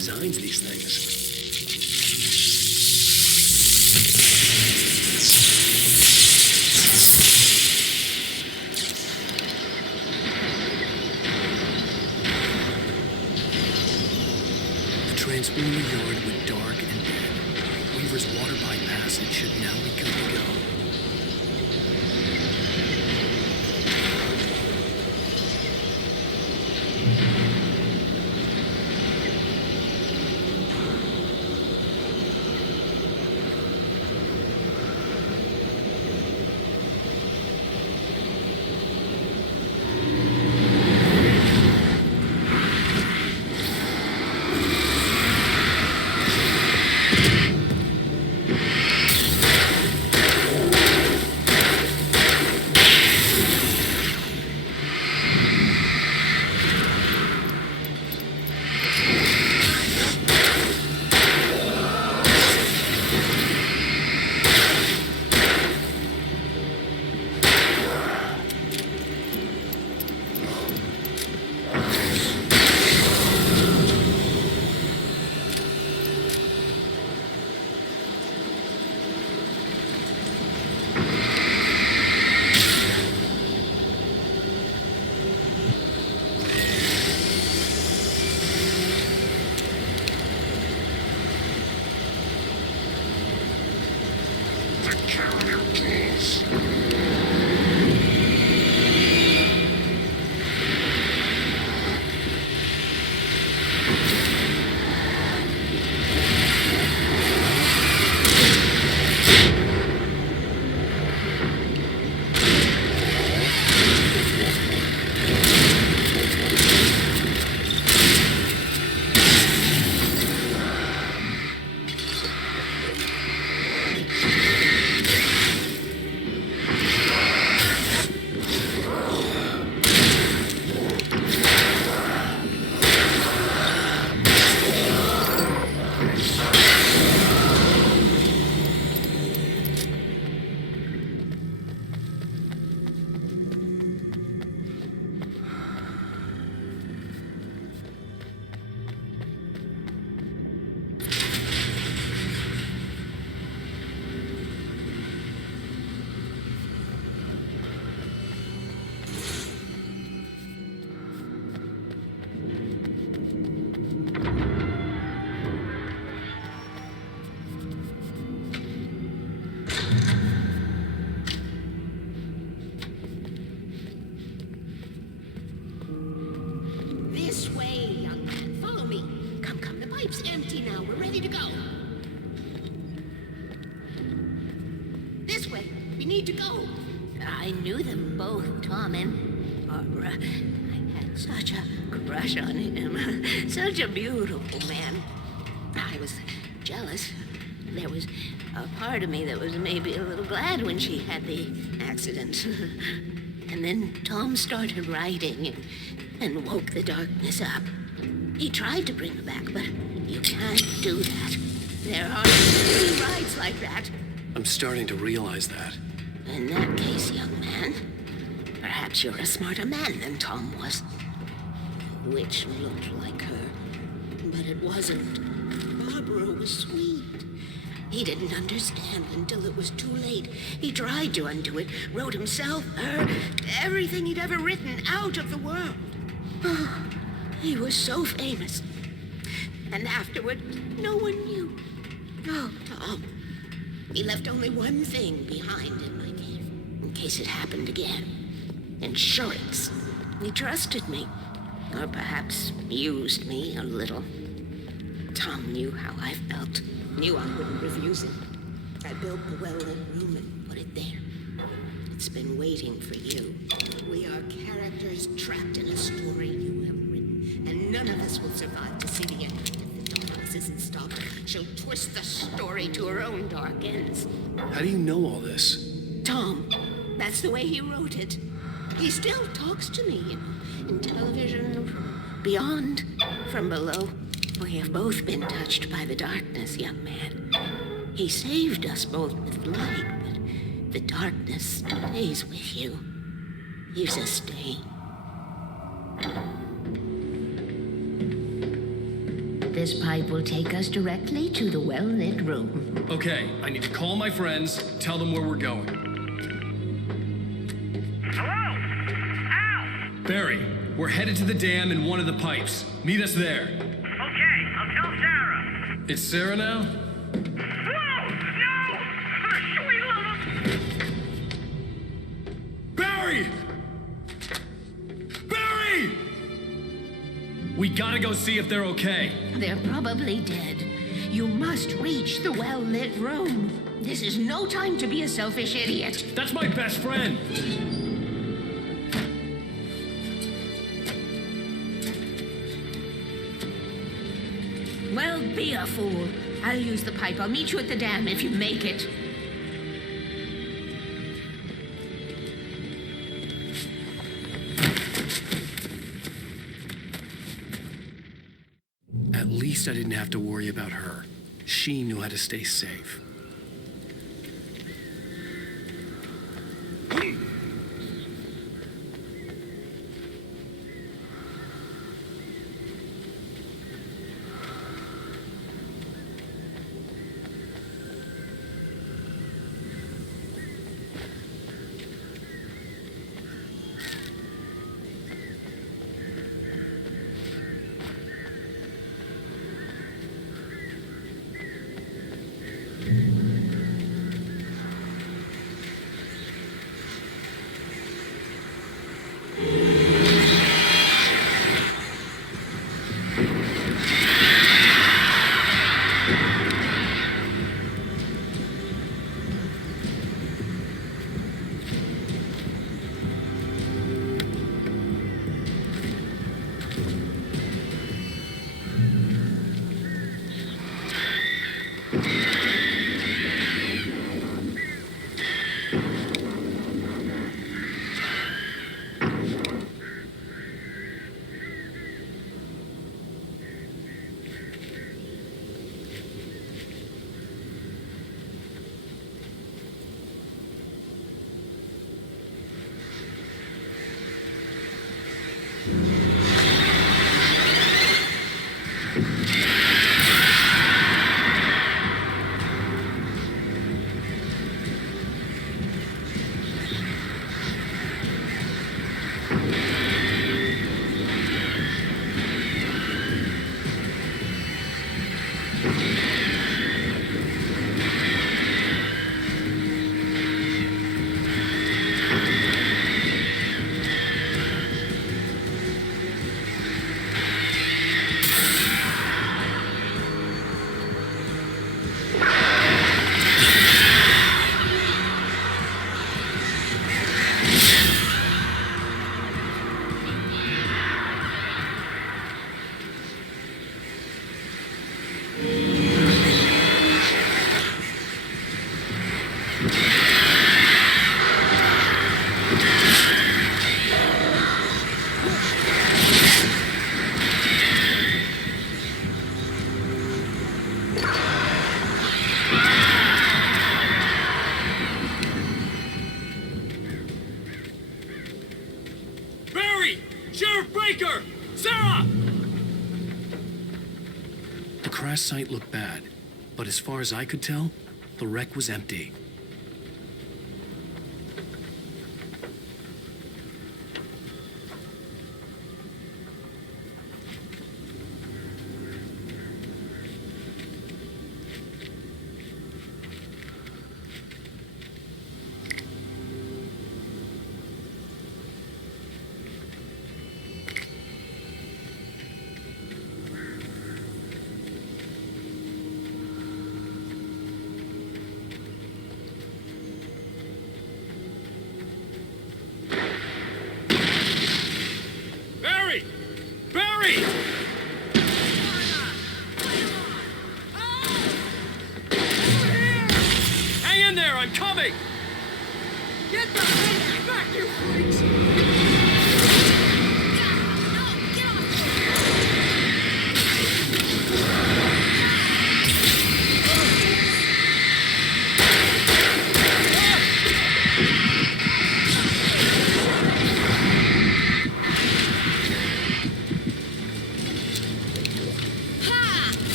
designs these things? The transformer yard went dark and dead. Weaver's water pipe passage should now be good to go. I knew them both, Tom and Barbara. I had such a crush on him. Such a beautiful man. I was jealous. There was a part of me that was maybe a little glad when she had the accident. And then Tom started writing and woke the darkness up. He tried to bring her back, but you can't do that. There are many rides like that. I'm starting to realize that. In that case, young man, perhaps you're a smarter man than Tom was. The witch looked like her, but it wasn't. Barbara was sweet. He didn't understand until it was too late. He tried to undo it, wrote himself, her, everything he'd ever written out of the world. Oh, he was so famous. And afterward, no one knew. Oh, Tom. He left only one thing behind in my cave, in case it happened again. Insurance. He trusted me. Or perhaps used me a little. Tom knew how I felt. Knew I wouldn't refuse it. I built the well-lit room and put it there. It's been waiting for you. We are characters trapped in a story you have written, and none of us will survive to see the end. If the darkness isn't stopped, she'll twist the story to her own dark ends. How do you know all this? Tom, that's the way he wrote it. He still talks to me, you know, in television, from beyond, from below. We have both been touched by the darkness, young man. He saved us both with light, but the darkness stays with you. Leaves a stain. This pipe will take us directly to the well-lit room. Okay, I need to call my friends, tell them where we're going. Hello? Al! Barry, we're headed to the dam in one of the pipes. Meet us there. Okay, I'll tell Sarah. It's Sarah now? Whoa! No! Sweet little... Barry! Barry! We gotta go see if they're okay. They're probably dead. You must reach the well-lit room. This is no time to be a selfish idiot. That's my best friend. Well, be a fool. I'll use the pipe. I'll meet you at the dam if you make it. At least I didn't have to worry about her. She knew how to stay safe. The crash site looked bad, but as far as I could tell, the wreck was empty. I'm coming! Get the heck back, you freaks! Ha!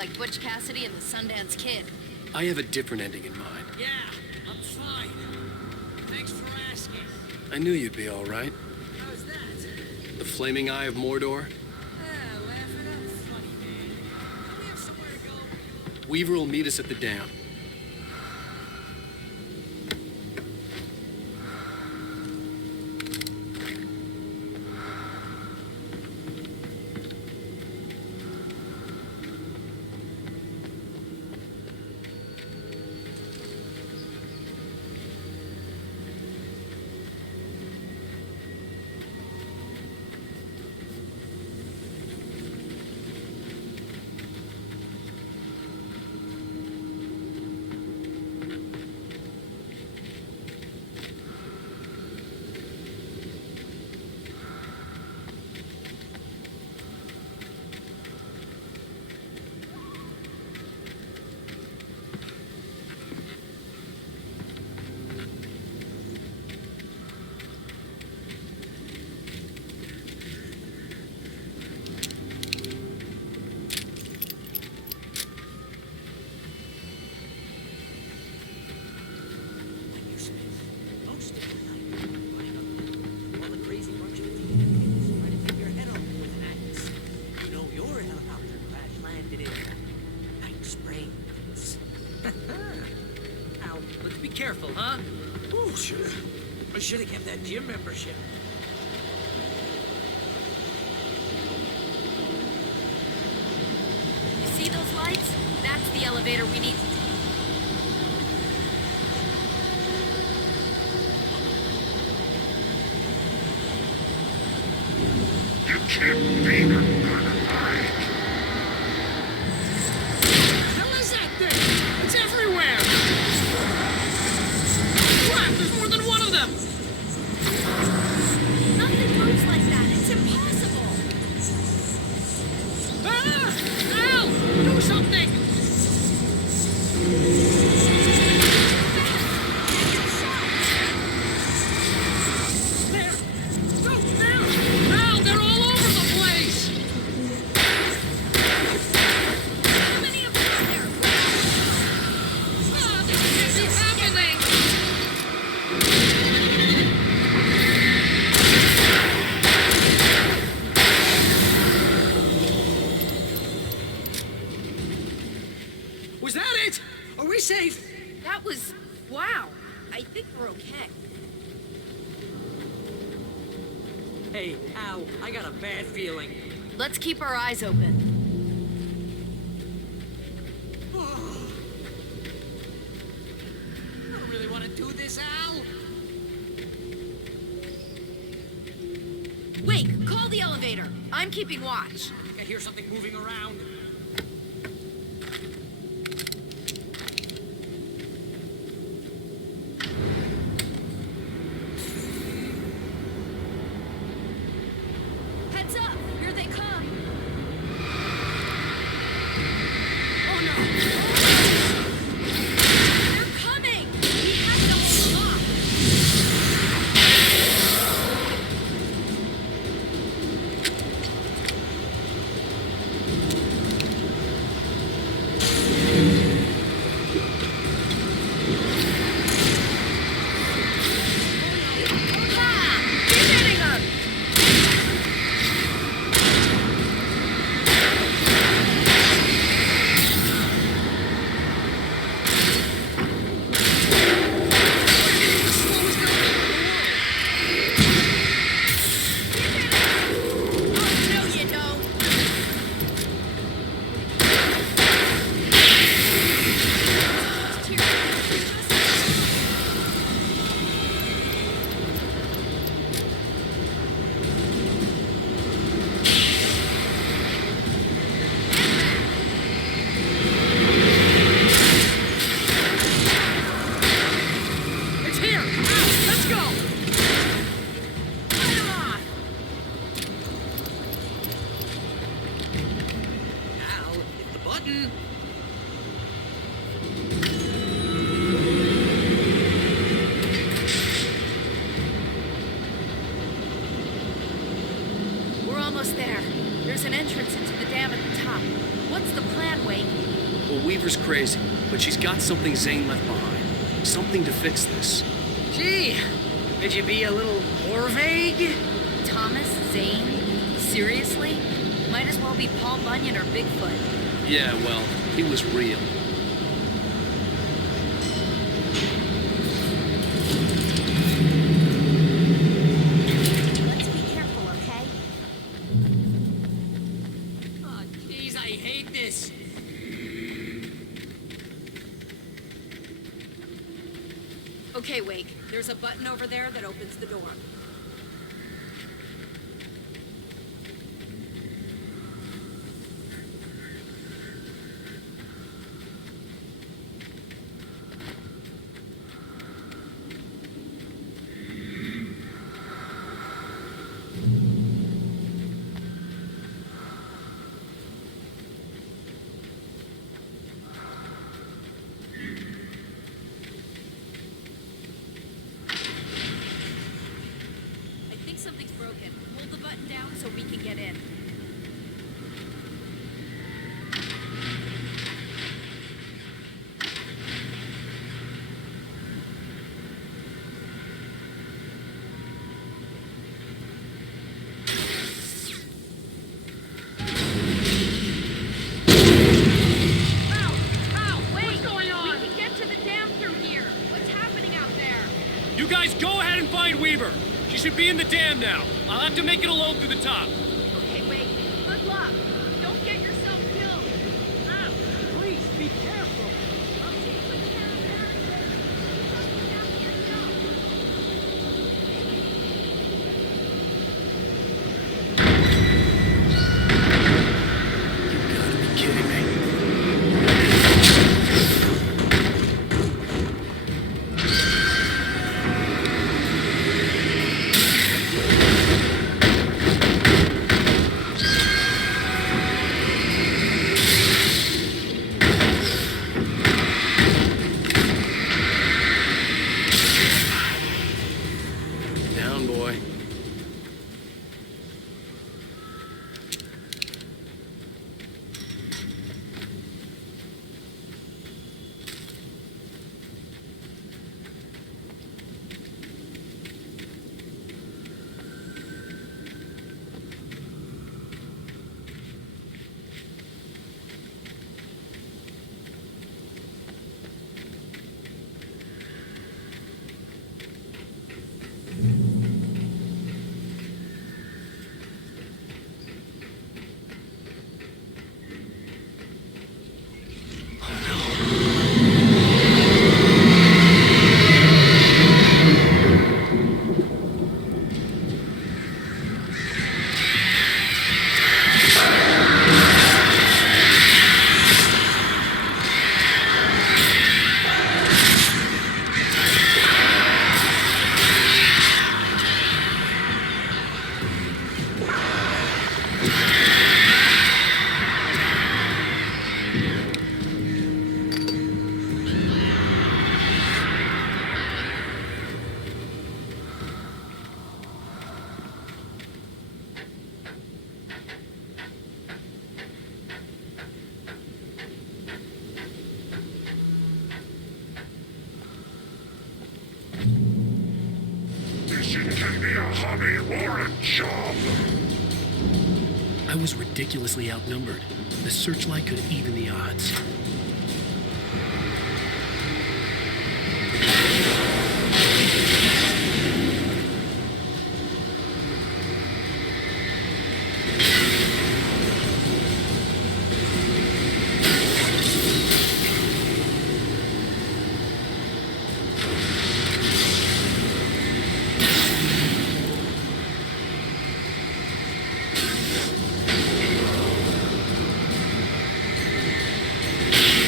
like Butch Cassidy and the Sundance Kid. I have a different ending in mind. Yeah, I'm fine. Thanks for asking. I knew you'd be all right. How's that? The flaming eye of Mordor? Yeah, laugh it up, funny man. Do we have somewhere to go? Weaver will meet us at the dam. Careful, huh? Ooh, I should have kept that gym membership. You see those lights? That's the elevator we need to take. You can't beat a good fight. Hell is that thing? It's everywhere! Crap, there's more than one of them! Nothing moves like that. It's impossible. Ah! Al! Do something! There! Go, there! Al, they're all over the place! How many of them are there? Ah, this can't be happening! Was that it? Are we safe? That was... wow. I think we're okay. Hey, Al, I got a bad feeling. Let's keep our eyes open. I don't really want to do this, Al. Wait, call the elevator. I'm keeping watch. I think I hear something moving around. Heads up! Here they come! Oh no! They're coming! We have to hold them off! Ha! Keep hitting them! Oh, no, you don't. It's here! Al, let's go! Light 'em off. Al, hit the button. We're almost there. There's an entrance into the dam at the top. What's the plan, Wake? Well, Weaver's crazy, but she's got something Zane left behind. Something to fix this. Gee, could you be a little more vague? Thomas Zane? Seriously? Might as well be Paul Bunyan or Bigfoot. Yeah, well, he was real. Let's be careful, okay? Oh, jeez, I hate this. Okay, Wake. There's a button over there that opens the door. I think something's broken. Hold the button down so we can get in. You guys go ahead and find Weaver. She should be in the dam now. I'll have to make it alone through the top. Okay, Wake. Good luck. Don't get yourself killed. Please be careful. Kidding me? Down, boy. This can be a hobby or a job. I was ridiculously outnumbered. The searchlight could even the odds.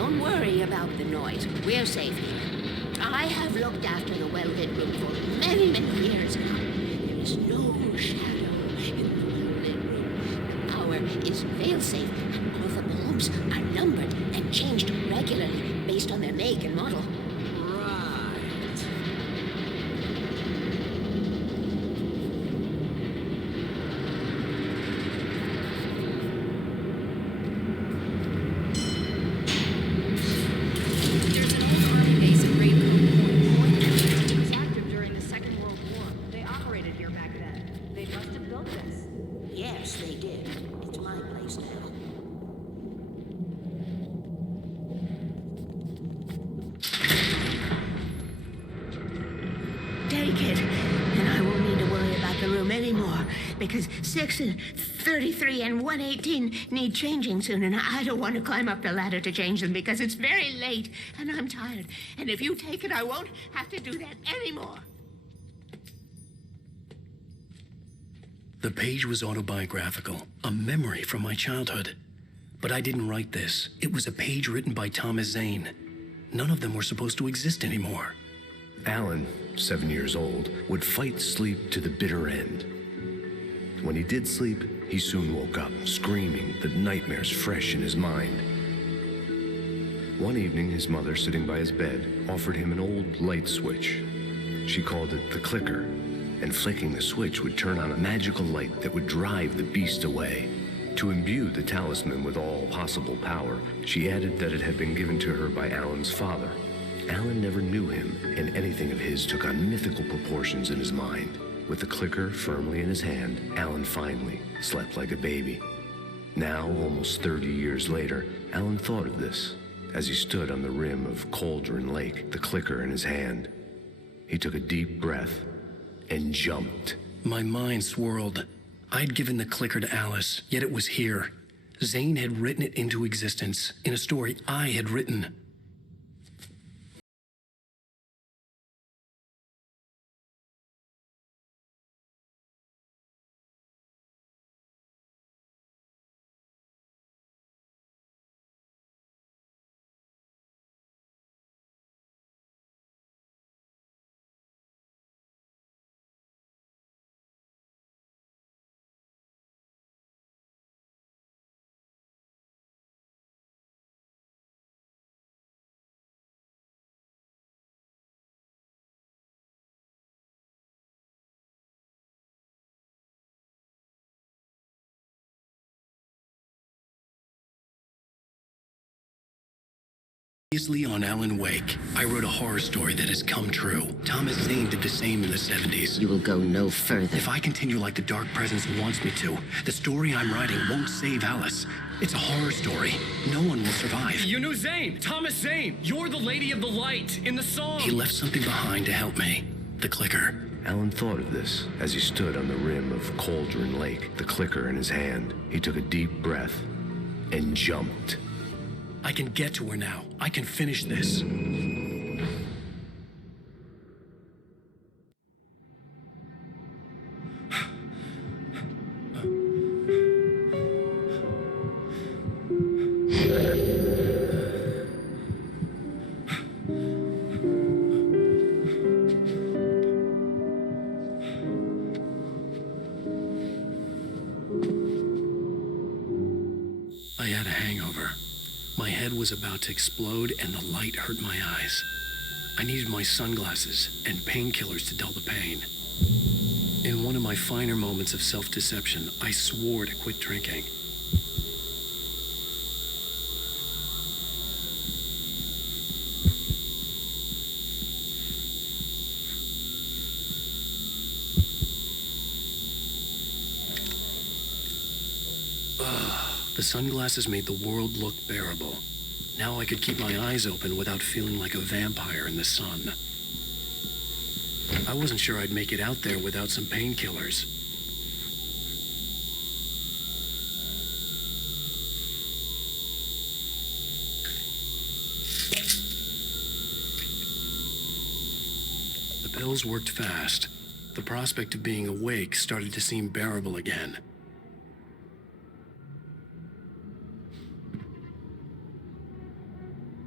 Don't worry about the noise. We're safe here. I have looked after the well-lit room for many, many years now. There is no shadow in the well-lit room. The power is fail-safe, and all the bulbs are numbered and changed regularly based on their make and model. There's an old army base at Great Cove Point. It was active during the Second World War. They operated here back then. They must have built this. Yes, they did. It's my place now. Take it, and I won't need to worry about the room anymore, because 6 and 33 and 118 need changing soon, and I don't want to climb up the ladder to change them because it's very late, and I'm tired. And if you take it, I won't have to do that anymore. The page was autobiographical, a memory from my childhood. But I didn't write this. It was a page written by Thomas Zane. None of them were supposed to exist anymore. Alan, 7 years old, would fight sleep to the bitter end. When he did sleep, he soon woke up, screaming, the nightmares fresh in his mind. One evening, his mother, sitting by his bed, offered him an old light switch. She called it the clicker, and flicking the switch would turn on a magical light that would drive the beast away. To imbue the talisman with all possible power, she added that it had been given to her by Alan's father. Alan never knew him, and anything of his took on mythical proportions in his mind. With the clicker firmly in his hand, Alan finally slept like a baby. Now, almost 30 years later, Alan thought of this as he stood on the rim of Cauldron Lake, the clicker in his hand. He took a deep breath and jumped. My mind swirled. I'd given the clicker to Alice, yet it was here. Zane had written it into existence in a story I had written. Previously on Alan Wake, I wrote a horror story that has come true. Thomas Zane did the same in the 70s. You will go no further. If I continue like the Dark Presence wants me to, the story I'm writing won't save Alice. It's a horror story. No one will survive. You knew Zane! Thomas Zane! You're the Lady of the Light in the song! He left something behind to help me. The clicker. Alan thought of this as he stood on the rim of Cauldron Lake, the clicker in his hand. He took a deep breath and jumped. I can get to her now. I can finish this. I had a hangover. My head was about to explode and the light hurt my eyes. I needed my sunglasses and painkillers to dull the pain. In one of my finer moments of self-deception, I swore to quit drinking. The sunglasses made the world look bearable. Now I could keep my eyes open without feeling like a vampire in the sun. I wasn't sure I'd make it out there without some painkillers. The pills worked fast. The prospect of being awake started to seem bearable again.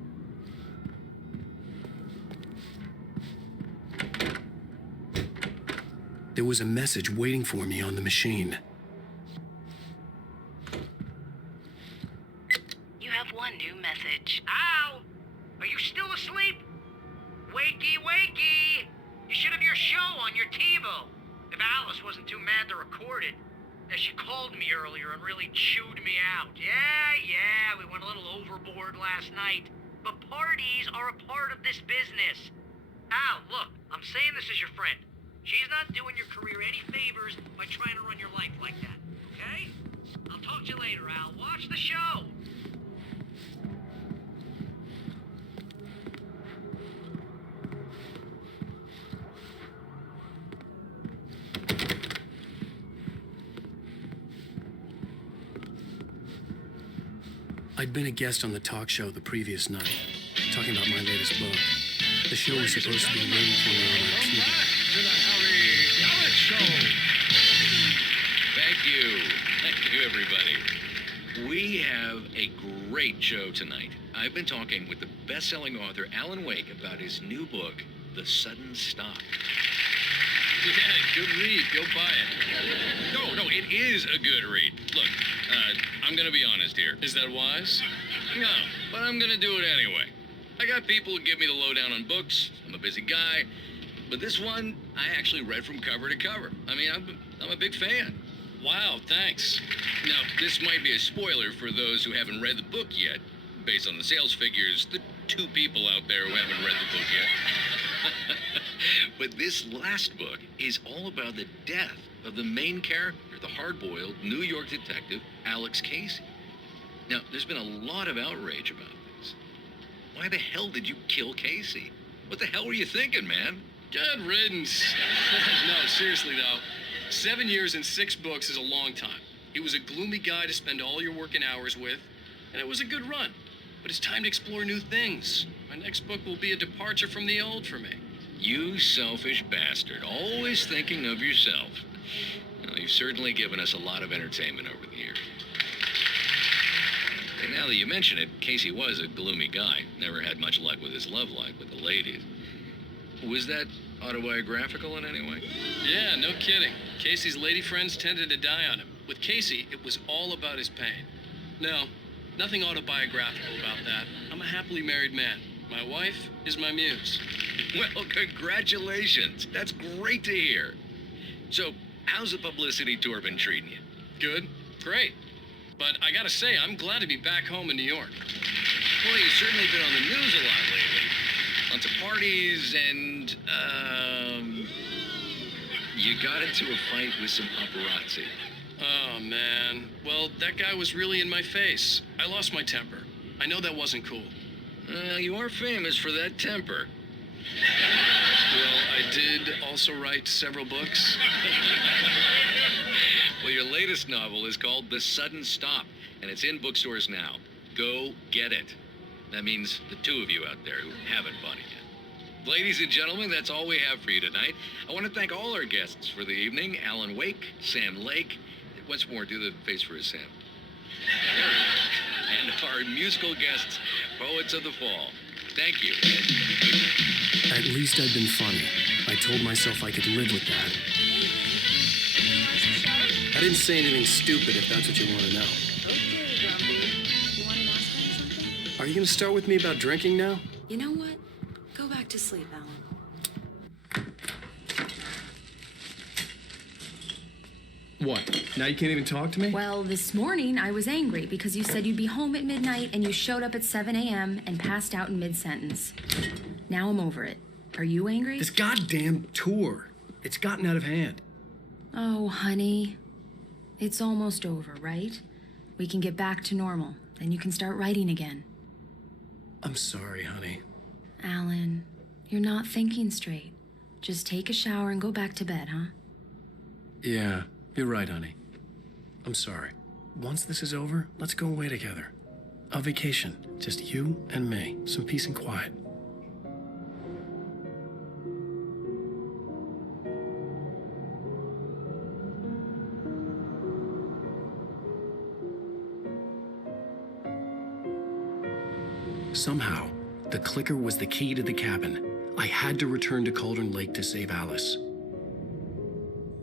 There was a message waiting for me on the machine. You have one new message. Al! Are you still asleep? Wakey, wakey! You should have your show on your TiVo. If Alice wasn't too mad to record it. As she called me earlier and really chewed me out. Yeah, we went a little overboard last night. But parties are a part of this business. Al, look, I'm saying this as your friend. She's not doing your career any favors by trying to run your life like that, okay? I'll talk to you later, Al. Watch the show! I'd been a guest on the talk show the previous night, talking about my latest book. The show was supposed to be waiting for me on our TV. To the Harry Alex Show. Thank you, everybody. We have a great show tonight. I've been talking with the best-selling author Alan Wake about his new book, The Sudden Stop. Yeah, good read. Go buy it. No, it is a good read. Look, I'm gonna be honest here. Is that wise? No, but I'm gonna do it anyway. I got people who give me the lowdown on books. I'm a busy guy. But this one, I actually read from cover to cover. I mean, I'm a big fan. Wow, thanks. Now, this might be a spoiler for those who haven't read the book yet. Based on the sales figures, the 2 people out there who haven't read the book yet. But this last book is all about the death of the main character, the hard-boiled New York detective, Alex Casey. Now, there's been a lot of outrage about this. Why the hell did you kill Casey? What the hell were you thinking, man? Good riddance. No, seriously though. 7 years and 6 books is a long time. He was a gloomy guy to spend all your working hours with, and it was a good run. But it's time to explore new things. My next book will be a departure from the old for me. You selfish bastard, always thinking of yourself. Well, you've certainly given us a lot of entertainment over the years. And now that you mention it, Casey was a gloomy guy. Never had much luck with his love life with the ladies. Was that autobiographical in any way? Yeah, no kidding. Casey's lady friends tended to die on him. With Casey, it was all about his pain. No, nothing autobiographical about that. I'm a happily married man. My wife is my muse. Well, congratulations. That's great to hear. So, how's the publicity tour been treating you? Good. Great. But I gotta say, I'm glad to be back home in New York. Well, you've certainly been on the news a lot lately. Lots of parties and, you got into a fight with some paparazzi. Oh, man. Well, that guy was really in my face. I lost my temper. I know that wasn't cool. Well, you are famous for that temper. Well, I did also write several books. Well, your latest novel is called The Sudden Stop, and it's in bookstores now. Go get it. That means the 2 of you out there who haven't bought it yet. Ladies and gentlemen, that's all we have for you tonight. I want to thank all our guests for the evening. Alan Wake, Sam Lake. Once more, do the face for his Sam. And our musical guests, Poets of the Fall. Thank you. At least I'd been funny. I told myself I could live with that. I didn't say anything stupid, if that's what you want to know. Okay, Grumpy. You want to ask me something? Are you going to start with me about drinking now? You know what? Go back to sleep, Alan. What? Now you can't even talk to me? Well, this morning I was angry because you said you'd be home at midnight and you showed up at 7 a.m. and passed out in mid-sentence. Now I'm over it. Are you angry? This goddamn tour. It's gotten out of hand. Oh, honey. It's almost over, right? We can get back to normal. Then you can start writing again. I'm sorry, honey. Alan, you're not thinking straight. Just take a shower and go back to bed, huh? Yeah, you're right, honey. I'm sorry. Once this is over, let's go away together. A vacation. Just you and me. Some peace and quiet. Somehow, the clicker was the key to the cabin. I had to return to Cauldron Lake to save Alice.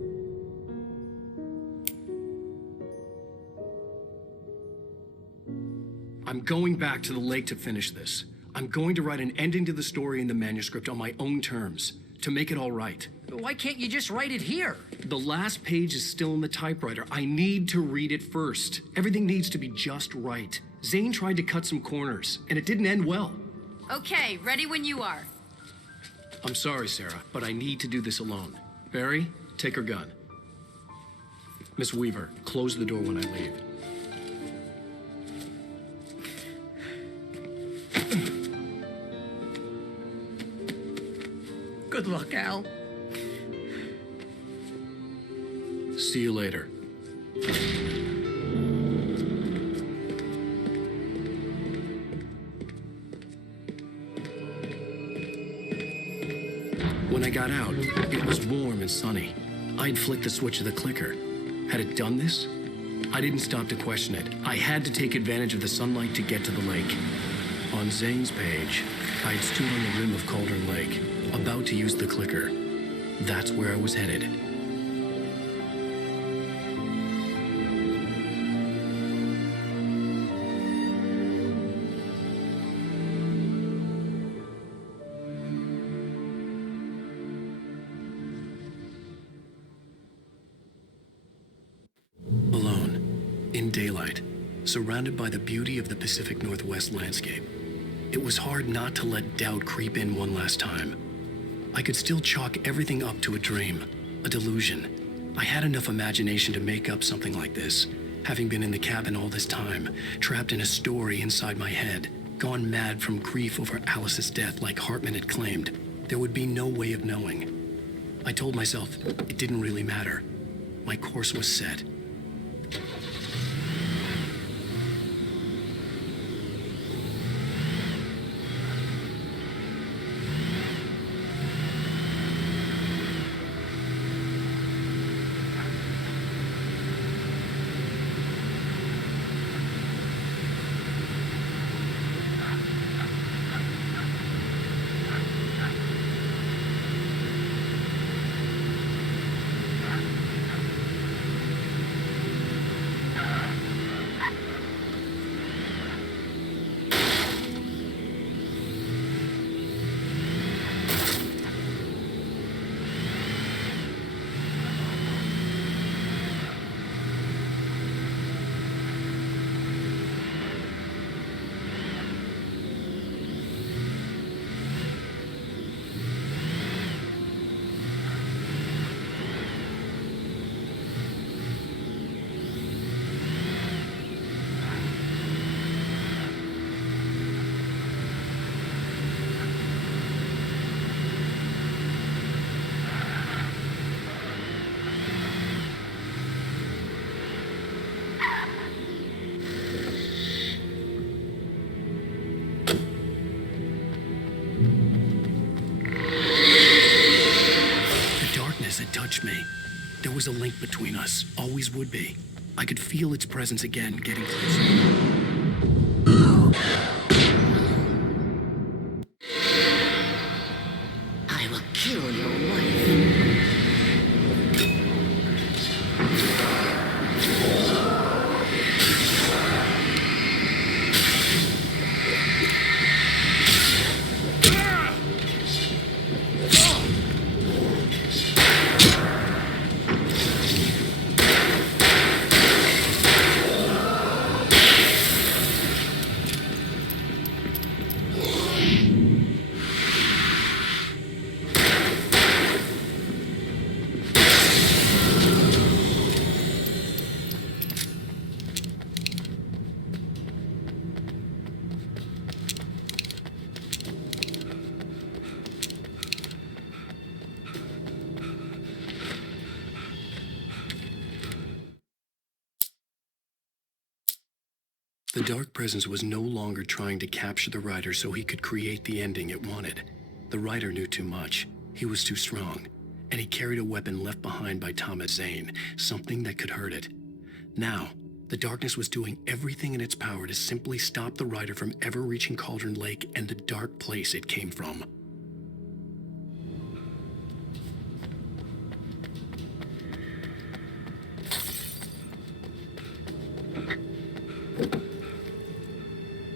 I'm going back to the lake to finish this. I'm going to write an ending to the story in the manuscript on my own terms, to make it all right. Why can't you just write it here? The last page is still in the typewriter. I need to read it first. Everything needs to be just right. Zane tried to cut some corners, and it didn't end well. Okay, ready when you are. I'm sorry, Sarah, but I need to do this alone. Barry, take her gun. Miss Weaver, close the door when I leave. Good luck, Al. See you later. When I got out, it was warm and sunny. I'd flicked the switch of the clicker. Had it done this? I didn't stop to question it. I had to take advantage of the sunlight to get to the lake. On Zane's page, I'd stood on the rim of Cauldron Lake, about to use the clicker. That's where I was headed. Alone, in daylight, surrounded by the beauty of the Pacific Northwest landscape. It was hard not to let doubt creep in one last time. I could still chalk everything up to a dream, a delusion. I had enough imagination to make up something like this, having been in the cabin all this time, trapped in a story inside my head, gone mad from grief over Alice's death like Hartman had claimed. There would be no way of knowing. I told myself it didn't really matter. My course was set. Had touched me. There was a link between us, always would be. I could feel its presence again, getting closer. I will kill your wife. The Dark Presence was no longer trying to capture the writer so he could create the ending it wanted. The writer knew too much. He was too strong. And he carried a weapon left behind by Thomas Zane, something that could hurt it. Now, the darkness was doing everything in its power to simply stop the writer from ever reaching Cauldron Lake and the dark place it came from.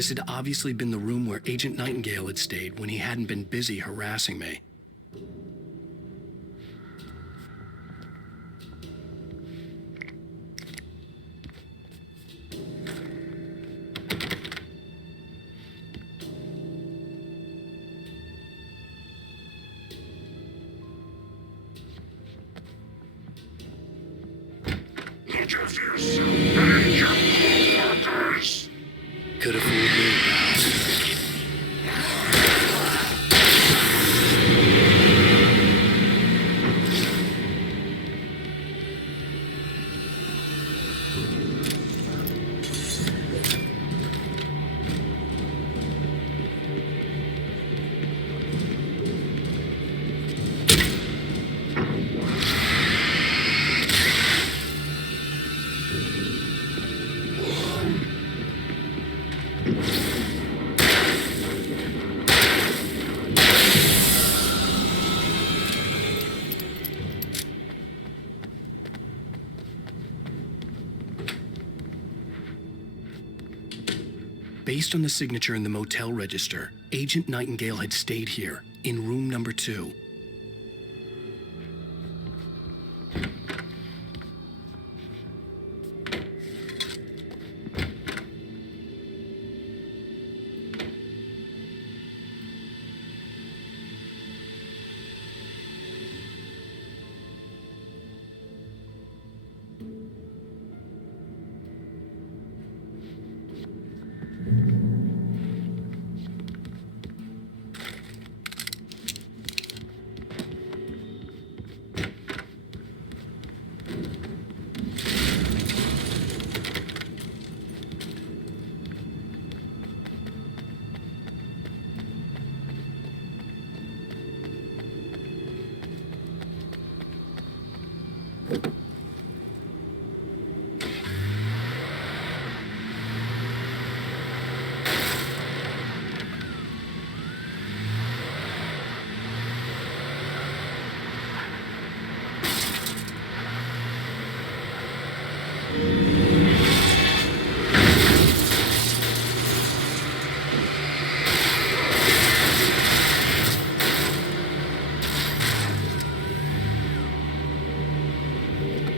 This had obviously been the room where Agent Nightingale had stayed when he hadn't been busy harassing me. Look after yourself and your co-workers! Could have fooled me, pal. Based on the signature in the motel register, Agent Nightingale had stayed here, in room number 2.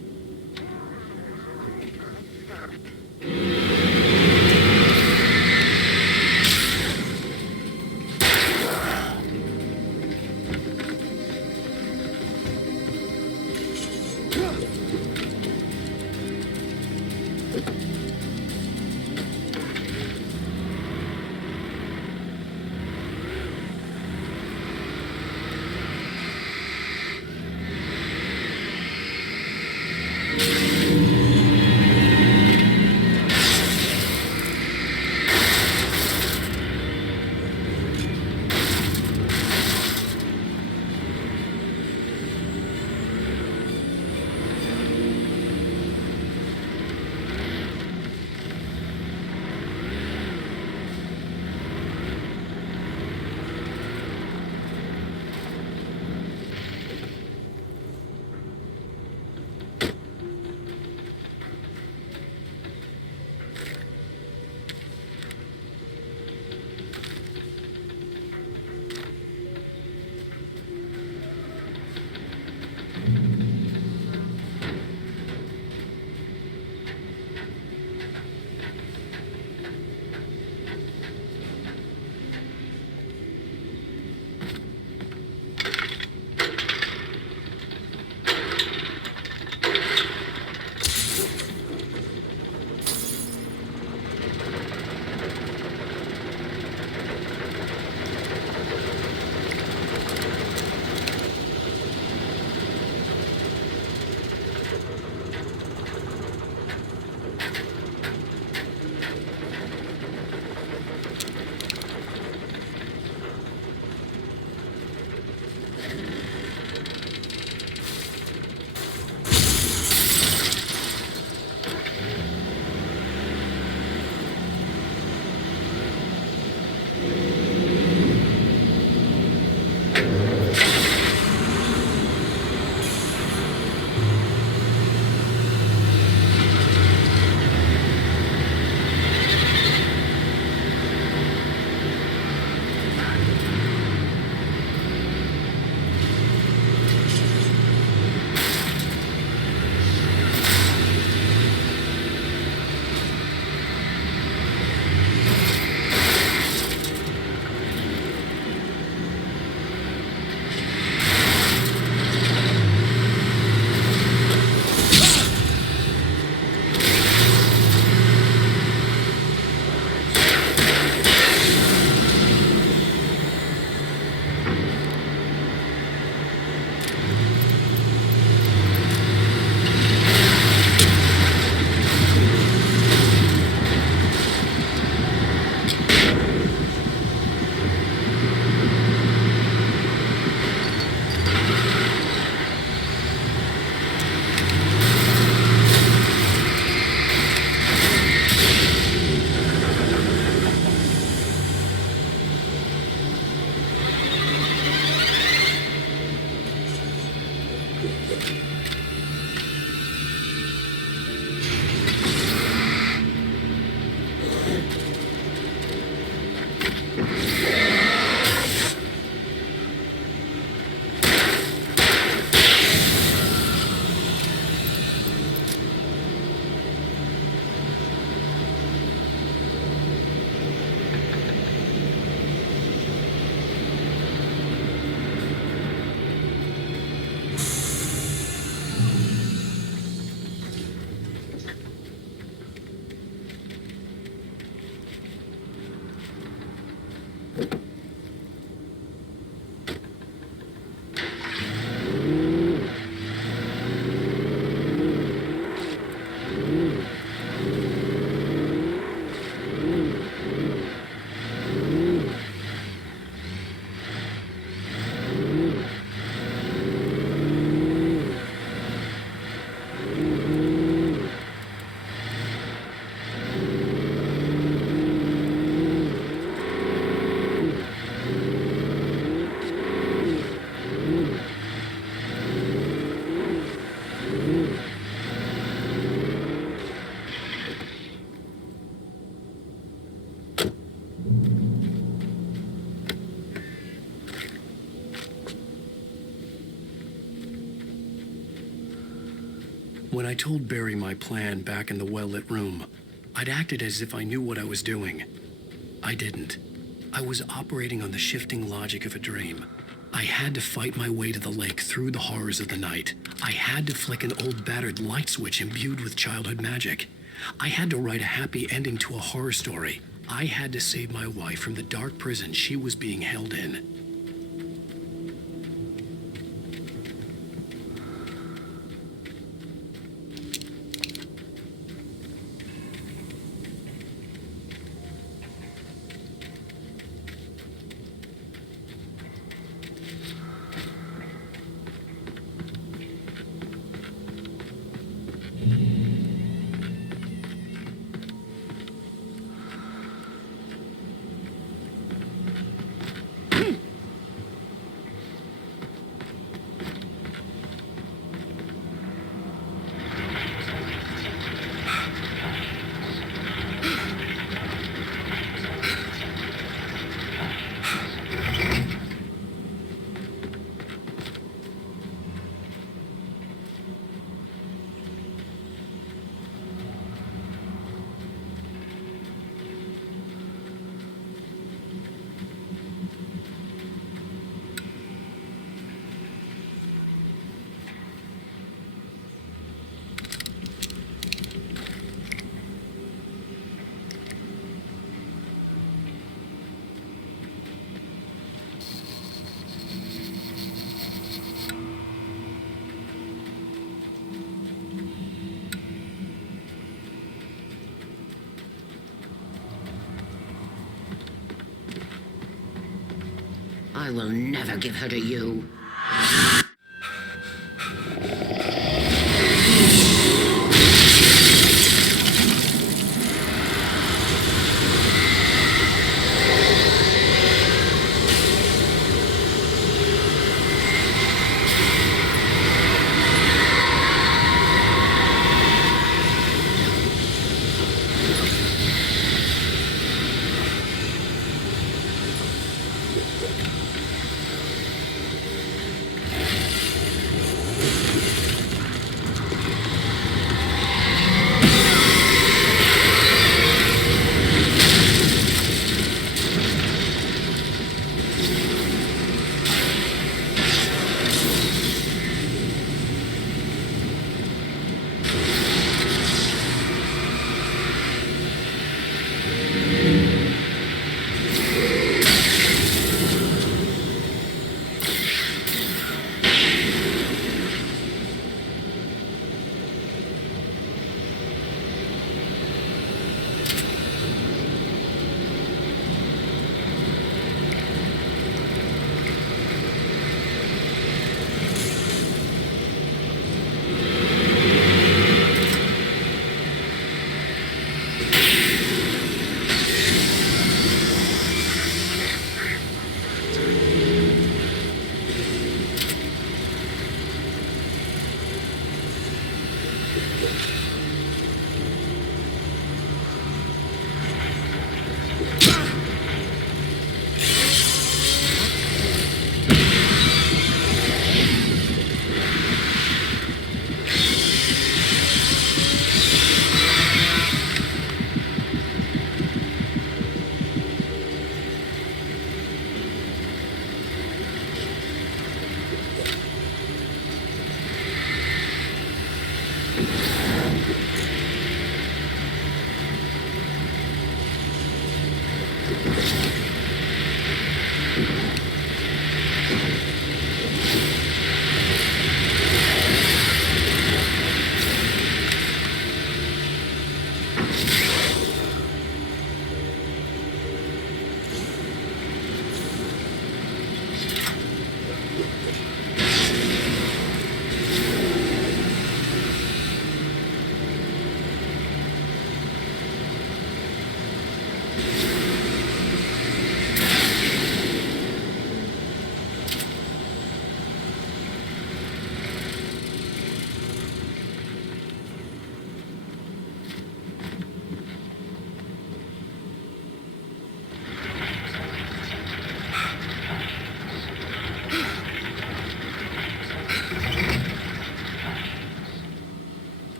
When I told Barry my plan back in the well-lit room, I'd acted as if I knew what I was doing. I didn't. I was operating on the shifting logic of a dream. I had to fight my way to the lake through the horrors of the night. I had to flick an old battered light switch imbued with childhood magic. I had to write a happy ending to a horror story. I had to save my wife from the dark prison she was being held in. I will never give her to you.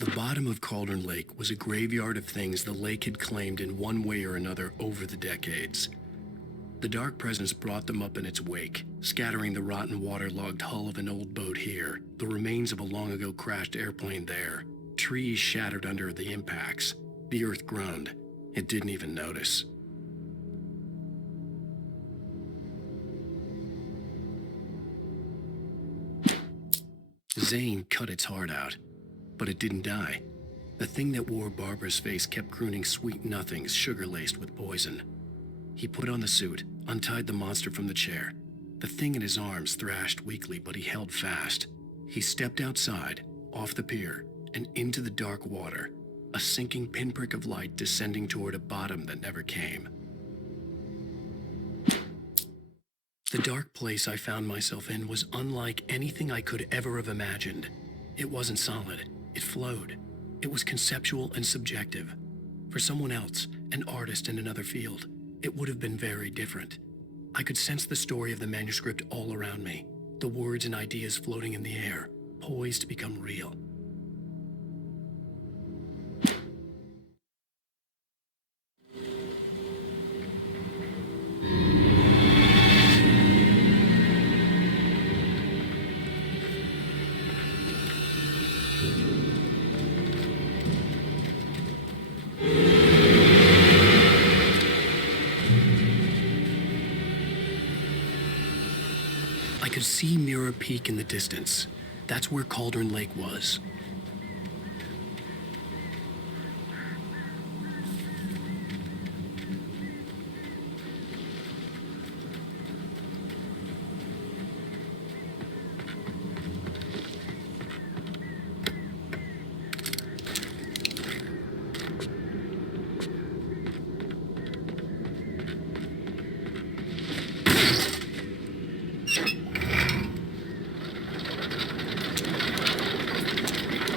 The bottom of Cauldron Lake was a graveyard of things the lake had claimed in one way or another over the decades. The dark presence brought them up in its wake, scattering the rotten waterlogged hull of an old boat here, the remains of a long-ago crashed airplane there, trees shattered under the impacts. The earth groaned. It didn't even notice. Zane cut its heart out, but it didn't die. The thing that wore Barbara's face kept crooning sweet nothings sugar-laced with poison. He put on the suit, untied the monster from the chair. The thing in his arms thrashed weakly, but he held fast. He stepped outside, off the pier, and into the dark water, a sinking pinprick of light descending toward a bottom that never came. The dark place I found myself in was unlike anything I could ever have imagined. It wasn't solid. It flowed. It was conceptual and subjective. For someone else, an artist in another field, it would have been very different. I could sense the story of the manuscript all around me, the words and ideas floating in the air, poised to become real. I could see Mirror Peak in the distance. That's where Cauldron Lake was.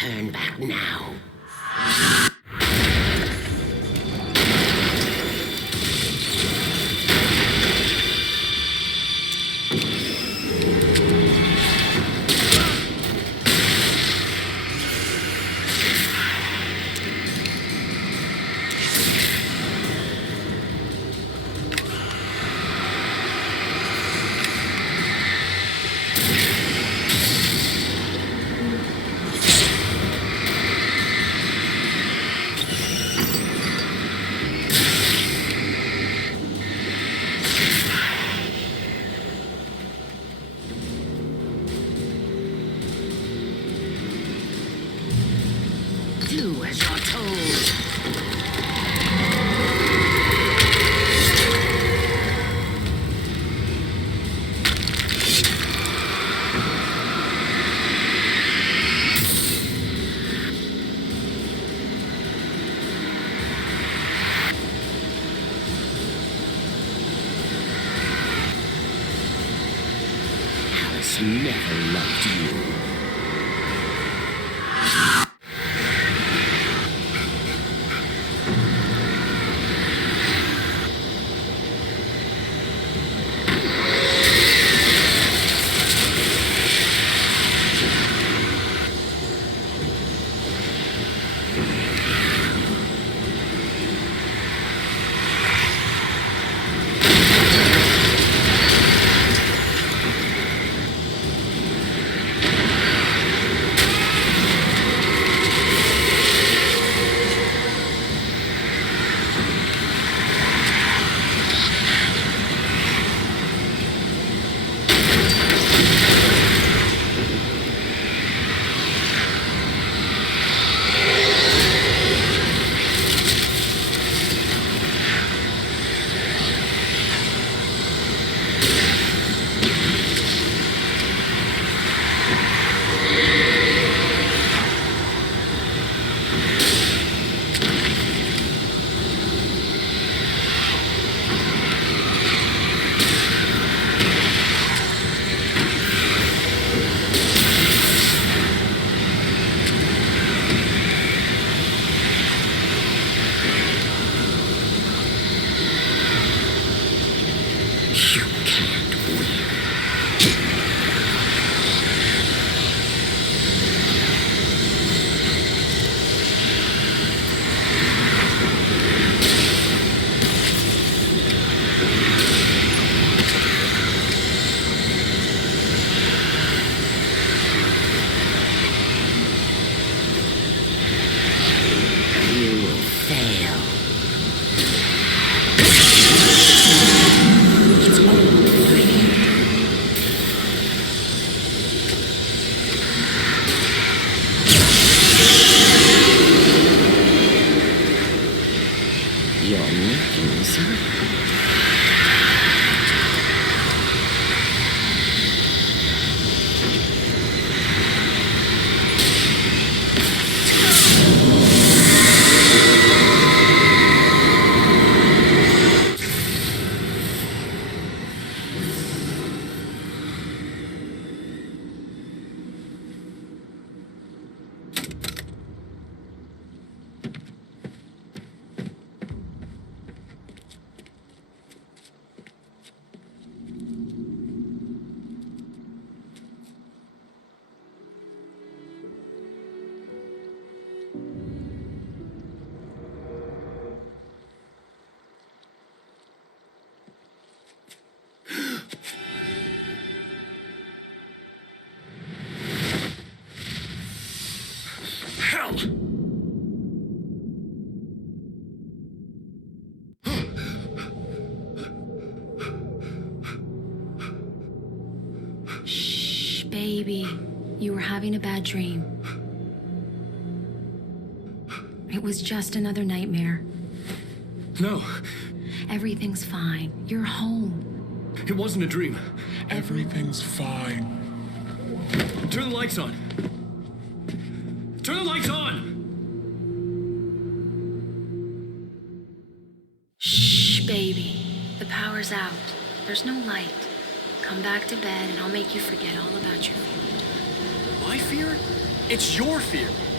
turn back now. Do as you're told. Alice never loved you. Hell! Shh, baby. You were having a bad dream. It was just another nightmare. No. Everything's fine. You're home. It wasn't a dream. Everything's fine. Turn the lights on. Turn the lights on! Shh, baby. The power's out. There's no light. Come back to bed and I'll make you forget all about your fear. My fear? It's your fear.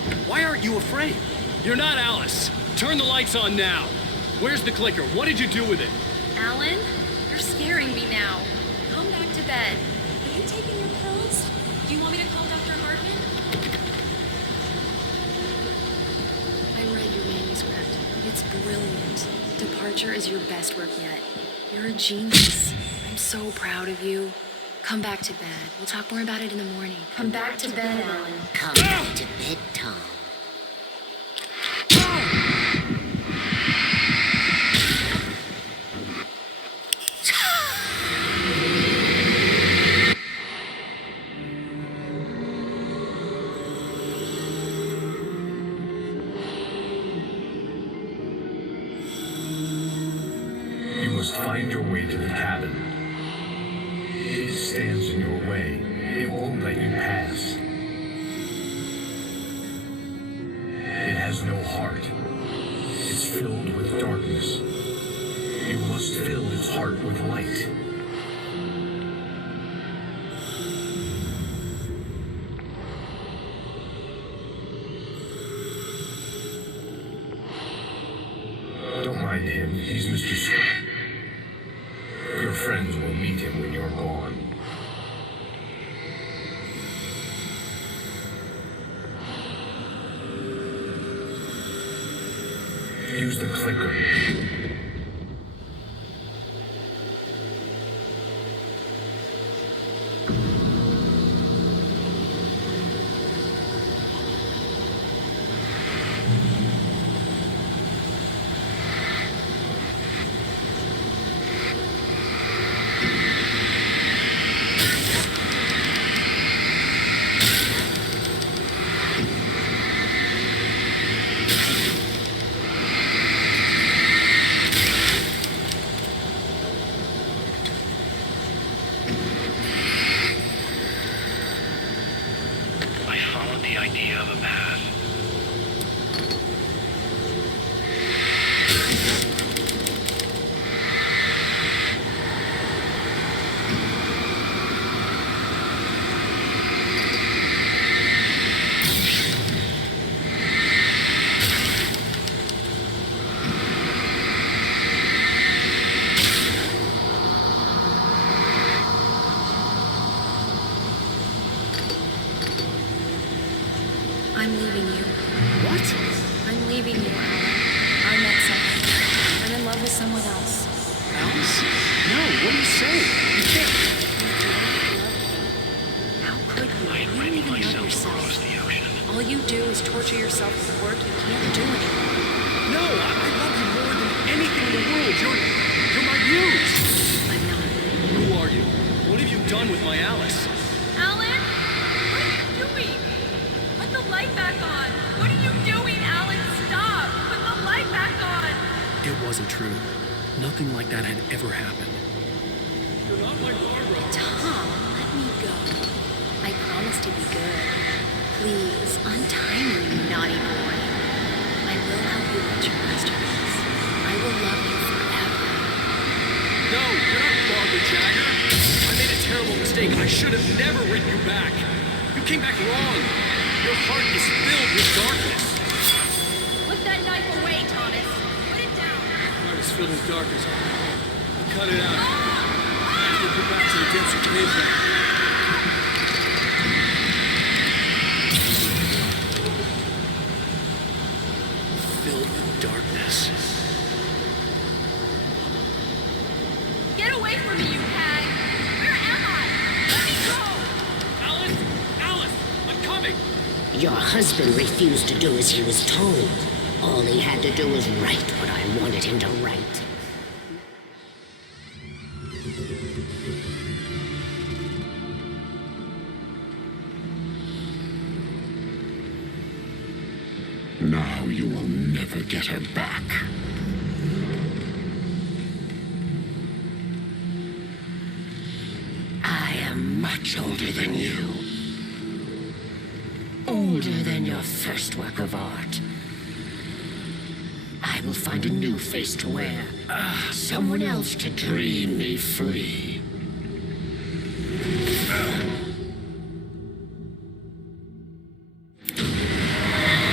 Why aren't you afraid? You're not Alice. Turn the lights on now. Where's the clicker? What did you do with it? Alan, you're scaring me now. Come back to bed. Are you taking your pills? Do you want me to call Dr. Hartman? I read your manuscript. It's brilliant. Departure is your best work yet. You're a genius. I'm so proud of you. Come back to bed. We'll talk more about it in the morning. Come back to bed, Alan. Come back to bed, Tom. You must find your way to the cabin. It stands in your way. It won't let you pass. It has no heart. It's filled with darkness. You must fill its heart with light. Don't mind him. He's Mr. Scott. Your friends will meet him when you're gone. Use the clicker. I followed the idea of a path. I'm leaving you. What? I'm leaving you, Alan. I met someone. I'm in love with someone else. Alice? No, what are you saying? You can't. How could you? I You don't invited even know myself yourself. across the ocean. All you do is torture yourself with work you can't do anymore. No, I love you more than anything in the world. You're my muse. I'm not. Who are you? What have you done with my Alice? Alan? What are you doing? Put the light back on. What are you doing, Alan? Stop. Put the light back on. It wasn't true. Nothing like that had ever happened. You're not my Barbara. Tom, let me go. I promise to be good. Please, untie me, you naughty boy. I will help you write your masterpiece. I will love you forever. No, you're not Barbara Jagger. I made a terrible mistake. I should have never written you back. You came back wrong. Your heart is filled with darkness. Put that knife away, Thomas. Put it down. Heart is filled with darkness. Cut it out. I have to go back to the depths of caveman. Filled with darkness. Get away from me, you hag. Where am I? Let me go. Alice! Alice! I'm coming! Your husband refused to do as he was told. All he had to do was write what I wanted him to write. Now you will never get her back. I am much older than you. Older than your first work of art. I will find a new face to wear. Someone else to dream me free.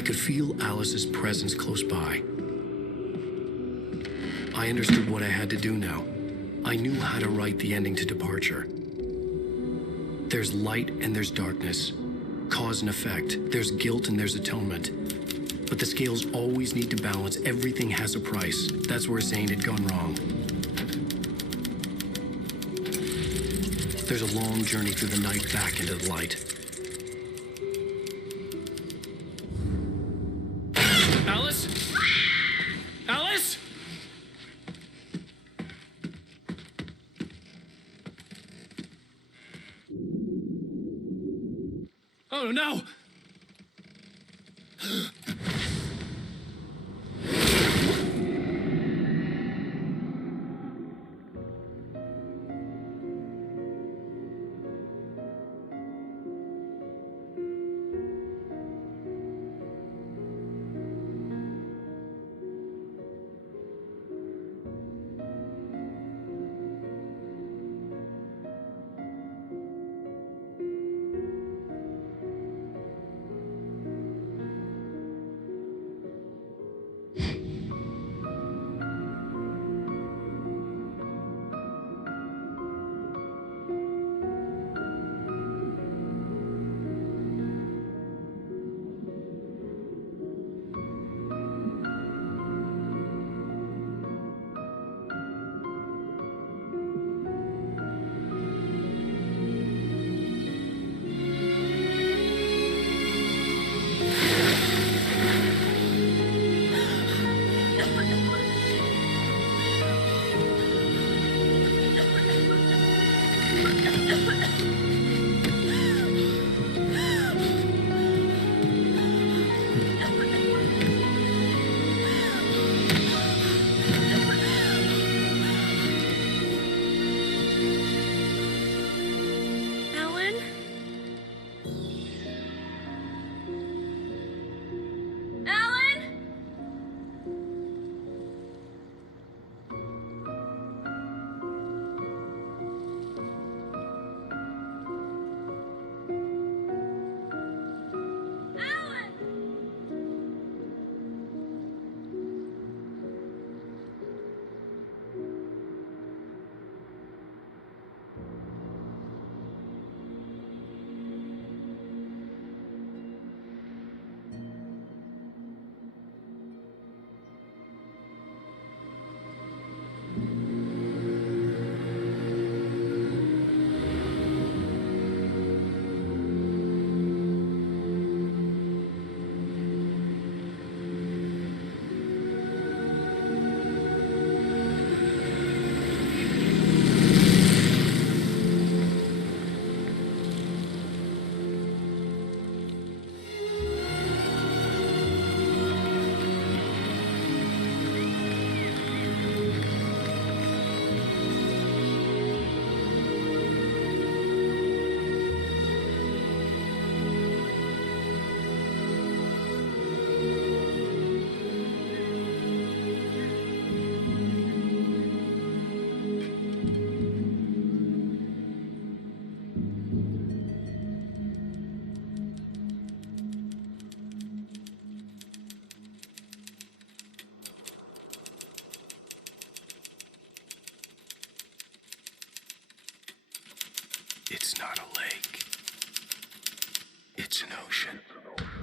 I could feel Alice's presence close by. I understood what I had to do now. I knew how to write the ending to Departure. There's light and there's darkness. Cause and effect. There's guilt and there's atonement. But the scales always need to balance. Everything has a price. That's where Zane had gone wrong. There's a long journey through the night back into the light. Alice? Alice? Oh no! It's not a lake. It's an ocean.